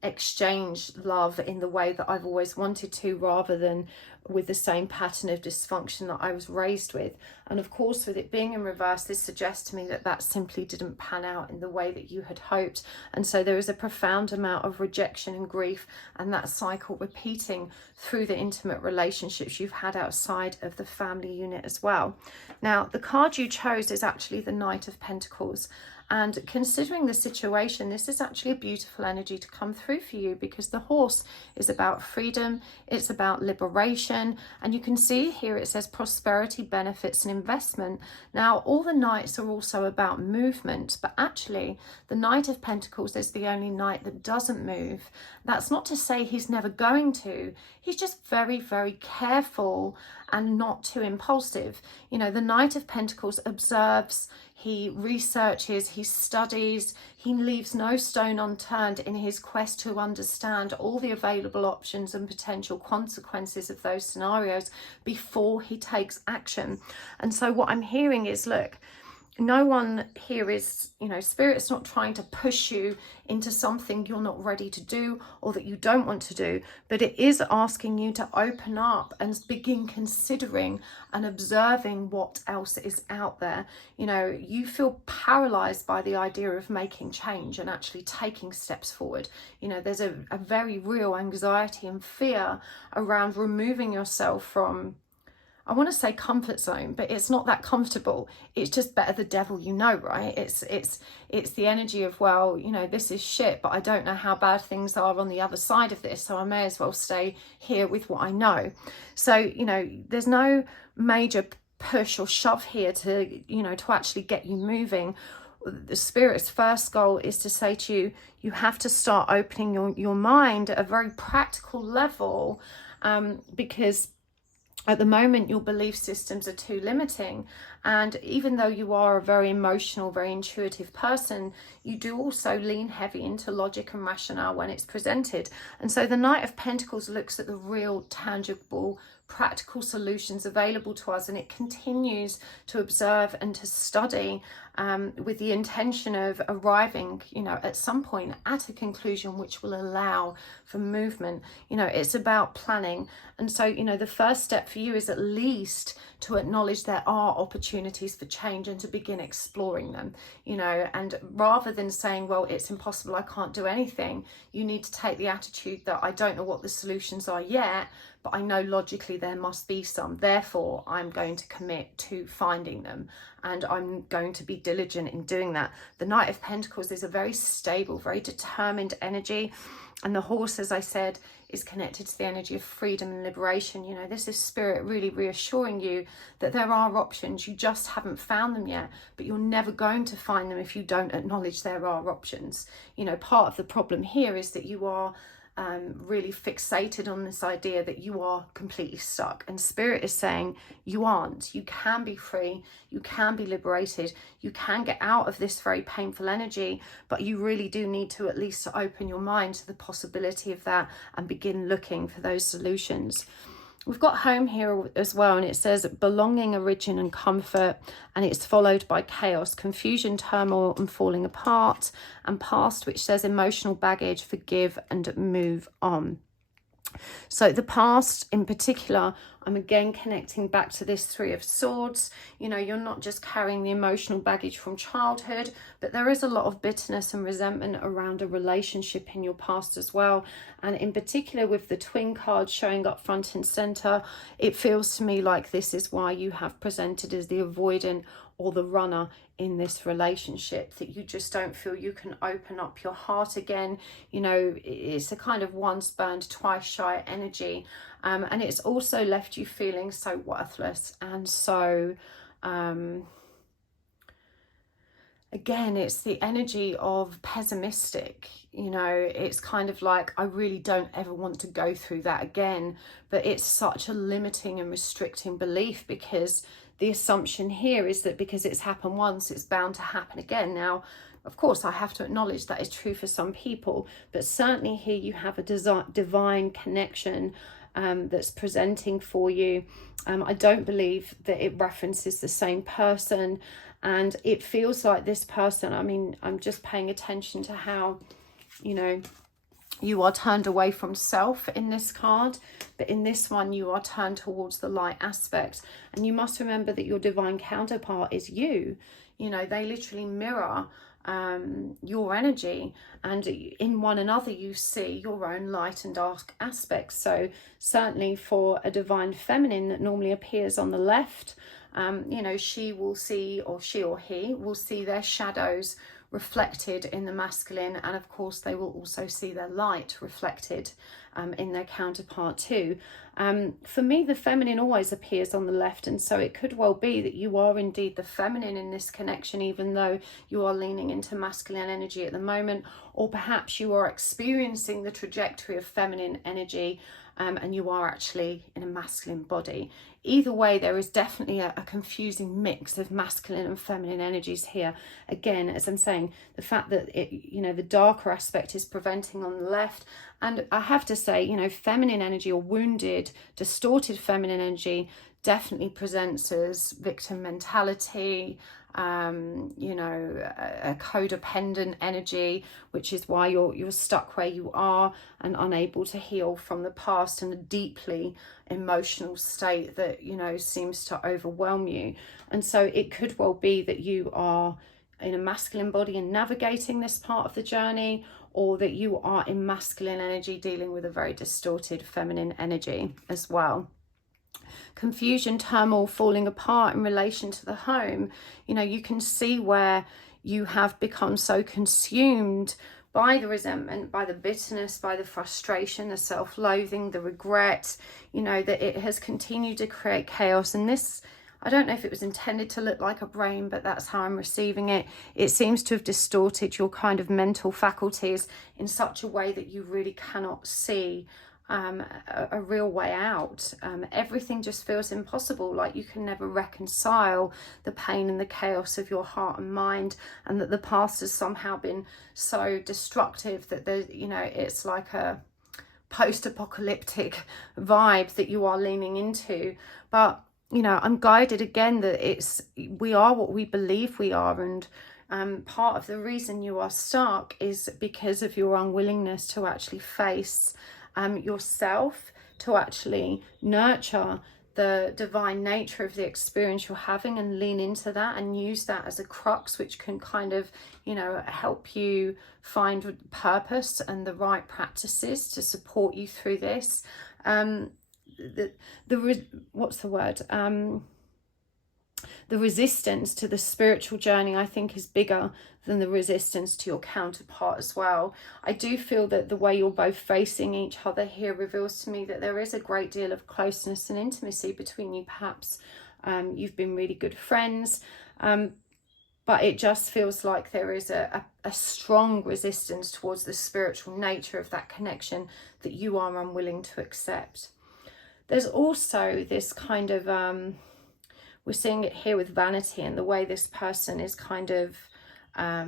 exchange love in the way that I've always wanted to, rather than with the same pattern of dysfunction that I was raised with. And of course, with it being in reverse, this suggests to me that that simply didn't pan out in the way that you had hoped. And so there is a profound amount of rejection and grief, and that cycle repeating through the intimate relationships you've had outside of the family unit as well. Now, the card you chose is actually the Knight of Pentacles. And considering the situation, this is actually a beautiful energy to come through for you, because the horse is about freedom, it's about liberation, and you can see here it says prosperity, benefits and investment. Now, all the knights are also about movement, but actually the Knight of Pentacles is the only knight that doesn't move. That's not to say he's never going to, he's just very, very careful and not too impulsive. You know, the Knight of Pentacles observes, he researches, he studies, he leaves no stone unturned in his quest to understand all the available options and potential consequences of those scenarios before he takes action. And so what I'm hearing is, look, no one here is, you know, Spirit's not trying to push you into something you're not ready to do or that you don't want to do, but it is asking you to open up and begin considering and observing what else is out there. You know, you feel paralyzed by the idea of making change and actually taking steps forward. You know, there's a very real anxiety and fear around removing yourself from, I want to say comfort zone, but it's not that comfortable. It's just better the devil you know, right? It's the energy of, well, you know, this is shit, but I don't know how bad things are on the other side of this, so I may as well stay here with what I know. So, you know, there's no major push or shove here to, you know, to actually get you moving. The Spirit's first goal is to say to you, you have to start opening your mind at a very practical level, because at the moment, your belief systems are too limiting. And even though you are a very emotional, very intuitive person, you do also lean heavy into logic and rationale when it's presented. And so the Knight of Pentacles looks at the real, tangible, practical solutions available to us, and it continues to observe and to study with the intention of arriving, you know, at some point at a conclusion which will allow for movement. You know, it's about planning. And so, you know, the first step for you is at least to acknowledge there are opportunities for change and to begin exploring them, you know, and rather than saying, well, it's impossible, I can't do anything, you need to take the attitude that I don't know what the solutions are yet, but I know logically obviously there must be some, therefore I'm going to commit to finding them, and I'm going to be diligent in doing that. The Knight of Pentacles is a very stable, very determined energy, and the horse, as I said, is connected to the energy of freedom and liberation. You know, this is spirit really reassuring you that there are options. You just haven't found them yet, but you're never going to find them if you don't acknowledge there are options. You know, part of the problem here is that you are really fixated on this idea that you are completely stuck, and spirit is saying you aren't. You can be free, you can be liberated, you can get out of this very painful energy, but you really do need to at least open your mind to the possibility of that and begin looking for those solutions. We've got home here as well, and it says belonging, origin and comfort, and it's followed by chaos, confusion, turmoil and falling apart, and past, which says emotional baggage, forgive and move on. So the past in particular, I'm again connecting back to this Three of Swords. You know, you're not just carrying the emotional baggage from childhood, but there is a lot of bitterness and resentment around a relationship in your past as well. And in particular with the twin card showing up front and center, it feels to me like this is why you have presented as the avoidant or the runner in this relationship, that you just don't feel you can open up your heart again. You know, it's a kind of once burned, twice shy energy. And it's also left you feeling so worthless and so, again, it's the energy of pessimistic. You know, it's kind of like, I really don't ever want to go through that again. But it's such a limiting and restricting belief, because the assumption here is that because it's happened once, it's bound to happen again. Now, of course, I have to acknowledge that is true for some people, but certainly here you have a divine connection that's presenting for you. I don't believe that it references the same person, and it feels like this person, I mean, I'm just paying attention to how, you know, you are turned away from self in this card, but in this one you are turned towards the light aspect. And you must remember that your divine counterpart is you. You know, they literally mirror your energy, and in one another you see your own light and dark aspects. So certainly for a divine feminine that normally appears on the left, you know, she will see, or she or he will see their shadows reflected in the masculine, and of course they will also see their light reflected in their counterpart too. For me, the feminine always appears on the left, and so it could well be that you are indeed the feminine in this connection, even though you are leaning into masculine energy at the moment, or perhaps you are experiencing the trajectory of feminine energy and you are actually in a masculine body. Either way, there is definitely a confusing mix of masculine and feminine energies here. Again, as I'm saying, the fact that it, you know, the darker aspect is preventing on the left. And I have to say, you know, feminine energy, or wounded, distorted feminine energy, definitely presents as victim mentality, you know, a codependent energy, which is why you're stuck where you are and unable to heal from the past, and a deeply emotional state that, you know, seems to overwhelm you. And so it could well be that you are in a masculine body and navigating this part of the journey, or that you are in masculine energy dealing with a very distorted feminine energy as well. Confusion, turmoil, falling apart in relation to the home. You know, you can see where you have become so consumed by the resentment, by the bitterness, by the frustration, the self-loathing, the regret, you know, that it has continued to create chaos. And this, I don't know if it was intended to look like a brain, but that's how I'm receiving it. It seems to have distorted your kind of mental faculties in such a way that you really cannot see a real way out. Everything just feels impossible, like you can never reconcile the pain and the chaos of your heart and mind, and that the past has somehow been so destructive that there's, you know, it's like a post-apocalyptic vibe that you are leaning into. But, you know, I'm guided again that we are what we believe we are, and part of the reason you are stuck is because of your unwillingness to actually face yourself, to actually nurture the divine nature of the experience you're having and lean into that and use that as a crux, which can kind of, you know, help you find purpose and the right practices to support you through this. what's the word? The resistance to the spiritual journey, I think, is bigger than the resistance to your counterpart as well. I do feel that the way you're both facing each other here reveals to me that there is a great deal of closeness and intimacy between you. Perhaps you've been really good friends, but it just feels like there is a strong resistance towards the spiritual nature of that connection that you are unwilling to accept. There's also this kind of, we're seeing it here with vanity and the way this person is kind of, I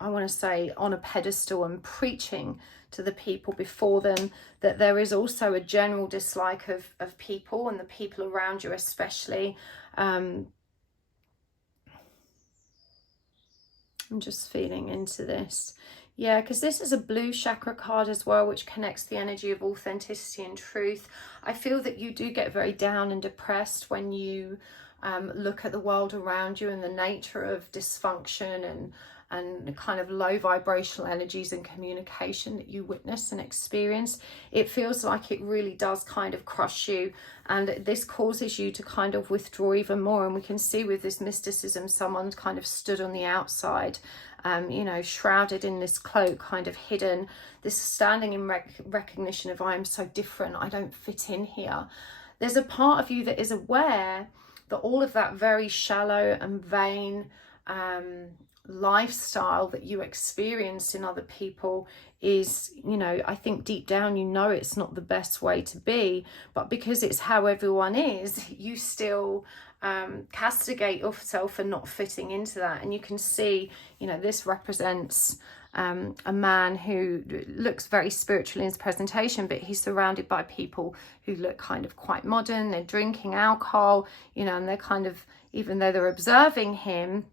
want to say, on a pedestal and preaching to the people before them, that there is also a general dislike of people and the people around you especially. I'm just feeling into this. Yeah, because this is a blue chakra card as well, which connects the energy of authenticity and truth. I feel that you do get very down and depressed when you look at the world around you and the nature of dysfunction and kind of low vibrational energies and communication that you witness and experience. It feels like it really does kind of crush you, and this causes you to kind of withdraw even more. And we can see with this mysticism, someone kind of stood on the outside, you know, shrouded in this cloak, kind of hidden, this standing in recognition of, I am so different, I don't fit in here. There's a part of you that is aware that all of that very shallow and vain lifestyle that you experience in other people is, you know, I think deep down you know it's not the best way to be, but because it's how everyone is, you still castigate yourself for not fitting into that. And you can see, you know, this represents a man who looks very spiritual in his presentation, but he's surrounded by people who look kind of quite modern. They're drinking alcohol, you know, and they're kind of, even though they're observing him,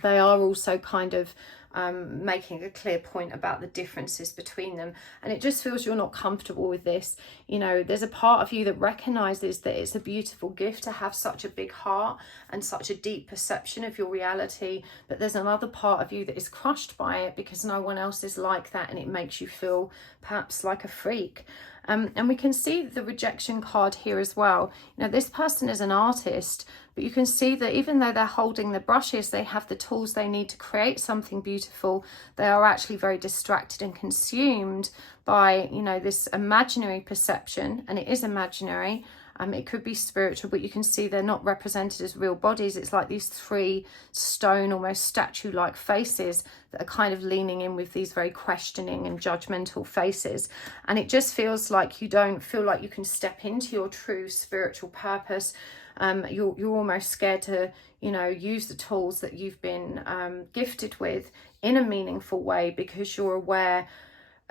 they are also kind of making a clear point about the differences between them. And it just feels you're not comfortable with this. You know, there's a part of you that recognizes that it's a beautiful gift to have such a big heart and such a deep perception of your reality, but there's another part of you that is crushed by it because no one else is like that, and it makes you feel perhaps like a freak. And we can see the rejection card here as well. You know, this person is an artist, but you can see that even though they're holding the brushes, they have the tools they need to create something beautiful. They are actually very distracted and consumed by, you know, this imaginary perception, and it is imaginary. It could be spiritual, but you can see they're not represented as real bodies. It's like these three stone, almost statue-like faces that are kind of leaning in with these very questioning and judgmental faces. And it just feels like you don't feel like you can step into your true spiritual purpose. You're almost scared to, you know, use the tools that you've been gifted with in a meaningful way, because you're aware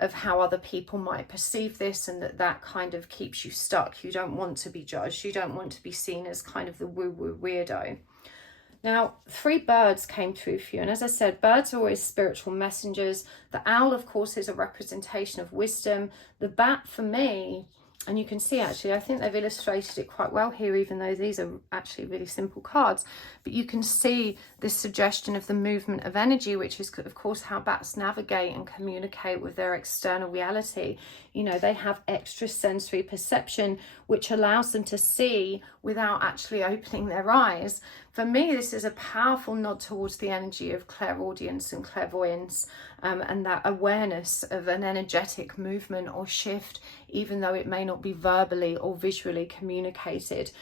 of how other people might perceive this, and that kind of keeps you stuck. You don't want to be judged. You don't want to be seen as kind of the woo-woo weirdo. Now, 3 birds came through for you. And as I said, birds are always spiritual messengers. The owl, of course, is a representation of wisdom. The bat, for me, and you can see actually, I think they've illustrated it quite well here, even though these are actually really simple cards. But you can see this suggestion of the movement of energy, which is, of course, how bats navigate and communicate with their external reality. You know, they have extrasensory perception, which allows them to see without actually opening their eyes. For me, this is a powerful nod towards the energy of clairaudience and clairvoyance, and that awareness of an energetic movement or shift, even though it may not be verbally or visually communicated.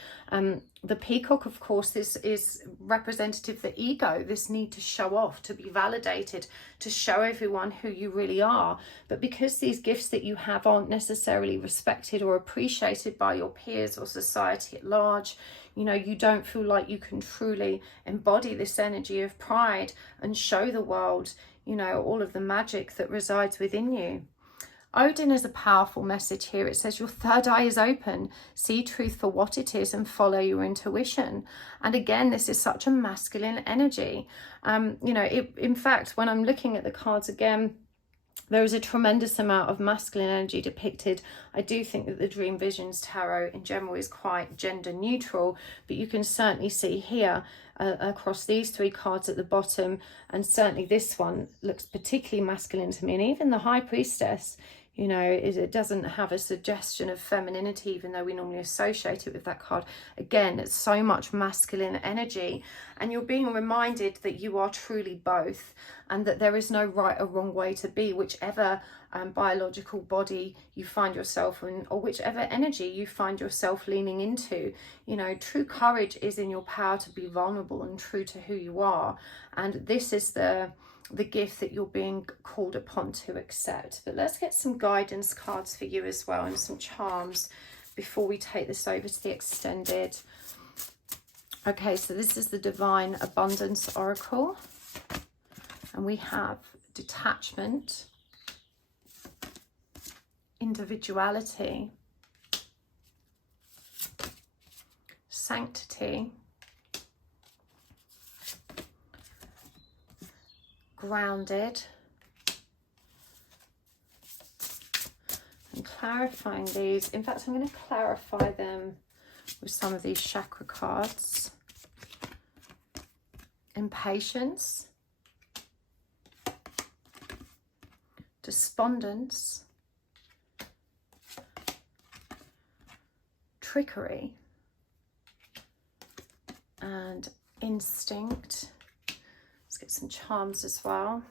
The peacock, of course, is representative of the ego, this need to show off, to be validated, to show everyone who you really are. But because these gifts that you have aren't necessarily respected or appreciated by your peers or society at large, you know, you don't feel like you can truly embody this energy of pride and show the world, you know, all of the magic that resides within you. Odin is a powerful message here. It says your third eye is open. See truth for what it is and follow your intuition. And again, this is such a masculine energy. You know, in fact, when I'm looking at the cards again, there is a tremendous amount of masculine energy depicted. I do think that the Dream Visions Tarot in general is quite gender neutral, but you can certainly see here across these 3 cards at the bottom, and certainly this one looks particularly masculine to me, and even the High Priestess, You know, it doesn't have a suggestion of femininity, even though we normally associate it with that card. Again, it's so much masculine energy, and you're being reminded that you are truly both, and that there is no right or wrong way to be, whichever biological body you find yourself in, or whichever energy you find yourself leaning into. You know, true courage is in your power to be vulnerable and true to who you are, and this is the gift that you're being called upon to accept. But let's get some guidance cards for you as well, and some charms before we take this over to the extended. Okay, so this is the Divine Abundance Oracle, and we have detachment, individuality, sanctity, grounded, and clarifying these. In fact, I'm going to clarify them with some of these chakra cards. Impatience, despondence, trickery, and instinct. Let's get some charms as well.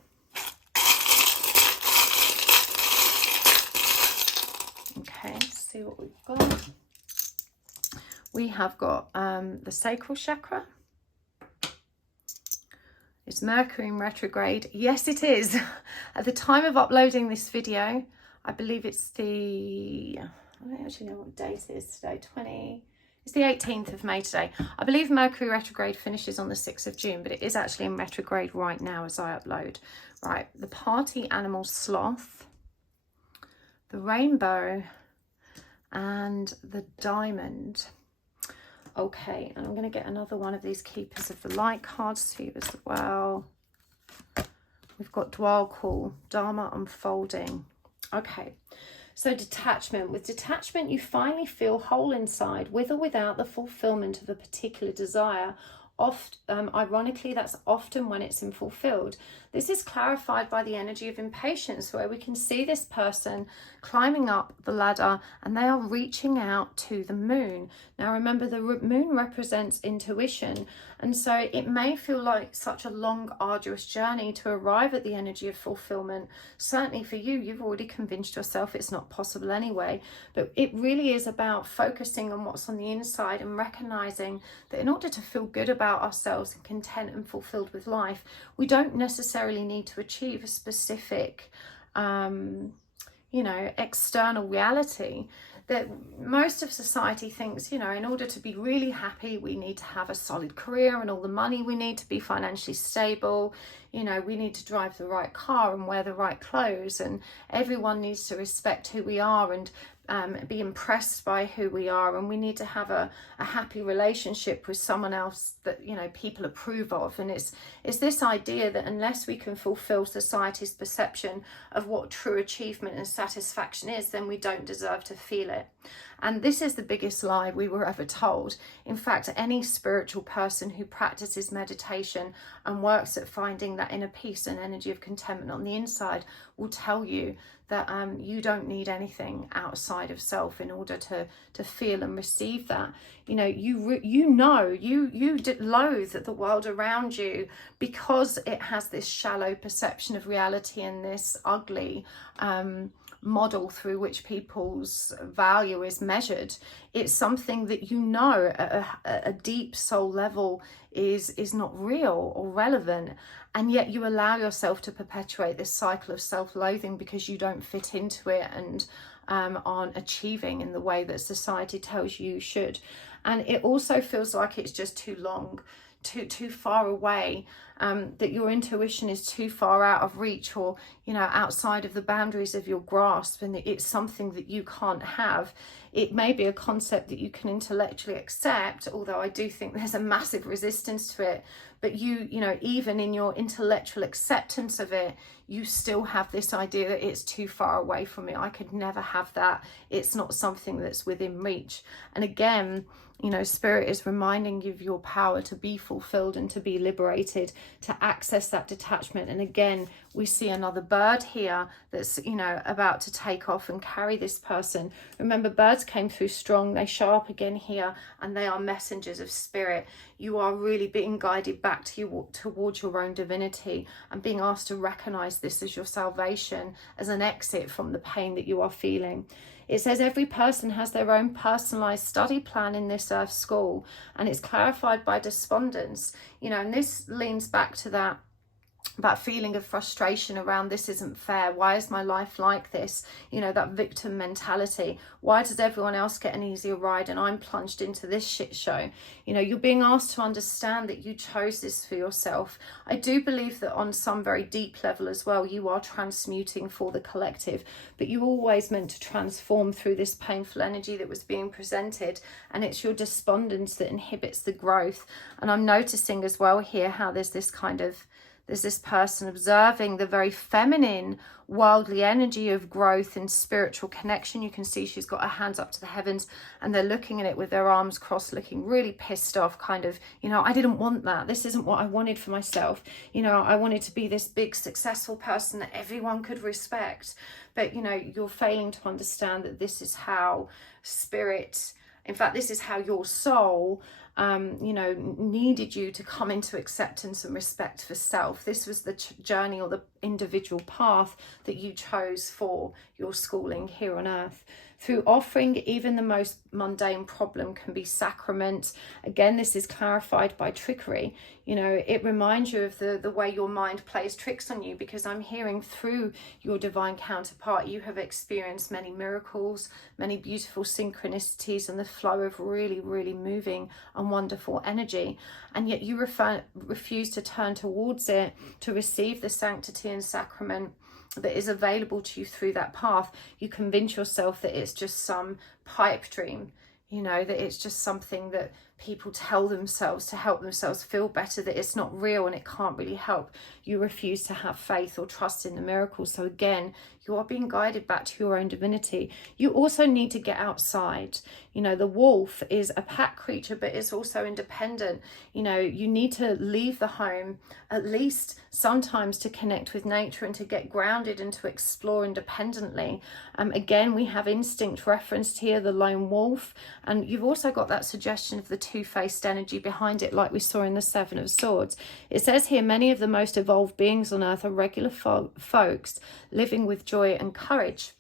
Okay, let's see what we've got. We have got the sacral chakra. Is Mercury in retrograde? Yes, it is. At the time of uploading this video, I believe it's the, I don't actually know what date it is today, it's the 18th of May today. I believe Mercury retrograde finishes on the 6th of June, but it is actually in retrograde right now as I upload. Right, the party animal sloth, the rainbow, and the diamond. Okay, and I'm going to get another one of these Keepers of the Light cards for you as well. We've got Dwalkul, Dharma unfolding. Okay, so detachment. With detachment, you finally feel whole inside, with or without the fulfillment of a particular desire. Ironically, that's often when it's unfulfilled. This is clarified by the energy of impatience, where we can see this person climbing up the ladder and they are reaching out to the moon. Now remember, the moon represents intuition, and so it may feel like such a long, arduous journey to arrive at the energy of fulfillment. Certainly for you, you've already convinced yourself it's not possible anyway, but it really is about focusing on what's on the inside and recognizing that in order to feel good about ourselves and content and fulfilled with life, we don't necessarily need to achieve a specific external reality. That most of society thinks, in order to be really happy, we need to have a solid career and all the money we need to be financially stable. We need to drive the right car and wear the right clothes, and everyone needs to respect who we are and be impressed by who we are, and we need to have a happy relationship with someone else that people approve of. And it's this idea that unless we can fulfill society's perception of what true achievement and satisfaction is, then we don't deserve to feel it. And this is the biggest lie we were ever told. In fact, any spiritual person who practices meditation and works at finding that inner peace and energy of contentment on the inside will tell you that you don't need anything outside of self in order to feel and receive that. You loathe the world around you because it has this shallow perception of reality and this ugly model through which people's value is measured. It's something that at a deep soul level is not real or relevant, and yet you allow yourself to perpetuate this cycle of self-loathing because you don't fit into it and aren't achieving in the way that society tells you should. And it also feels like it's just too long, too far away, that your intuition is too far out of reach, or outside of the boundaries of your grasp, and it's something that you can't have. It may be a concept that you can intellectually accept, although I do think there's a massive resistance to it. But even in your intellectual acceptance of it, you still have this idea that it's too far away from me. I could never have that. It's not something that's within reach. And again, You know, Spirit is reminding you of your power to be fulfilled and to be liberated, to access that detachment. And again, we see another bird here that's, you know, about to take off and carry this person. Remember, birds came through strong. They show up again here, and they are messengers of Spirit. You are really being guided back to you towards your own divinity, and being asked to recognize this as your salvation, as an exit from the pain that you are feeling. It says every person has their own personalized study plan in this earth school, and it's clarified by despondence, you know, and this leans back to that feeling of frustration around, this isn't fair, why is my life like this, you know, that victim mentality, why does everyone else get an easier ride and I'm plunged into this shit show. You know, you're being asked to understand that you chose this for yourself. I do believe that on some very deep level as well, you are transmuting for the collective, but you always meant to transform through this painful energy that was being presented, and it's your despondence that inhibits the growth. And I'm noticing as well here how there's this person observing the very feminine, worldly energy of growth and spiritual connection. You can see she's got her hands up to the heavens, and they're looking at it with their arms crossed, looking really pissed off, kind of, you know, I didn't want that. This isn't what I wanted for myself. You know, I wanted to be this big, successful person that everyone could respect. But, you know, you're failing to understand that this is how Spirit, in fact, this is how your soul you know, needed you to come into acceptance and respect for self. This was the journey or the individual path that you chose for your schooling here on earth. Through offering, even the most mundane problem can be sacrament. Again, this is clarified by trickery. You know, it reminds you of the way your mind plays tricks on you, because I'm hearing through your divine counterpart, you have experienced many miracles, many beautiful synchronicities, and the flow of really, really moving and wonderful energy. And yet you refuse to turn towards it, to receive the sanctity and sacrament that is available to you through that path. You convince yourself that it's just some pipe dream, you know, that it's just something that people tell themselves to help themselves feel better, that it's not real and it can't really help. You refuse to have faith or trust in the miracles. So again, you are being guided back to your own divinity. You also need to get outside. You know, the wolf is a pack creature, but it's also independent. You know, you need to leave the home at least sometimes to connect with nature and to get grounded and to explore independently. Again, we have instinct referenced here, the lone wolf, and you've also got that suggestion of the two-faced energy behind it, like we saw in the Seven of Swords. It says here, many of the most evolved beings on earth are regular folks living with joy and courage.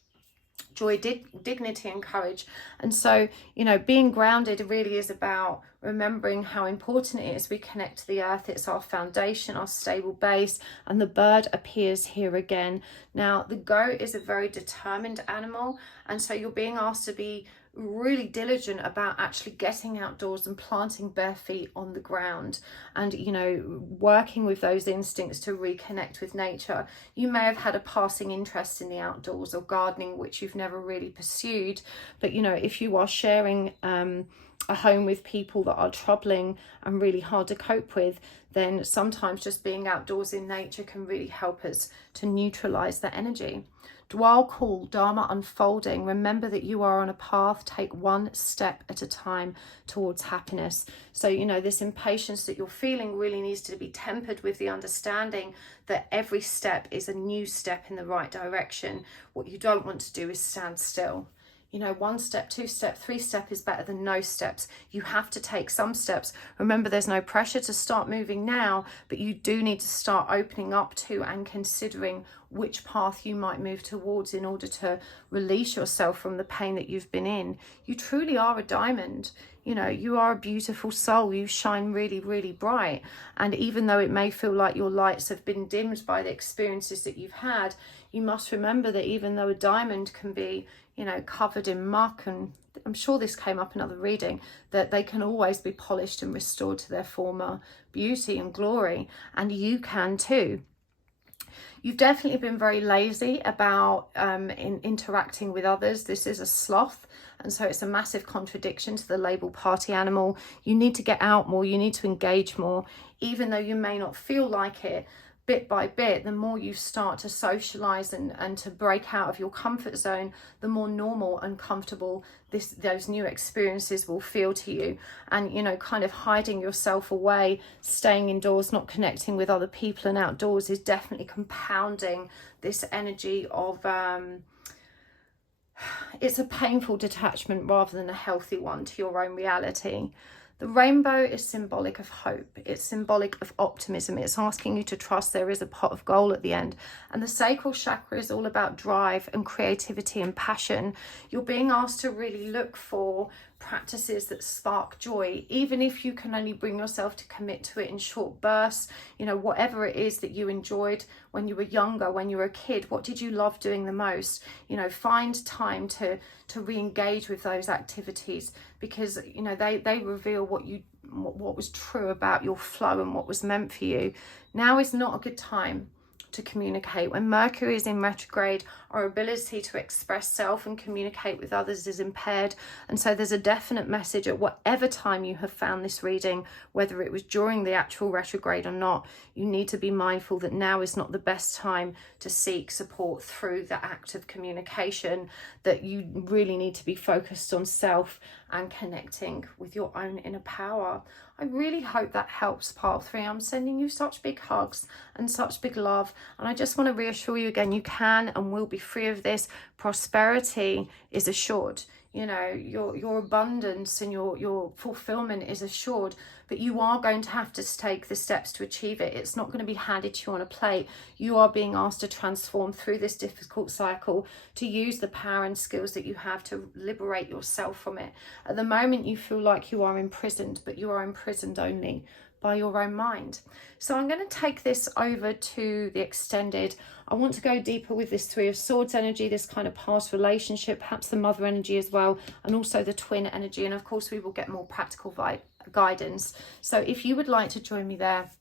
Joy, dignity and courage. And so, you know, being grounded really is about remembering how important it is we connect to the earth. It's our foundation, our stable base, and the bird appears here again. Now, the goat is a very determined animal, and so you're being asked to be really diligent about actually getting outdoors and planting bare feet on the ground, and, you know, working with those instincts to reconnect with nature. You may have had a passing interest in the outdoors or gardening, which you've never really pursued, but, you know, if you are sharing a home with people that are troubling and really hard to cope with, then sometimes just being outdoors in nature can really help us to neutralize that energy. Dwal call, Dharma unfolding. Remember that you are on a path. Take one step at a time towards happiness. So, you know, this impatience that you're feeling really needs to be tempered with the understanding that every step is a new step in the right direction. What you don't want to do is stand still. You know, 1 step, 2 step, 3 step is better than no steps. You have to take some steps. Remember, there's no pressure to start moving now, but you do need to start opening up to and considering which path you might move towards in order to release yourself from the pain that you've been in. You truly are a diamond. You know, you are a beautiful soul. You shine really, really bright. And even though it may feel like your lights have been dimmed by the experiences that you've had, you must remember that even though a diamond can be, you know, covered in muck, and I'm sure this came up in another reading, that they can always be polished and restored to their former beauty and glory. And you can too. You've definitely been very lazy about in interacting with others. This is a sloth, and so it's a massive contradiction to the label party animal. You need to get out more. You need to engage more, even though you may not feel like it. bit by bit, the more you start to socialize and to break out of your comfort zone, the more normal and comfortable those new experiences will feel to you. And, you know, kind of hiding yourself away, staying indoors, not connecting with other people and outdoors is definitely compounding this energy of it's a painful detachment rather than a healthy one to your own reality. The rainbow is symbolic of hope. It's symbolic of optimism. It's asking you to trust there is a pot of gold at the end. And the sacral chakra is all about drive and creativity and passion. You're being asked to really look for practices that spark joy, even if you can only bring yourself to commit to it in short bursts. You know, whatever it is that you enjoyed when you were younger, when you were a kid, what did you love doing the most? You know, find time to re-engage with those activities, because, you know, they reveal what was true about your flow and what was meant for you. Now is not a good time to communicate. When Mercury is in retrograde, our ability to express self and communicate with others is impaired. And so there's a definite message at whatever time you have found this reading, whether it was during the actual retrograde or not, you need to be mindful that now is not the best time to seek support through the act of communication, that you really need to be focused on self and connecting with your own inner power. I really hope that helps, part 3. I'm sending you such big hugs and such big love. And I just want to reassure you again, you can and will be free of this. Prosperity is assured. You know, your abundance and your fulfillment is assured, but you are going to have to take the steps to achieve it. It's not going to be handed to you on a plate. You are being asked to transform through this difficult cycle, to use the power and skills that you have to liberate yourself from it. At the moment, you feel like you are imprisoned, but you are imprisoned only by your own mind. So I'm going to take this over to the extended. I want to go deeper with this 3 of Swords energy, this kind of past relationship, perhaps the mother energy as well, and also the twin energy. And of course, we will get more practical guidance. So if you would like to join me there,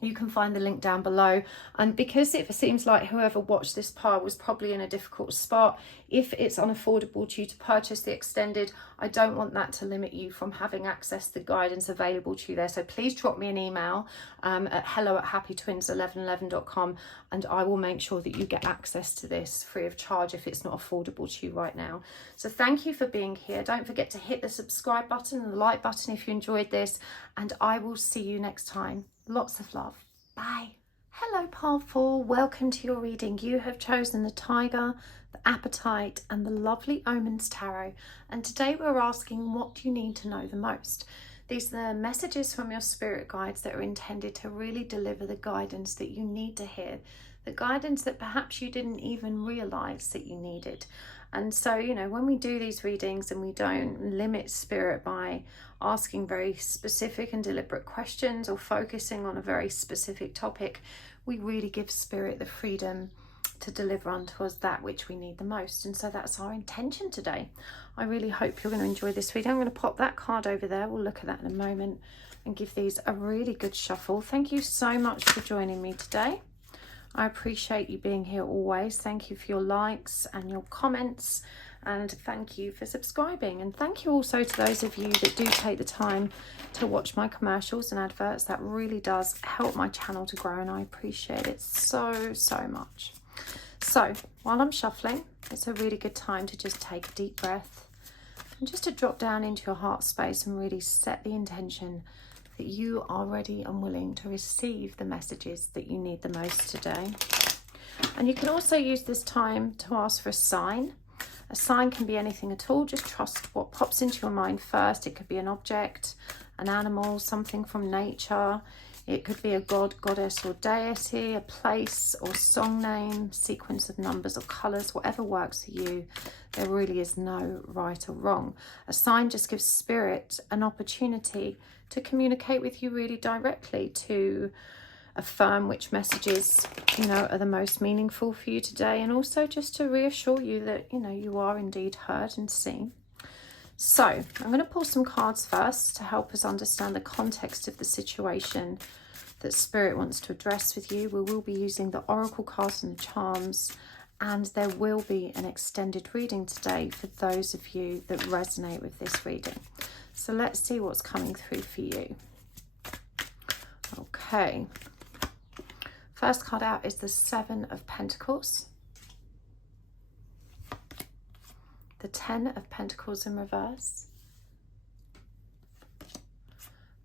you can find the link down below. And because it seems like whoever watched this pile was probably in a difficult spot, if it's unaffordable to you to purchase the extended, I don't want that to limit you from having access to the guidance available to you there. So please drop me an email at hello@happytwins1111.com, and I will make sure that you get access to this free of charge if it's not affordable to you right now. So thank you for being here. Don't forget to hit the subscribe button and the like button if you enjoyed this, and I will see you next time. Lots of love. Bye. Hello, pile 4. Welcome to your reading. You have chosen the Tiger, the Appetite, and the lovely Omens Tarot. And today we're asking, what do you need to know the most? These are the messages from your spirit guides that are intended to really deliver the guidance that you need to hear, the guidance that perhaps you didn't even realize that you needed. And so, you know, when we do these readings and we don't limit spirit by asking very specific and deliberate questions or focusing on a very specific topic, we really give spirit the freedom to deliver unto us that which we need the most. And so that's our intention today. I really hope you're going to enjoy this reading. I'm going to pop that card over there. We'll look at that in a moment and give these a really good shuffle. Thank you so much for joining me today. I appreciate you being here always. Thank you for your likes and your comments, and thank you for subscribing. And thank you also to those of you that do take the time to watch my commercials and adverts. That really does help my channel to grow, and I appreciate it so much. So while I'm shuffling, it's a really good time to just take a deep breath and just to drop down into your heart space and really set the intention that you are ready and willing to receive the messages that you need the most today. And you can also use this time to ask for a sign. A sign can be anything at all. Just trust what pops into your mind first. It could be an object, an animal, something from nature. It could be a god, goddess or deity, a place or song name, sequence of numbers or colours, whatever works for you. There really is no right or wrong. A sign just gives spirit an opportunity to communicate with you really directly, to affirm which messages, you know, are the most meaningful for you today, and also just to reassure you that, you know, you are indeed heard and seen. So I'm going to pull some cards first to help us understand the context of the situation that Spirit wants to address with you. We will be using the Oracle cards and the charms, and there will be an extended reading today for those of you that resonate with this reading. So let's see what's coming through for you. Okay. First card out is the Seven of Pentacles. The Ten of Pentacles in reverse.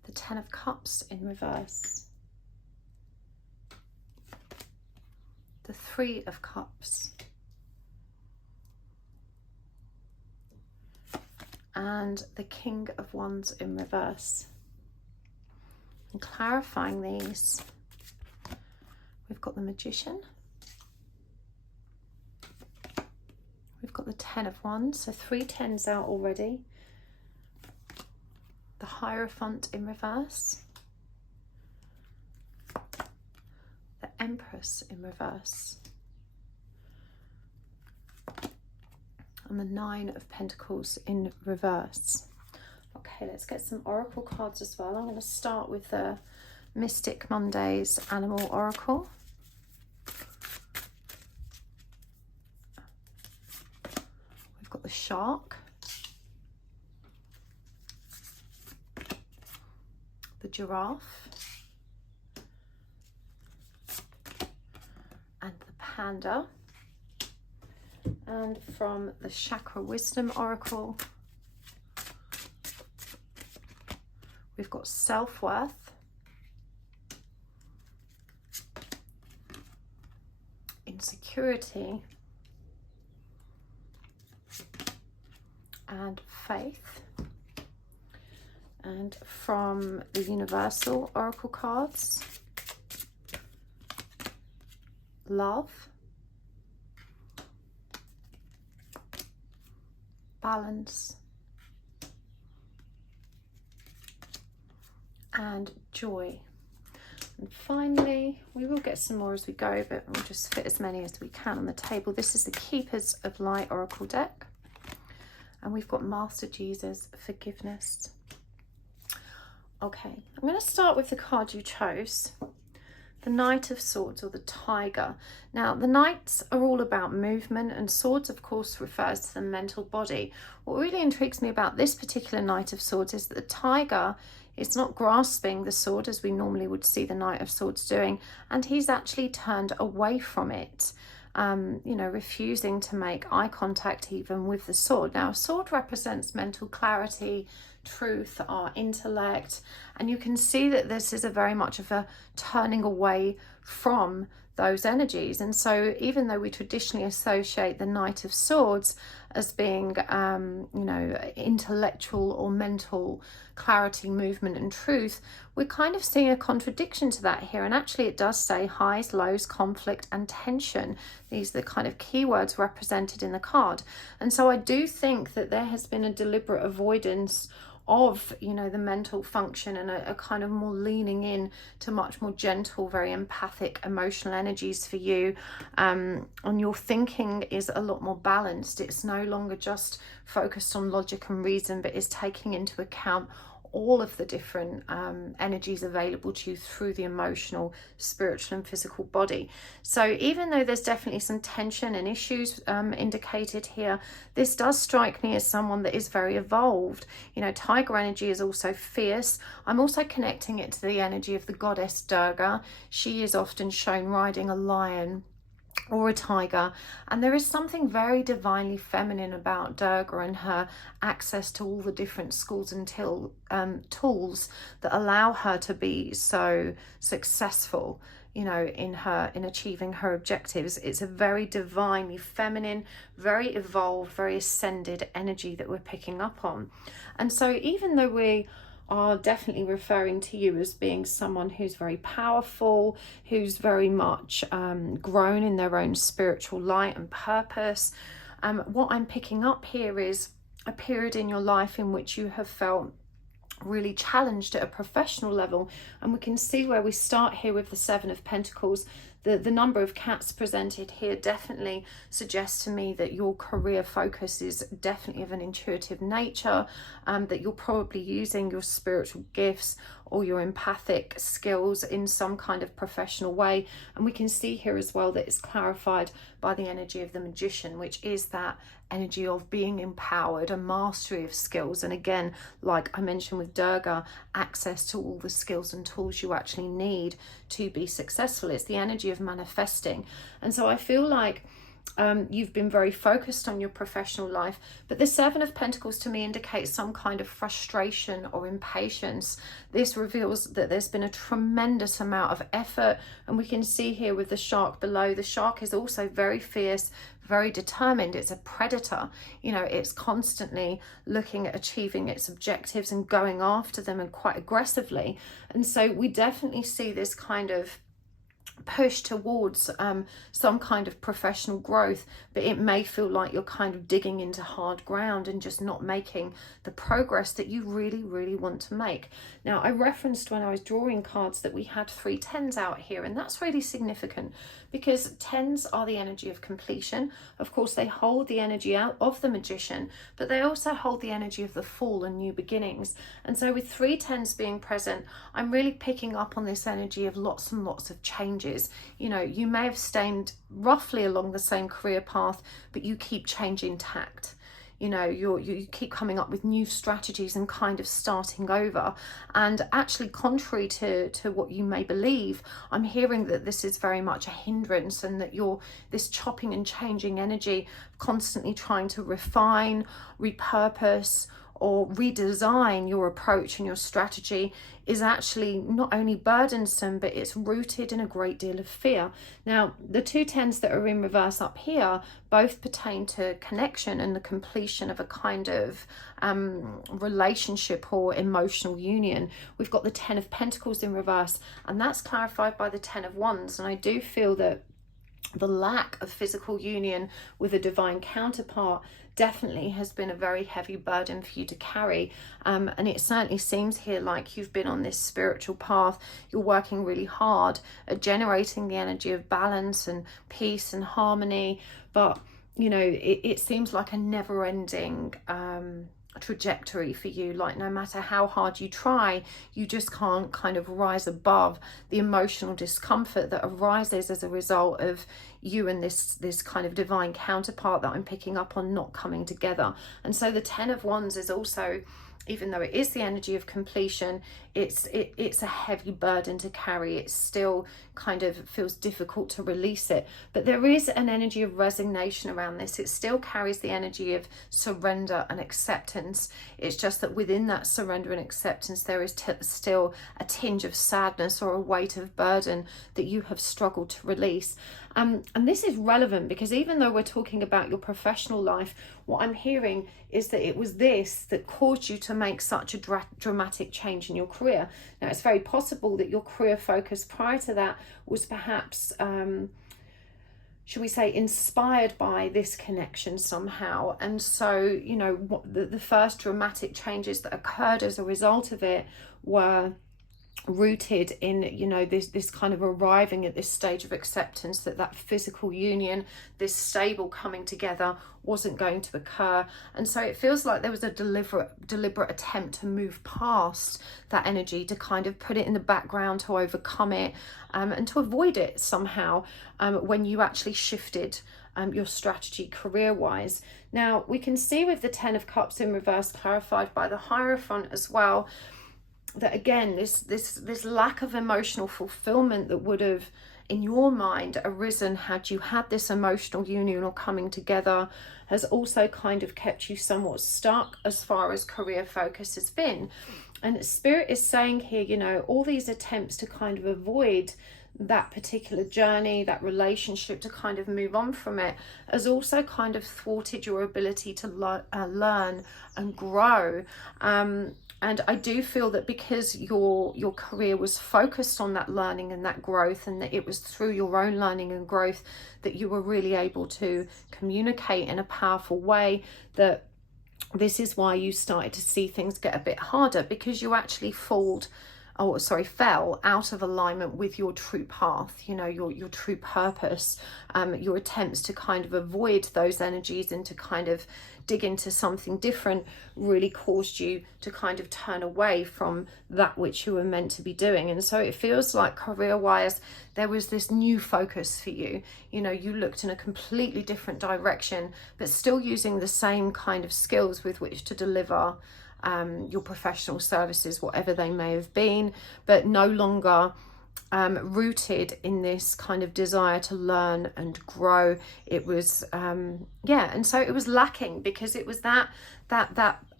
The Ten of Cups in reverse. The Three of Cups. And the King of Wands in reverse. And clarifying these, we've got the Magician. We've got the Ten of Wands, so 3 tens out already. The Hierophant in reverse. The Empress in reverse. And the Nine of Pentacles in reverse. Okay, let's get some oracle cards as well. I'm going to start with the Mystic Mondays Animal Oracle. We've got the Shark, the Giraffe, and the Panda. And from the Chakra Wisdom Oracle, we've got Self-Worth, Insecurity, and Faith. And from the Universal Oracle cards, Love, Balance, and Joy. And finally, we will get some more as we go, but we'll just fit as many as we can on the table. This is the Keepers of Light Oracle deck. And we've got Master Jesus, Forgiveness. Okay, I'm going to start with the card you chose. The Knight of Swords, or the Tiger. Now, the Knights are all about movement, and Swords, of course, refers to the mental body. What really intrigues me about this particular Knight of Swords is that the Tiger is not grasping the sword as we normally would see the Knight of Swords doing, and he's actually turned away from it, you know, refusing to make eye contact even with the sword. Now, a sword represents mental clarity, truth, our intellect, and you can see that this is a very much of a turning away from those energies. And so even though we traditionally associate the Knight of Swords as being you know, intellectual or mental clarity, movement and truth, we're kind of seeing a contradiction to that here. And actually it does say highs, lows, conflict and tension. These are the kind of keywords represented in the card. And so I do think that there has been a deliberate avoidance of, you know, the mental function, and a kind of more leaning in to much more gentle, very empathic, emotional energies for you. And your thinking is a lot more balanced. It's no longer just focused on logic and reason, but is taking into account all of the different energies available to you through the emotional, spiritual and physical body. So even though there's definitely some tension and issues indicated here, this does strike me as someone that is very evolved. You know, tiger energy is also fierce. I'm also connecting it to the energy of the goddess Durga. She is often shown riding a lion or a tiger, and there is something very divinely feminine about Durga and her access to all the different schools and tools that allow her to be so successful, you know, in achieving her objectives. It's a very divinely feminine, very evolved, very ascended energy that we're picking up on. And so even though we are definitely referring to you as being someone who's very powerful, who's very much grown in their own spiritual light and purpose, what I'm picking up here is a period in your life in which you have felt really challenged at a professional level. And we can see where we start here with the Seven of Pentacles. The number of cats presented here definitely suggests to me that your career focus is definitely of an intuitive nature, that you're probably using your spiritual gifts or your empathic skills in some kind of professional way. And we can see here as well that it's clarified by the energy of the Magician, which is that energy of being empowered, a mastery of skills. And again, like I mentioned with Durga, access to all the skills and tools you actually need to be successful. It's the energy energy of manifesting. And so I feel like you've been very focused on your professional life, but the Seven of Pentacles to me indicates some kind of frustration or impatience. This reveals that there's been a tremendous amount of effort, and we can see here with the shark below, the shark is also very fierce, very determined. It's a predator, you know, it's constantly looking at achieving its objectives and going after them, and quite aggressively. And so we definitely see this kind of push towards some kind of professional growth, but it may feel like you're kind of digging into hard ground and just not making the progress that you really want to make. Now, I referenced when I was drawing cards that we had 3 tens out here, and that's really significant because tens are the energy of completion. Of course, they hold the energy out of the magician, but they also hold the energy of the Fool and new beginnings. And so with 3 tens being present, I'm really picking up on this energy of lots and lots of changes. You know, you may have stayed roughly along the same career path, but you keep changing tact. You know, you keep coming up with new strategies and kind of starting over. And actually, contrary to what you may believe, I'm hearing that this is very much a hindrance, and that you're this chopping and changing energy, constantly trying to refine, repurpose, or redesign your approach and your strategy is actually not only burdensome, but it's rooted in a great deal of fear. Now, the 2 tens that are in reverse up here both pertain to connection and the completion of a kind of relationship or emotional union. We've got the 10 of Pentacles in reverse, and that's clarified by the 10 of Wands. And I do feel that the lack of physical union with a divine counterpart definitely has been a very heavy burden for you to carry, and it certainly seems here like you've been on this spiritual path. You're working really hard at generating the energy of balance and peace and harmony, but you know, it seems like a never-ending trajectory for you. Like, no matter how hard you try, you just can't kind of rise above the emotional discomfort that arises as a result of you and this kind of divine counterpart that I'm picking up on not coming together. And so the 10 of Wands is also, even though it is the energy of completion, it's a heavy burden to carry. It still kind of feels difficult to release it, but there is an energy of resignation around this. It still carries the energy of surrender and acceptance. It's just that within that surrender and acceptance, there is still a tinge of sadness or a weight of burden that you have struggled to release. And this is relevant because even though we're talking about your professional life, what I'm hearing is that it was this that caused you to make such a dramatic change in your career. Now, it's very possible that your career focus prior to that was perhaps, should we say, inspired by this connection somehow. And so, you know, the first dramatic changes that occurred as a result of it were rooted in, you know, this kind of arriving at this stage of acceptance that physical union, this stable coming together, wasn't going to occur. And so it feels like there was a deliberate attempt to move past that energy, to kind of put it in the background, to overcome it, and to avoid it somehow, when you actually shifted your strategy career-wise. Now, we can see with the 10 of Cups in reverse, clarified by the Hierophant as well, that again, this lack of emotional fulfillment that would have in your mind arisen had you had this emotional union or coming together has also kind of kept you somewhat stuck as far as career focus has been. And Spirit is saying here, you know, all these attempts to kind of avoid that particular journey, that relationship, to kind of move on from it, has also kind of thwarted your ability to learn and grow. And I do feel that because your career was focused on that learning and that growth, and that it was through your own learning and growth that you were really able to communicate in a powerful way, that this is why you started to see things get a bit harder, because you actually fell out of alignment with your true path, you know, your true purpose. Your attempts to kind of avoid those energies and to kind of dig into something different really caused you to kind of turn away from that which you were meant to be doing. And so it feels like career-wise, there was this new focus for you. You know, you looked in a completely different direction, but still using the same kind of skills with which to deliver your professional services, whatever they may have been, but no longer rooted in this kind of desire to learn and grow. It was and so it was lacking, because it was that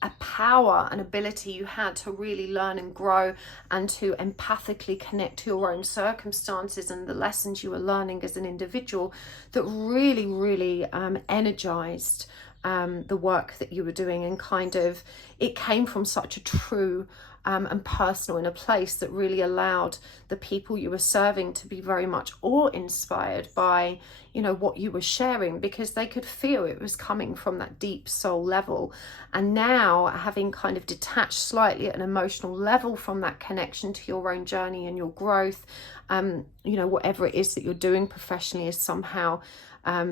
a power and ability you had to really learn and grow and to empathically connect to your own circumstances and the lessons you were learning as an individual, that really energized the work that you were doing. And kind of, it came from such a true and personal, in a place that really allowed the people you were serving to be very much awe-inspired by, you know, what you were sharing, because they could feel it was coming from that deep soul level. And now, having kind of detached slightly at an emotional level from that connection to your own journey and your growth, you know, whatever it is that you're doing professionally is somehow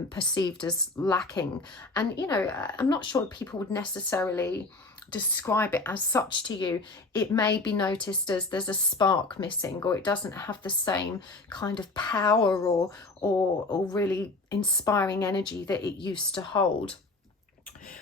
perceived as lacking. And, you know, I'm not sure people would necessarily describe it as such to you. It may be noticed as there's a spark missing, or it doesn't have the same kind of power or really inspiring energy that it used to hold.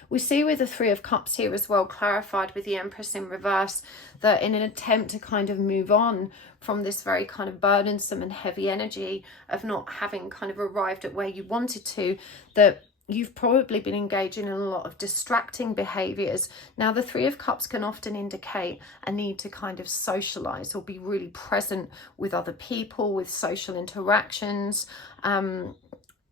We see with the Three of Cups here as well, clarified with the Empress in reverse, that in an attempt to kind of move on from this very kind of burdensome and heavy energy of not having kind of arrived at where you wanted to, that you've probably been engaging in a lot of distracting behaviors. Now, the Three of Cups can often indicate a need to kind of socialize or be really present with other people, with social interactions.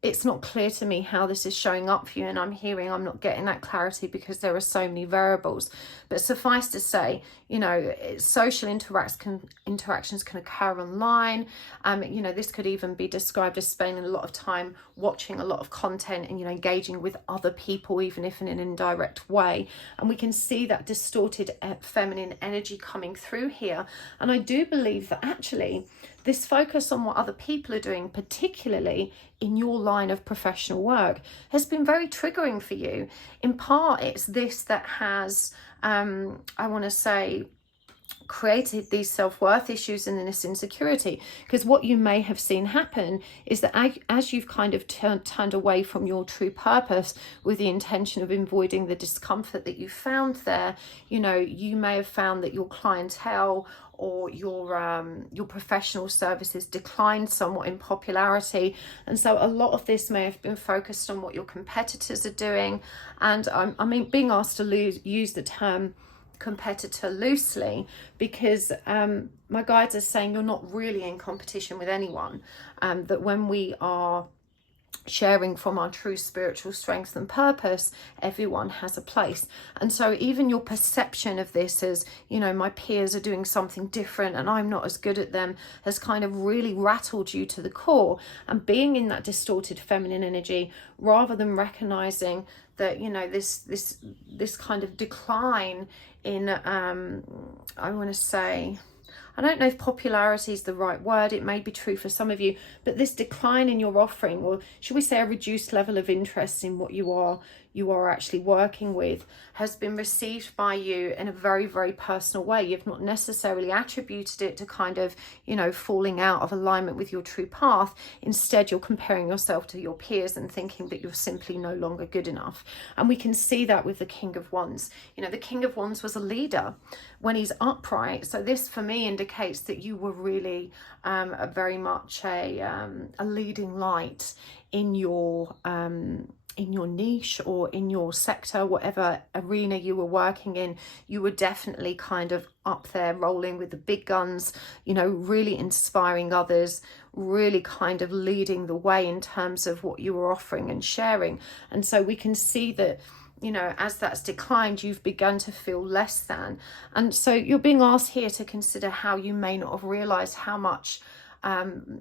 It's not clear to me how this is showing up for you, and I'm not getting that clarity because there are so many variables. But suffice to say, you know, social interactions can occur online. You know, this could even be described as spending a lot of time watching a lot of content and, you know, engaging with other people, even if in an indirect way. And we can see that distorted feminine energy coming through here. And I do believe that actually this focus on what other people are doing, particularly in your line of professional work, has been very triggering for you. In part, it's this that has, I want to say, created these self-worth issues and this insecurity. Because what you may have seen happen is that as you've kind of turned away from your true purpose with the intention of avoiding the discomfort that you found there, you know, you may have found that your clientele or your professional services declined somewhat in popularity. And so a lot of this may have been focused on what your competitors are doing. And I mean, being asked to use the term competitor loosely, because my guides are saying you're not really in competition with anyone, that when we are sharing from our true spiritual strength and purpose, everyone has a place. And so even your perception of this as, you know, my peers are doing something different and I'm not as good at them, has kind of really rattled you to the core. And being in that distorted feminine energy, rather than recognizing that, you know, this kind of decline in I want to say, I don't know if popularity is the right word, it may be true for some of you, but this decline in your offering, or should we say a reduced level of interest in what you are actually working with, has been received by you in a very, very personal way. You've not necessarily attributed it to kind of, you know, falling out of alignment with your true path. Instead, you're comparing yourself to your peers and thinking that you're simply no longer good enough. And we can see that with the King of Wands. You know, the King of Wands was a leader when he's upright. So this for me indicates that you were really very much a leading light in your niche or in your sector, whatever arena you were working in. You were definitely kind of up there rolling with the big guns, you know, really inspiring others, really kind of leading the way in terms of what you were offering and sharing. And so we can see that, you know, as that's declined, you've begun to feel less than. And so you're being asked here to consider how you may not have realized how much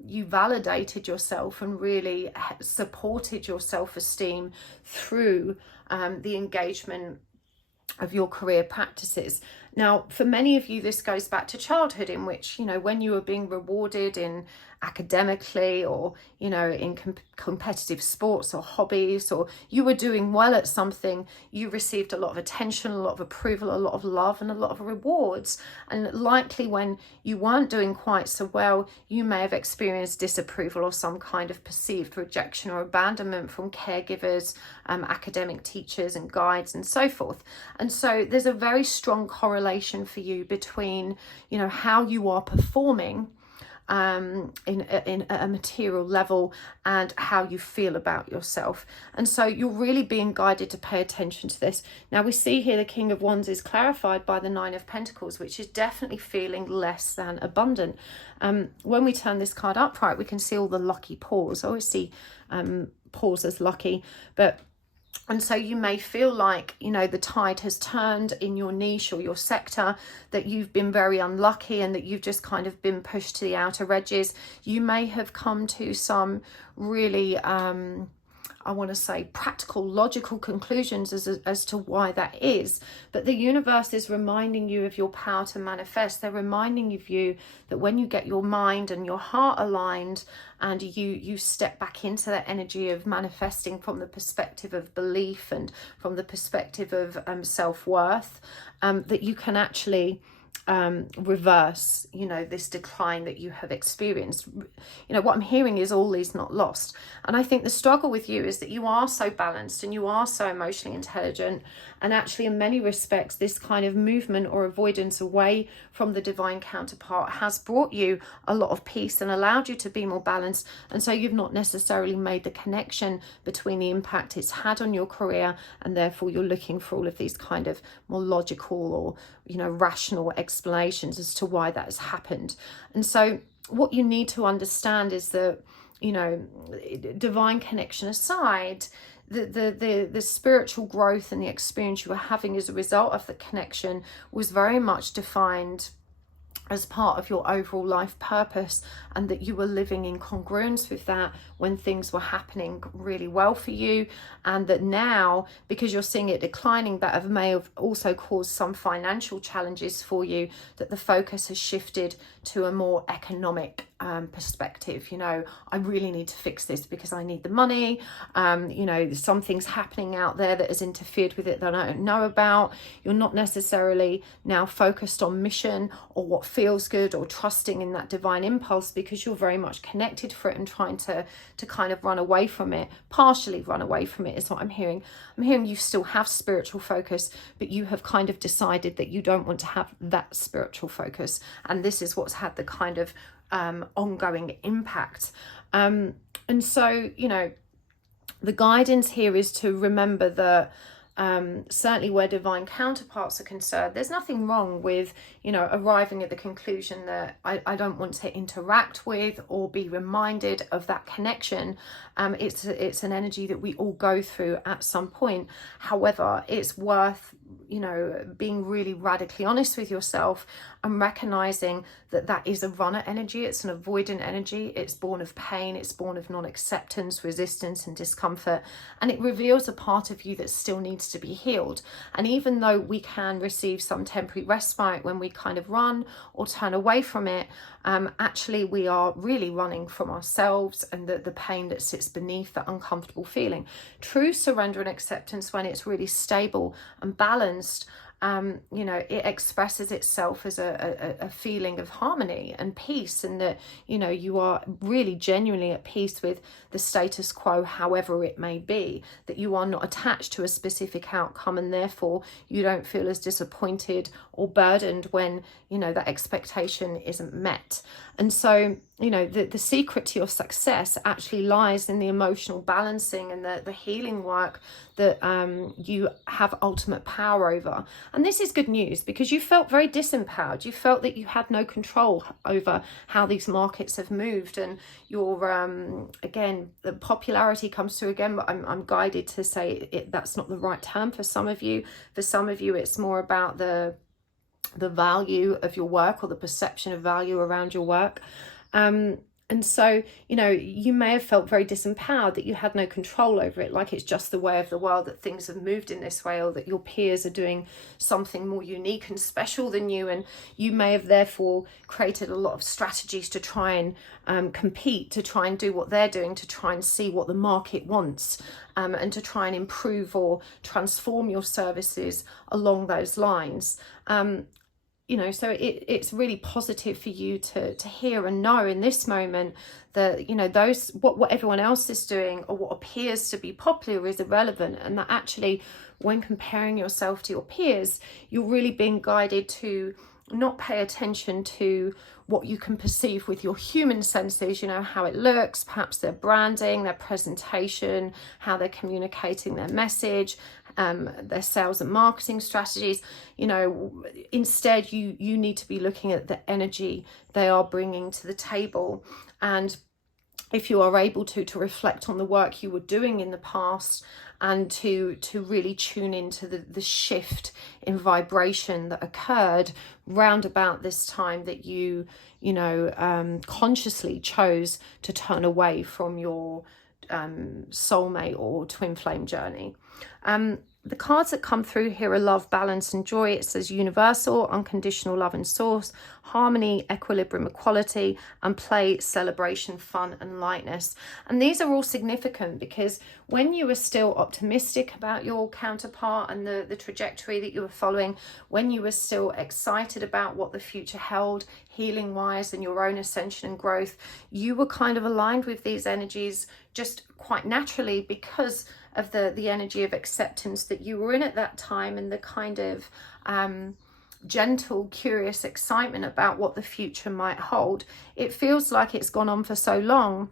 you validated yourself and really supported your self-esteem through the engagement of your career practices. Now, for many of you, this goes back to childhood, in which, you know, when you were being rewarded in academically, or, you know, in competitive sports or hobbies, or you were doing well at something, you received a lot of attention, a lot of approval, a lot of love, and a lot of rewards. And likely when you weren't doing quite so well, you may have experienced disapproval or some kind of perceived rejection or abandonment from caregivers, academic teachers and guides and so forth. And so there's a very strong correlation for you between, you know, how you are performing in a material level, and how you feel about yourself. And so you're really being guided to pay attention to this. Now we see here the King of Wands is clarified by the Nine of Pentacles, which is definitely feeling less than abundant. When we turn this card upright, we can see all the lucky paws. I always see paws as lucky, and so you may feel like, you know, the tide has turned in your niche or your sector, that you've been very unlucky and that you've just kind of been pushed to the outer edges. You may have come to some really, I want to say, practical, logical conclusions as to why that is. But the universe is reminding you of your power to manifest. They're reminding you that when you get your mind and your heart aligned, and you step back into that energy of manifesting from the perspective of belief and from the perspective of self-worth, that you can actually reverse, you know, this decline that you have experienced. You know, what I'm hearing is all is not lost. And I think the struggle with you is that you are so balanced and you are so emotionally intelligent, and actually in many respects this kind of movement or avoidance away from the divine counterpart has brought you a lot of peace and allowed you to be more balanced. And so you've not necessarily made the connection between the impact it's had on your career, and therefore you're looking for all of these kind of more logical or, you know, rational explanations as to why that has happened. And so what you need to understand is that, you know, divine connection aside, the spiritual growth and the experience you were having as a result of the connection was very much defined as part of your overall life purpose, and that you were living in congruence with that when things were happening really well for you. And that now, because you're seeing it declining, that may have also caused some financial challenges for you, that the focus has shifted to a more economic perspective. You know, I really need to fix this because I need the money. You know, something's happening out there that has interfered with it that I don't know about. You're not necessarily now focused on mission or what feels good or trusting in that divine impulse, because you're very much connected for it and trying to kind of run away from it, partially run away from it is what I'm hearing. I'm hearing you still have spiritual focus, but you have kind of decided that you don't want to have that spiritual focus, and this is what's had the kind of ongoing impact. And so, you know, the guidance here is to remember that certainly where divine counterparts are concerned, there's nothing wrong with, you know, arriving at the conclusion that I don't want to interact with or be reminded of that connection. It's an energy that we all go through at some point. However, it's worth, you know, being really radically honest with yourself and recognizing that that is a runner energy. It's an avoidant energy. It's born of pain. It's born of non-acceptance, resistance and discomfort. And it reveals a part of you that still needs to be healed. And even though we can receive some temporary respite when we kind of run or turn away from it, actually we are really running from ourselves and the pain that sits beneath that uncomfortable feeling. True surrender and acceptance, when it's really stable and balanced, you know, it expresses itself as a feeling of harmony and peace, and that, you know, you are really genuinely at peace with the status quo, however it may be, that you are not attached to a specific outcome, and therefore you don't feel as disappointed or burdened when, you know, that expectation isn't met. And so, you know, the secret to your success actually lies in the emotional balancing and the healing work that you have ultimate power over. And this is good news, because you felt very disempowered. You felt that you had no control over how these markets have moved, and your again, the popularity comes through again, but I'm guided to say that's not the right term for some of you. For some of you, it's more about the value of your work, or the perception of value around your work. And so, you know, you may have felt very disempowered, that you had no control over it, like it's just the way of the world that things have moved in this way, or that your peers are doing something more unique and special than you. And you may have therefore created a lot of strategies to try and compete, to try and do what they're doing, to try and see what the market wants, and to try and improve or transform your services along those lines. You know, so it's really positive for you to hear and know in this moment that, you know, those what everyone else is doing or what appears to be popular is irrelevant, and that actually when comparing yourself to your peers, you're really being guided to not pay attention to what you can perceive with your human senses, you know, how it looks, perhaps their branding, their presentation, how they're communicating their message, their sales and marketing strategies. You know, instead you need to be looking at the energy they are bringing to the table. And if you are able to reflect on the work you were doing in the past, and to really tune into the shift in vibration that occurred round about this time that you consciously chose to turn away from your soulmate or twin flame journey. The cards that come through here are love, balance and joy. It says universal, unconditional love and source, harmony, equilibrium, equality, and play, celebration, fun and lightness. And these are all significant because when you were still optimistic about your counterpart and the trajectory that you were following, when you were still excited about what the future held healing wise and your own ascension and growth, you were kind of aligned with these energies just quite naturally because of the energy of acceptance that you were in at that time, and the kind of gentle, curious excitement about what the future might hold. It feels like it's gone on for so long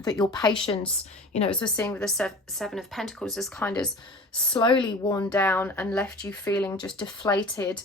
that your patience, you know, as we're seeing with the Seven of Pentacles, has kind of slowly worn down and left you feeling just deflated.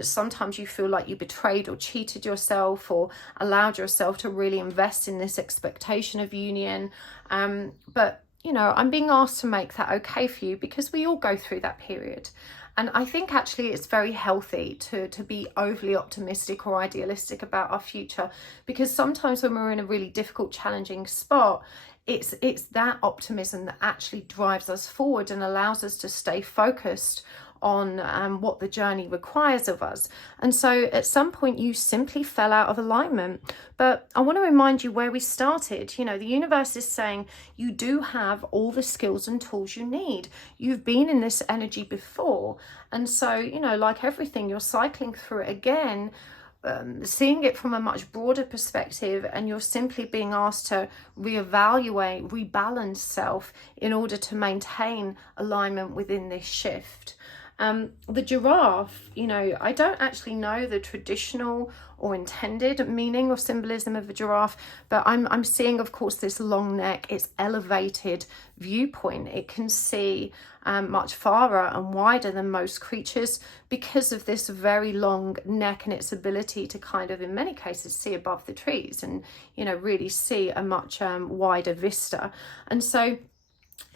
Sometimes you feel like you betrayed or cheated yourself, or allowed yourself to really invest in this expectation of union. But you know, I'm being asked to make that okay for you, because we all go through that period. And I think actually it's very healthy to be overly optimistic or idealistic about our future, because sometimes when we're in a really difficult, challenging spot, it's that optimism that actually drives us forward and allows us to stay focused on what the journey requires of us. And so at some point you simply fell out of alignment. But I want to remind you where we started. You know, the universe is saying you do have all the skills and tools you need. You've been in this energy before. And so, you know, like everything, you're cycling through it again, seeing it from a much broader perspective, and you're simply being asked to reevaluate, rebalance self in order to maintain alignment within this shift. The giraffe, you know, I don't actually know the traditional or intended meaning or symbolism of a giraffe, but I'm seeing, of course, this long neck, its elevated viewpoint. It can see much farther and wider than most creatures because of this very long neck and its ability to kind of, in many cases, see above the trees and, you know, really see a much wider vista. And so,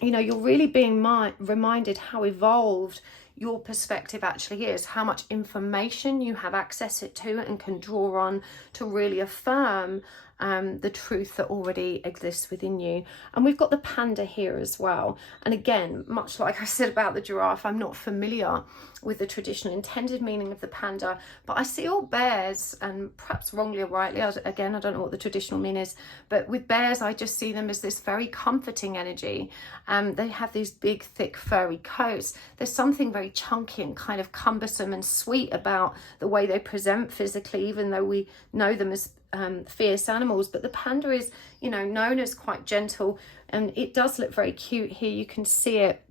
you know, you're really being reminded how evolved your perspective actually is, how much information you have access to and can draw on to really affirm the truth that already exists within you. And we've got the panda here as well. And again, much like I said about the giraffe, I'm not familiar with the traditional intended meaning of the panda, but I see all bears, and perhaps wrongly or rightly, again, I don't know what the traditional meaning is, but with bears, I just see them as this very comforting energy. They have these big, thick, furry coats. There's something very chunky and kind of cumbersome and sweet about the way they present physically, even though we know them as fierce animals. But the panda is, you know, known as quite gentle, and it does look very cute here. You can see it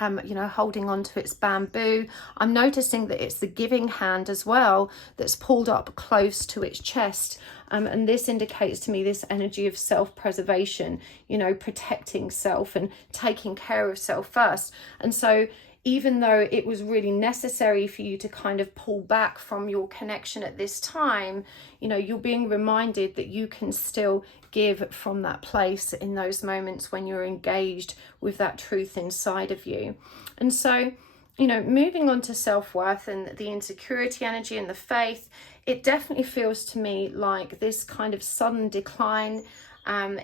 you know, holding on to its bamboo. I'm noticing that it's the giving hand as well that's pulled up close to its chest, and this indicates to me this energy of self-preservation, you know, protecting self and taking care of self first. And so even though it was really necessary for you to kind of pull back from your connection at this time, you know, you're being reminded that you can still give from that place in those moments when you're engaged with that truth inside of you. And so, you know, moving on to self-worth and the insecurity energy and the faith, it definitely feels to me like this kind of sudden decline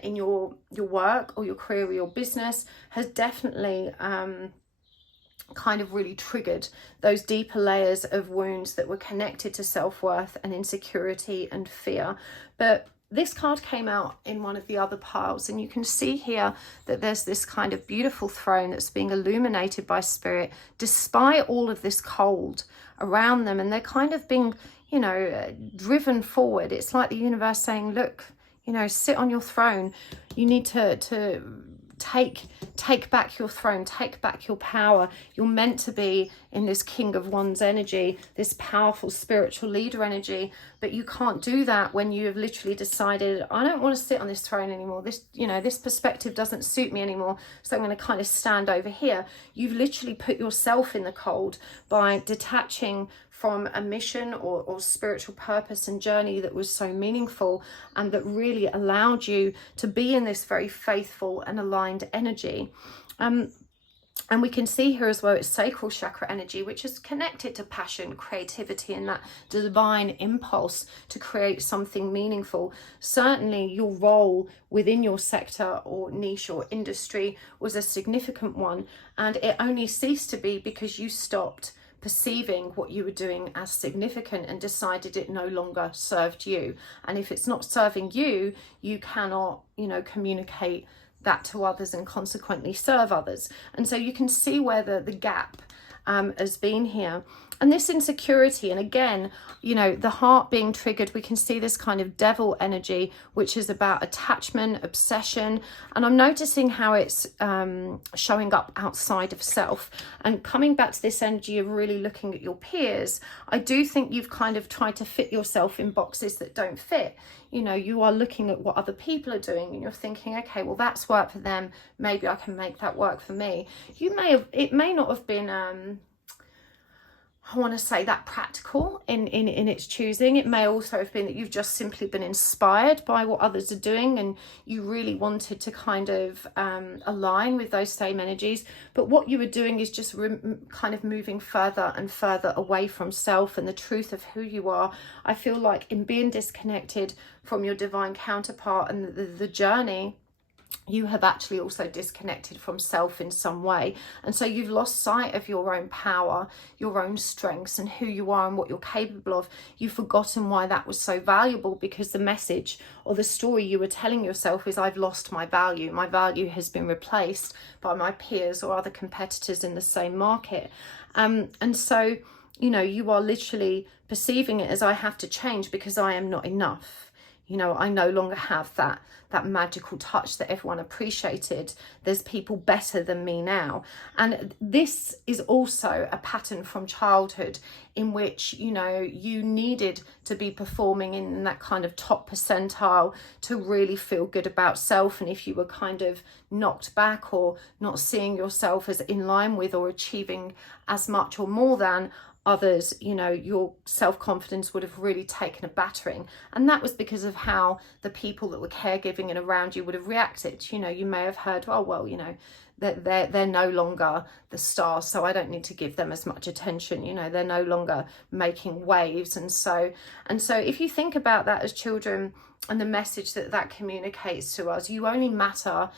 in your work or your career or your business has definitely kind of really triggered those deeper layers of wounds that were connected to self-worth and insecurity and fear. But this card came out in one of the other piles, and you can see here that there's this kind of beautiful throne that's being illuminated by spirit despite all of this cold around them, and they're kind of being, you know, driven forward. It's like the universe saying, look, you know, sit on your throne. You need to take back your throne, take back your power. You're meant to be in this King of Wands energy, this powerful spiritual leader energy, but you can't do that when you have literally decided, I don't want to sit on this throne anymore. This perspective doesn't suit me anymore, so I'm going to kind of stand over here. You've literally put yourself in the cold by detaching from a mission or spiritual purpose and journey that was so meaningful and that really allowed you to be in this very faithful and aligned energy. And we can see here as well, it's sacral chakra energy, which is connected to passion, creativity, and that divine impulse to create something meaningful. Certainly your role within your sector or niche or industry was a significant one, and it only ceased to be because you stopped perceiving what you were doing as significant and decided it no longer served you. And if it's not serving you, you cannot, communicate that to others and consequently serve others. And so you can see where the gap has been here. And this insecurity, and again, the heart being triggered, we can see this kind of devil energy, which is about attachment, obsession. And I'm noticing how it's showing up outside of self. And coming back to this energy of really looking at your peers, I do think you've kind of tried to fit yourself in boxes that don't fit. You are looking at what other people are doing and you're thinking, okay, well, that's worked for them. Maybe I can make that work for me. It may not have been, I want to say, that practical in its choosing. It may also have been that you've just simply been inspired by what others are doing and you really wanted to kind of align with those same energies. But what you were doing is just kind of moving further and further away from self and the truth of who you are. I feel like in being disconnected from your divine counterpart and the journey, you have actually also disconnected from self in some way. And so you've lost sight of your own power, your own strengths and who you are and what you're capable of. You've forgotten why that was so valuable, because the message or the story you were telling yourself is, I've lost my value. My value has been replaced by my peers or other competitors in the same market. And so, you are literally perceiving it as, I have to change because I am not enough. I no longer have that magical touch that everyone appreciated. There's people better than me now. And this is also a pattern from childhood in which, you needed to be performing in that kind of top percentile to really feel good about self. And if you were kind of knocked back or not seeing yourself as in line with or achieving as much or more than others, your self-confidence would have really taken a battering. And that was because of how the people that were caregiving and around you would have reacted. You may have heard, oh, well, they're no longer the stars, so I don't need to give them as much attention. They're no longer making waves. And so if you think about that as children and the message that communicates to us, you only matter.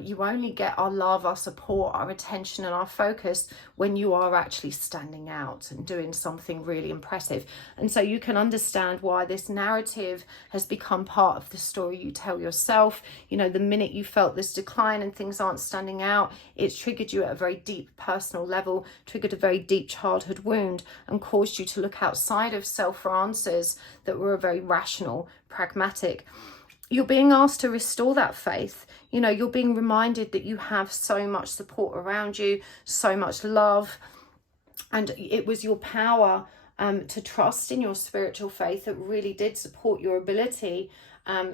You only get our love, our support, our attention and our focus when you are actually standing out and doing something really impressive. And so you can understand why this narrative has become part of the story you tell yourself. The minute you felt this decline and things aren't standing out, it's triggered you at a very deep personal level, triggered a very deep childhood wound and caused you to look outside of self for answers that were very rational, pragmatic. You're being asked to restore that faith. You're being reminded that you have so much support around you, so much love. And it was your power to trust in your spiritual faith that really did support your ability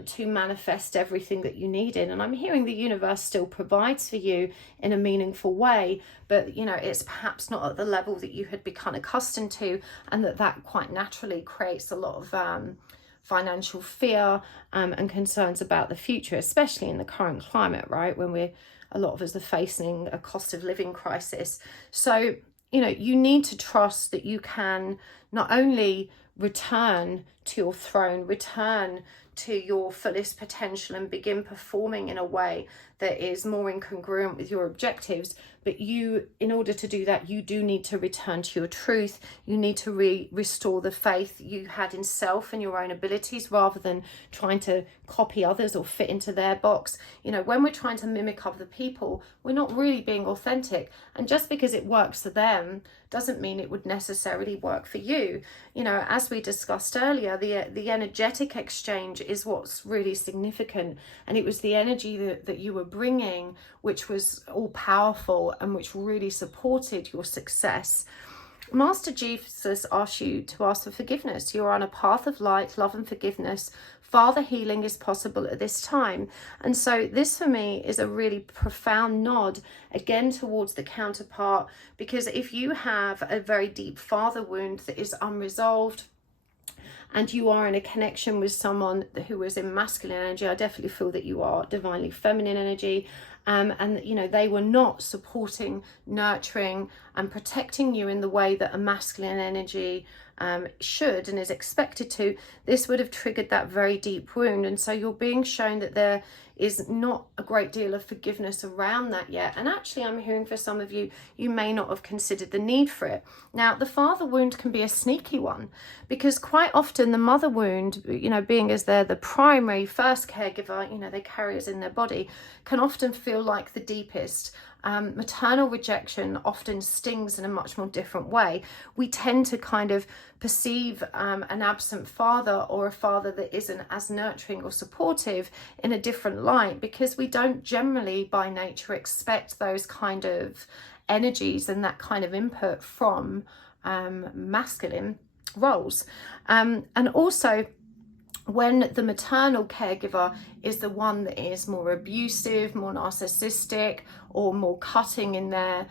to manifest everything that you needed. And I'm hearing the universe still provides for you in a meaningful way, but it's perhaps not at the level that you had become accustomed to, and that quite naturally creates a lot of financial fear and concerns about the future, especially in the current climate, right? When a lot of us are facing a cost of living crisis. So, you need to trust that you can not only return to your throne, return to your fullest potential and begin performing in a way that is more incongruent with your objectives, but in order to do that, you do need to return to your truth. You need to restore the faith you had in self and your own abilities, rather than trying to copy others or fit into their box. When we're trying to mimic other people, we're not really being authentic. And just because it works for them doesn't mean it would necessarily work for you. you, you know, as we discussed earlier, the energetic exchange is what's really significant. And it was the energy that you were bringing, which was all powerful and which really supported your success. Master Jesus asks you to ask for forgiveness. You're on a path of light, love and forgiveness. Father, healing is possible at this time. And so this for me is a really profound nod again towards the counterpart, because if you have a very deep father wound that is unresolved, and you are in a connection with someone who is in masculine energy, I definitely feel that you are divinely feminine energy. And you know, they were not supporting, nurturing and protecting you in the way that a masculine energy should and is expected to. This would have triggered that very deep wound. And so you're being shown that there is not a great deal of forgiveness around that yet. And actually, I'm hearing for some of you, you may not have considered the need for it. Now, the father wound can be a sneaky one, because quite often the mother wound, you know, being as they're the primary first caregiver, you know, they carry us in their body, can often feel like the deepest. Maternal rejection often stings in a much more different way. We tend to kind of perceive an absent father or a father that isn't as nurturing or supportive in a different light, because we don't generally by nature expect those kind of energies and that kind of input from masculine roles. And also, when the maternal caregiver is the one that is more abusive, more narcissistic, or more cutting in their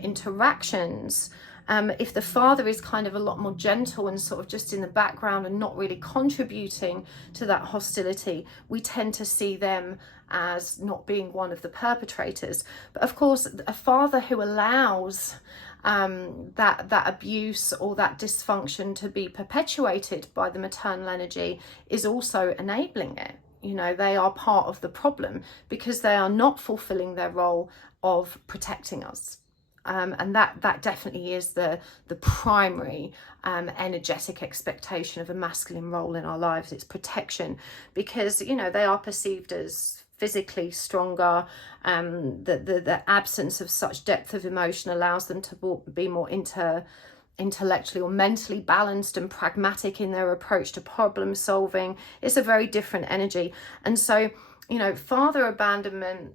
interactions, if the father is kind of a lot more gentle and sort of just in the background and not really contributing to that hostility, we tend to see them as not being one of the perpetrators. But of course, a father who allows that abuse or that dysfunction to be perpetuated by the maternal energy is also enabling it. You know, they are part of the problem because they are not fulfilling their role of protecting us. And that definitely is the primary energetic expectation of a masculine role in our lives. It's protection, because, you know, they are perceived as physically stronger. The absence of such depth of emotion allows them to be more intellectually or mentally balanced and pragmatic in their approach to problem solving. It's a very different energy. And so, you know, father abandonment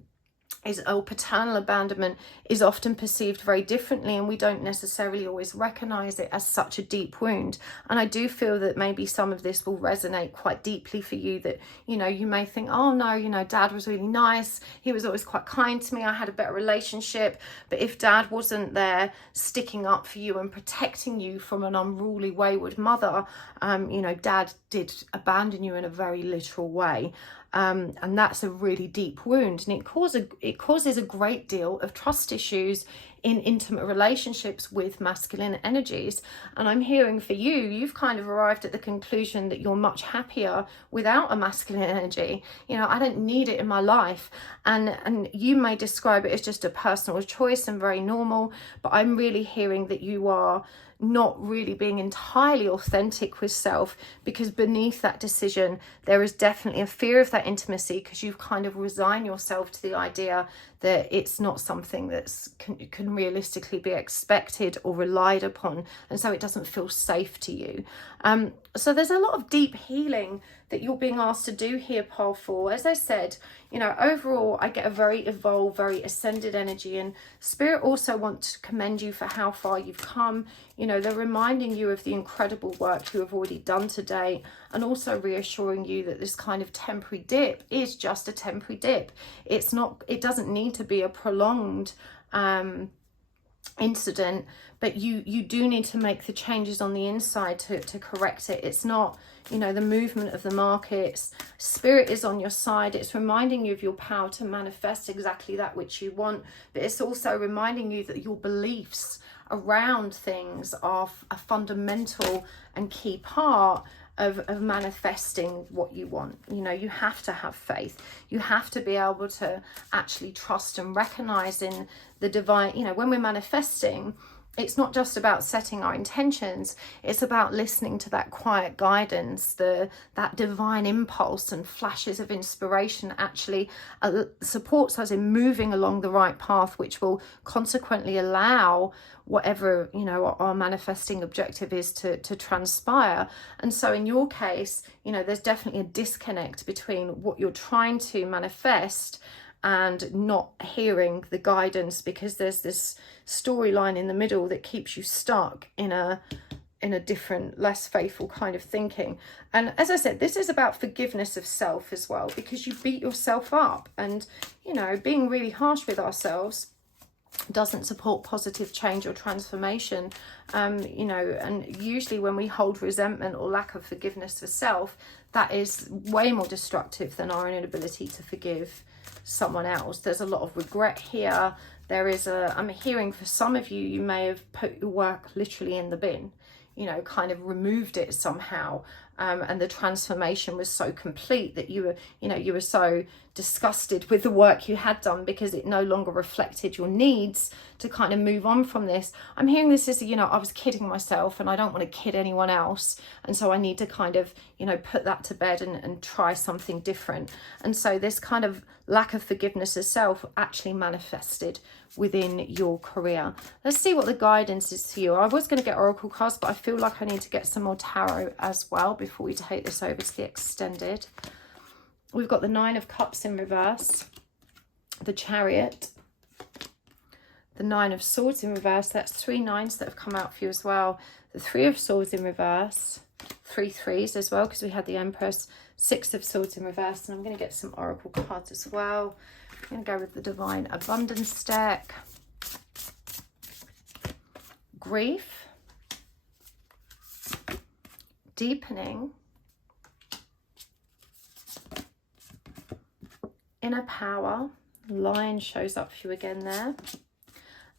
or paternal abandonment is often perceived very differently, and we don't necessarily always recognize it as such a deep wound. And I do feel that maybe some of this will resonate quite deeply for you, that, you know, you may think, oh no, you know, dad was really nice, he was always quite kind to me, I had a better relationship. But if dad wasn't there sticking up for you and protecting you from an unruly, wayward mother, you know, dad did abandon you in a very literal way. And that's a really deep wound, and it causes a great deal of trust issues in intimate relationships with masculine energies. And I'm hearing for you, you've kind of arrived at the conclusion that you're much happier without a masculine energy. You know, I don't need it in my life. And you may describe it as just a personal choice and very normal, but I'm really hearing that you are not really being entirely authentic with self, because beneath that decision there is definitely a fear of that intimacy, because you've kind of resigned yourself to the idea that it's not something that's can realistically be expected or relied upon, and so it doesn't feel safe to you. So there's a lot of deep healing that you're being asked to do here, pile 4. As I said, you know, overall I get a very evolved, very ascended energy, and spirit also want to commend you for how far you've come. You know, they're reminding you of the incredible work you have already done today, and also reassuring you that this kind of temporary dip is just a temporary dip. It doesn't need to be a prolonged incident, but you do need to make the changes on the inside to correct it. It's not, you know, the movement of the markets. Spirit is on your side. It's reminding you of your power to manifest exactly that which you want, but it's also reminding you that your beliefs around things are a fundamental and key part of manifesting what you want. You know, you have to have faith. You have to be able to actually trust and recognize in the divine. You know, when we're manifesting, it's not just about setting our intentions, it's about listening to that quiet guidance, that divine impulse and flashes of inspiration actually supports us in moving along the right path, which will consequently allow whatever, you know, our manifesting objective is to transpire. And so in your case, you know, there's definitely a disconnect between what you're trying to manifest and not hearing the guidance, because there's this storyline in the middle that keeps you stuck in a different, less faithful kind of thinking. And as I said, this is about forgiveness of self as well, because you beat yourself up, and, you know, being really harsh with ourselves doesn't support positive change or transformation. You know, and usually when we hold resentment or lack of forgiveness for self, that is way more destructive than our inability to forgive someone else. There's a lot of regret here. There is I'm hearing for some of you, you may have put your work literally in the bin, you know, kind of removed it somehow. And the transformation was so complete that you were so disgusted with the work you had done because it no longer reflected your needs to kind of move on from this. I'm hearing this as, you know, I was kidding myself and I don't want to kid anyone else. And so I need to kind of, you know, put that to bed and try something different. And so this kind of lack of forgiveness of self actually manifested within your career. Let's see what the guidance is for you. I was going to get oracle cards, but I feel like I need to get some more tarot as well before we take this over to the extended. We've got the 9 of Cups in reverse, the Chariot, the 9 of Swords in reverse. That's 3 9s that have come out for you as well. The 3 of Swords in reverse, 3 3s as well, because we had the Empress, 6 of Swords in reverse. And I'm going to get some oracle cards as well. I'm going to go with the Divine Abundance deck. Grief, deepening, inner power, Lion shows up for you again there,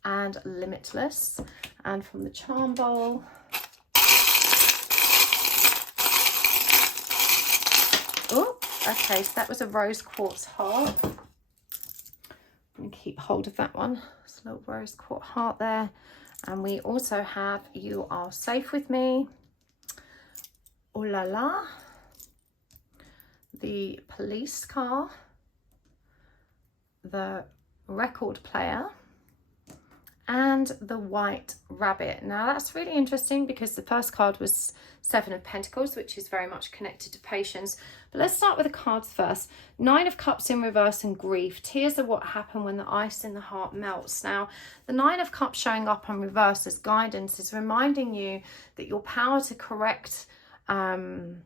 and limitless. And from the charm bowl, oh, okay, so that was a rose quartz heart. I'm going to keep hold of that one. There's a little rose quartz heart there. And we also have You Are Safe With Me, Oh La La, the police car, the record player, and the white rabbit. Now that's really interesting because the first card was 7 of Pentacles, which is very much connected to patience. But let's start with the cards first. 9 of Cups in reverse and grief. Tears are what happen when the ice in the heart melts. Now, the 9 of Cups showing up on reverse as guidance is reminding you that your power to correct the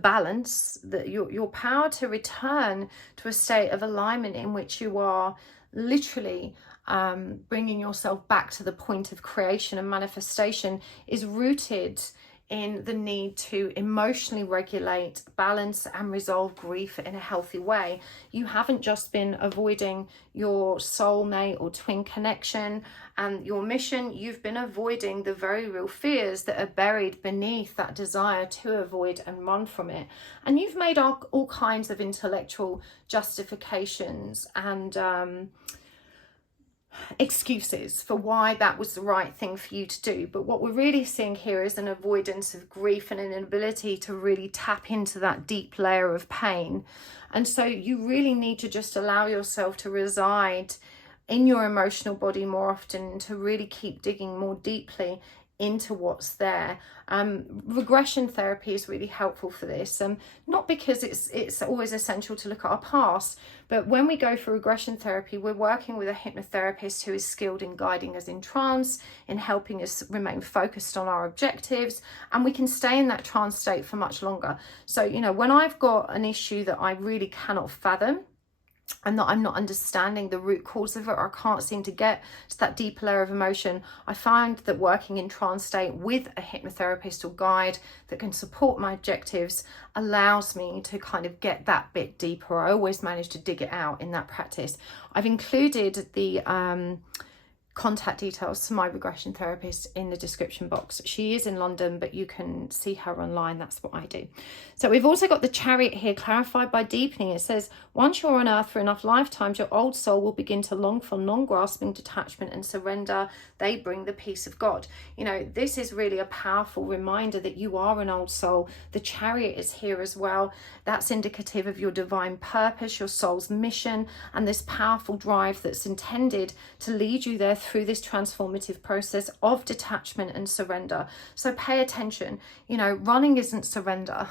balance, that your power to return to a state of alignment in which you are literally bringing yourself back to the point of creation and manifestation is rooted in the need to emotionally regulate, balance and resolve grief in a healthy way. You haven't just been avoiding your soulmate or twin connection and your mission, you've been avoiding the very real fears that are buried beneath that desire to avoid and run from it. And you've made all kinds of intellectual justifications and excuses for why that was the right thing for you to do. But what we're really seeing here is an avoidance of grief and an inability to really tap into that deep layer of pain. And so you really need to just allow yourself to reside in your emotional body more often, to really keep digging more deeply into what's there. Regression therapy is really helpful for this, not because it's always essential to look at our past, but when we go for regression therapy, we're working with a hypnotherapist who is skilled in guiding us in trance, in helping us remain focused on our objectives, and we can stay in that trance state for much longer. So, you know, when I've got an issue that I really cannot fathom, and that I'm not understanding the root cause of it, or I can't seem to get to that deeper layer of emotion, I find that working in trance state with a hypnotherapist or guide that can support my objectives allows me to kind of get that bit deeper. I always manage to dig it out in that practice. I've included the contact details to my regression therapist in the description box. She is in London, but you can see her online. That's what I do. So we've also got the Chariot here, clarified by deepening. It says, once you're on earth for enough lifetimes, your old soul will begin to long for non-grasping detachment and surrender. They bring the peace of God. You know, this is really a powerful reminder that you are an old soul. The Chariot is here as well. That's indicative of your divine purpose, your soul's mission, and this powerful drive that's intended to lead you there through this transformative process of detachment and surrender. So pay attention. You know, running isn't surrender.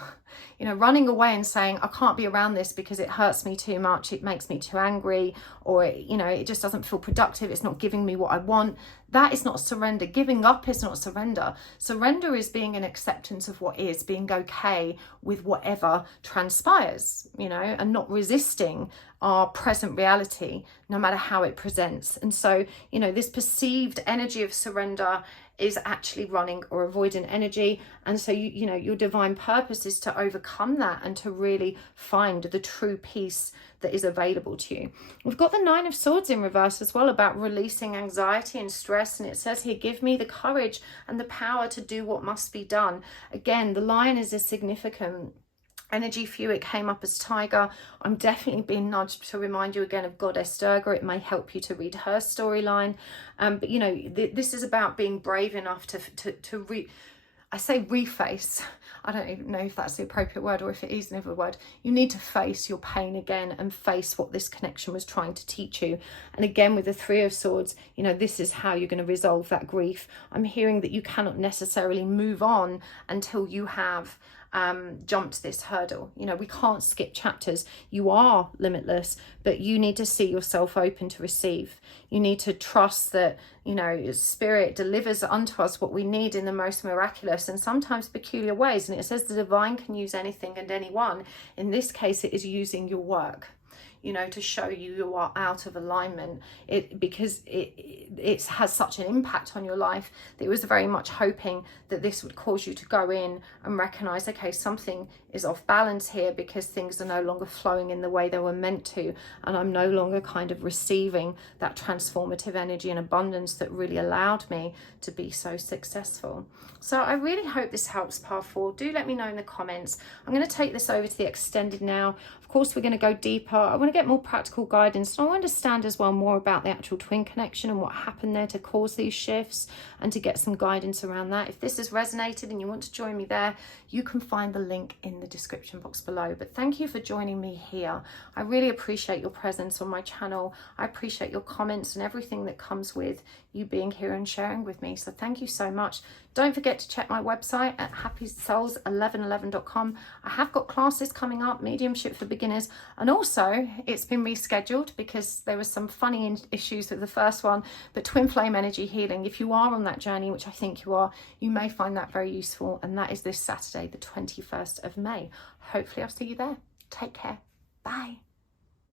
You know, running away and saying, I can't be around this because it hurts me too much, it makes me too angry, or, you know, it just doesn't feel productive, it's not giving me what I want. That is not surrender. Giving up is not surrender. Surrender is being an acceptance of what is, being okay with whatever transpires, you know, and not resisting our present reality, no matter how it presents. And so, you know, this perceived energy of surrender is actually running or avoiding energy. And so, you know, your divine purpose is to overcome that and to really find the true peace that is available to you. We've got the Nine of Swords in reverse as well, about releasing anxiety and stress. And it says here, give me the courage and the power to do what must be done. Again, the lion is a significant energy for you. It came up as tiger. I'm definitely being nudged to remind you again of Goddess Durga. It may help you to read her storyline. But you know, this is about being brave enough to reface. I don't even know if that's the appropriate word or if it is never a word. You need to face your pain again and face what this connection was trying to teach you. And again, with the Three of Swords, you know, this is how you're going to resolve that grief. I'm hearing that you cannot necessarily move on until you have jumped this hurdle. You know, we can't skip chapters. You are limitless, but you need to see yourself open to receive. You need to trust that, you know, Spirit delivers unto us what we need in the most miraculous and sometimes peculiar ways. And it says the divine can use anything and anyone. In this case, it is using your work, you know, to show you are out of alignment, because it has such an impact on your life that it was very much hoping that this would cause you to go in and recognize, okay, something is off balance here because things are no longer flowing in the way they were meant to, and I'm no longer kind of receiving that transformative energy and abundance that really allowed me to be so successful. So I really hope this helps, Part 4. Do let me know in the comments. I'm going to take this over to the extended now. Of course, we're going to go deeper. I want to get more practical guidance, and I understand as well more about the actual twin connection and what happened there to cause these shifts, and to get some guidance around that. If this has resonated and you want to join me there, you can find the link in the description box below. But thank you for joining me here. I really appreciate your presence on my channel. I appreciate your comments and everything that comes with you being here and sharing with me. So thank you so much. Don't forget to check my website at happysouls1111.com. I have got classes coming up, mediumship for beginners, and also it's been rescheduled because there was some funny issues with the first one, but twin flame energy healing. If you are on that journey, which I think you are, you may find that very useful, and that is this Saturday, the 21st of May. Hopefully I'll see you there. Take care. Bye.